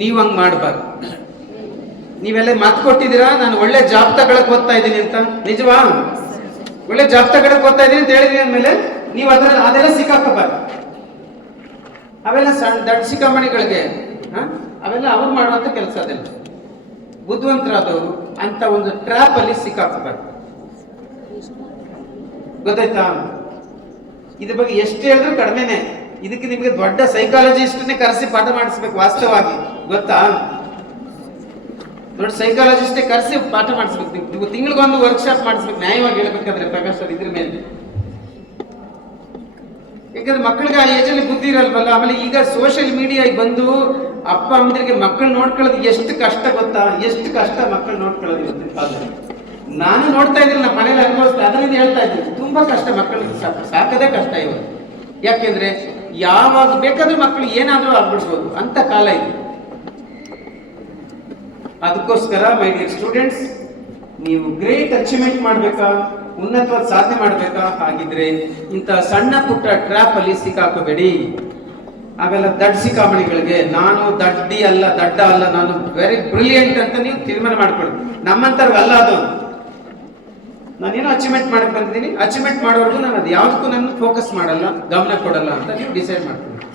ನೀವು ಹಂಗ್ ಮಾಡಬಾರ್ದು. ನೀವೆಲ್ಲ ಮಾತು ಕೊಟ್ಟಿದ್ದೀರಾ, ನಾನು ಒಳ್ಳೆ ಜಾಬ್ ತಗೊಳಕ್ ಓದ್ತಾ ಇದ್ದೀನಿ ಅಂತ. ನಿಜವಾ? ಒಳ್ಳೆ ಜಾಬ್ ತಗೊಳಕ್ ಓದ್ತಾ ಇದ್ದೀನಿ ಅಂತ ಹೇಳಿದ್ರಿ ಅಂದ್ಮೇಲೆ ನೀವು ಅದೆಲ್ಲ ಸಿಕ್ಕಾಕೋಬಾರ್ದು. ಅವೆಲ್ಲ ಸಣ್ಣ ದಡ್ಡ ಶಿಖಾಮಣಿಗಳಿಗೆ ಅವೆಲ್ಲ ಅವ್ರು ಮಾಡುವಂತ ಕೆಲಸ. ಅದೆಲ್ಲ ಬುದ್ಧಿವಂತರಾದವರು ಅಂತ ಒಂದು ಟ್ರ್ಯಾಪ್ ಅಲ್ಲಿ ಸಿಕ್ಕಾಕೋಬಾರ್ದು. ಗೊತ್ತಾಯ್ತಾ? ಇದ್ರ ಬಗ್ಗೆ ಎಷ್ಟು ಹೇಳಿದ್ರು ಕಡಿಮೆನೆ. ಇದಕ್ಕೆ ನಿಮ್ಗೆ ದೊಡ್ಡ ಸೈಕಾಲಜಿಸ್ಟ್ನೇ ಕರೆಸಿ ಪಾಠ ಮಾಡಿಸ್ಬೇಕು ವಾಸ್ತವವಾಗಿ, ಗೊತ್ತಾ? ದೊಡ್ಡ ಸೈಕಾಲಜಿಸ್ಟೇ ಕರೆಸಿ ಪಾಠ ಮಾಡಿಸ್ಬೇಕು. ನೀವು ತಿಂಗಳಿಗೊಂದು ವರ್ಕ್ಶಾಪ್ ಮಾಡಿಸ್ಬೇಕು, ನ್ಯಾಯವಾಗಿ ಹೇಳ್ಬೇಕಾದ್ರೆ ಪ್ರಕಾಶ್ ಅವ್ರು ಇದ್ರ ಮೇಲೆ. ಯಾಕಂದ್ರೆ ಮಕ್ಕಳಿಗೆ ಆ ಏಜಲ್ಲಿ ಬುದ್ಧಿ ಇರಲ್ವಲ್ಲ. ಆಮೇಲೆ ಈಗ ಸೋಷಿಯಲ್ ಮೀಡಿಯಾ ಬಂದು ಅಪ್ಪ ಅಮ್ಮಂದಿರಿಗೆ ಮಕ್ಕಳು ನೋಡ್ಕೊಳ್ಳೋದು ಎಷ್ಟು ಕಷ್ಟ ಗೊತ್ತಾ? ಎಷ್ಟು ಕಷ್ಟ ಮಕ್ಕಳು ನೋಡ್ಕೊಳ್ಳೋದು ಇವತ್ತಿನ ಕಾಲದಲ್ಲಿ. ನಾನು ನೋಡ್ತಾ ಇದ್ದೀನಿ, ನಮ್ಮ ಮನೇಲಿ ಅನುಭವಿಸ್ತಾ, ಅದರಿಂದ ಹೇಳ್ತಾ ಇದ್ದೀನಿ. ತುಂಬಾ ಕಷ್ಟ ಮಕ್ಕಳಿಗೆ, ಸಾಕದೇ ಕಷ್ಟ ಇವತ್ತು. ಯಾಕೆಂದ್ರೆ ಯಾವಾಗ ಬೇಕಾದ್ರೂ ಮಕ್ಕಳು ಏನಾದ್ರೂ ಆಗ್ಬಿಡ್ಬೋದು ಅಂತ ಕಾಲ ಇದೆ. ಅದಕ್ಕೋಸ್ಕರ ಮೈ ಡಿಯರ್ ಸ್ಟೂಡೆಂಟ್ಸ್, ನೀವು ಗ್ರೇಟ್ ಅಚೀವ್ಮೆಂಟ್ ಮಾಡ್ಬೇಕಾ, ಉನ್ನತವಾದ ಸಾಧನೆ ಮಾಡ್ಬೇಕಾ, ಹಾಗಿದ್ರೆ ಇಂಥ ಸಣ್ಣ ಪುಟ್ಟ ಟ್ರ್ಯಾಪ್ ಅಲ್ಲಿ ಸಿಕ್ಕಾಕೋಬೇಡಿ. ಆಮೇಲೆ ದಡ್ಡ ಶಿಖಾಮಣಿಗಳಿಗೆ ನಾನು ದಡ್ಡ ಅಲ್ಲ, ನಾನು ವೆರಿ ಬ್ರಿಲಿಯಂಟ್ ಅಂತ ನೀವು ತೀರ್ಮಾನ ಮಾಡ್ಕೊಳ್ಳಿ. ನಮ್ಮಂತರ್ಗ ಅಲ್ಲ ಅದು. ನಾನೇನೋ ಅಚೀವ್ಮೆಂಟ್ ಮಾಡಕ್ ಬಂದಿದ್ದೀನಿ, ಅಚೀವ್ಮೆಂಟ್ ಮಾಡೋರ್ಗು ನಾನು ಅದು ಯಾವುದಕ್ಕೂ ನಾನು ಫೋಕಸ್ ಮಾಡಲ್ಲ, ಗಮನ ಕೊಡಲ್ಲ ಅಂತ ನೀವು ಡಿಸೈಡ್ ಮಾಡ್ಕೊಳ್ಳಿ.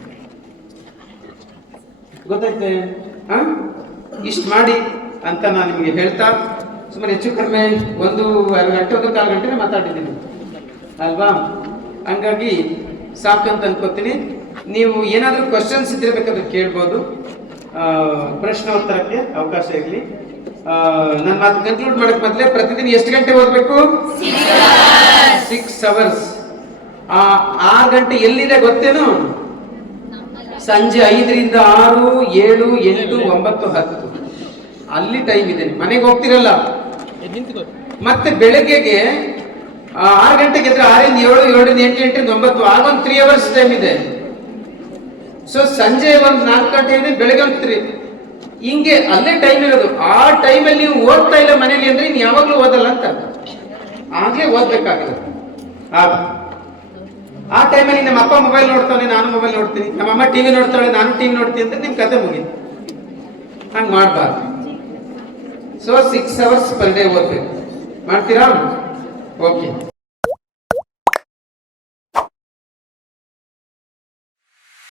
ಗೊತ್ತೈತೆ? ಇಷ್ಟು ಮಾಡಿ ಅಂತ ನಾನು ನಿಮಗೆ ಹೇಳ್ತಾ ಸುಮಾರು ಹೆಚ್ಚು ಕಡಿಮೆ 1.5 ಗಂಟೆ 1 ಕಾಲು ಗಂಟೆ ಮಾತಾಡಿದ್ದೀನಿ ಅಲ್ವಾ? ಹಂಗಾಗಿ ಸಾಕಂತ ಅನ್ಕೋತೀನಿ. ನೀವು ಏನಾದರೂ ಕ್ವಶನ್ಸ್ ಇದ್ರೆ ಬೇಕಾದ್ರೆ ಕೇಳ್ಬೋದು, ಪ್ರಶ್ನೋತ್ತರಕ್ಕೆ ಅವಕಾಶ ಇರಲಿ. ನನ್ನ ಮಾತು ಕನ್ಕ್ಲೂಡ್ ಮಾಡಕ್ ಮೊದಲೇ ಪ್ರತಿದಿನ ಎಷ್ಟು ಗಂಟೆ ಓದಬೇಕು? 6 hours. 6 ಗಂಟೆ ಎಲ್ಲಿದೆ ಗೊತ್ತೇನು? ಸಂಜೆ 5ರಿಂದ 6, 7, 8, 9, 10 ಅಲ್ಲಿ ಟೈಮ್ ಇದೆ. ಮನೆಗೆ ಹೋಗ್ತಿರಲ್ಲ. ಮತ್ತೆ ಬೆಳಗ್ಗೆಗೆ 6 ಗಂಟೆಗೆ ಎದ್ರೆ 6ರಿಂದ 7, 7ರಿಂದ 8, 8ರಿಂದ 9 ಆಗೊಂದು 3 hours ಟೈಮ್ ಇದೆ. ಸೊ ಸಂಜೆ ಒಂದು 4 ಗಂಟೆ ಇದೆ, ಬೆಳಗ್ಗೆ ಒಂದು 3, ಹಿಂಗೆ ಅಲ್ಲೇ ಟೈಮ್ ಇರೋದು. ಆ ಟೈಮಲ್ಲಿ ನೀವು ಓದ್ತಾ ಇಲ್ಲ ಮನೇಲಿ ಅಂದ್ರೆ ಇನ್ನು ಯಾವಾಗ್ಲೂ ಓದಲ್ಲ ಅಂತ. ಆಗ್ಲೇ ಓದ್ಬೇಕಾಗಿದೆ. ಆ ಟೈಮಲ್ಲಿ ನಮ್ಮ ಅಪ್ಪ ಮೊಬೈಲ್ ನೋಡ್ತಾನೆ, ನಾನು ಮೊಬೈಲ್ ನೋಡ್ತೀನಿ, ನಮ್ಮಮ್ಮ ಟಿವಿ ನೋಡ್ತಾಳೆ, ನಾನು ಟಿವಿ ನೋಡ್ತೀನಿ ಅಂದ್ರೆ ನಿಮ್ ಕತೆ ಮುಗೀತು. ಹಂಗೆ ಮಾಡಬಾರ್ದು. ಸೊ 6 hours ಪರ್ ಡೇ ಓದ್ಬೇಕು. ಮಾಡ್ತೀರಾ? ಓಕೆ.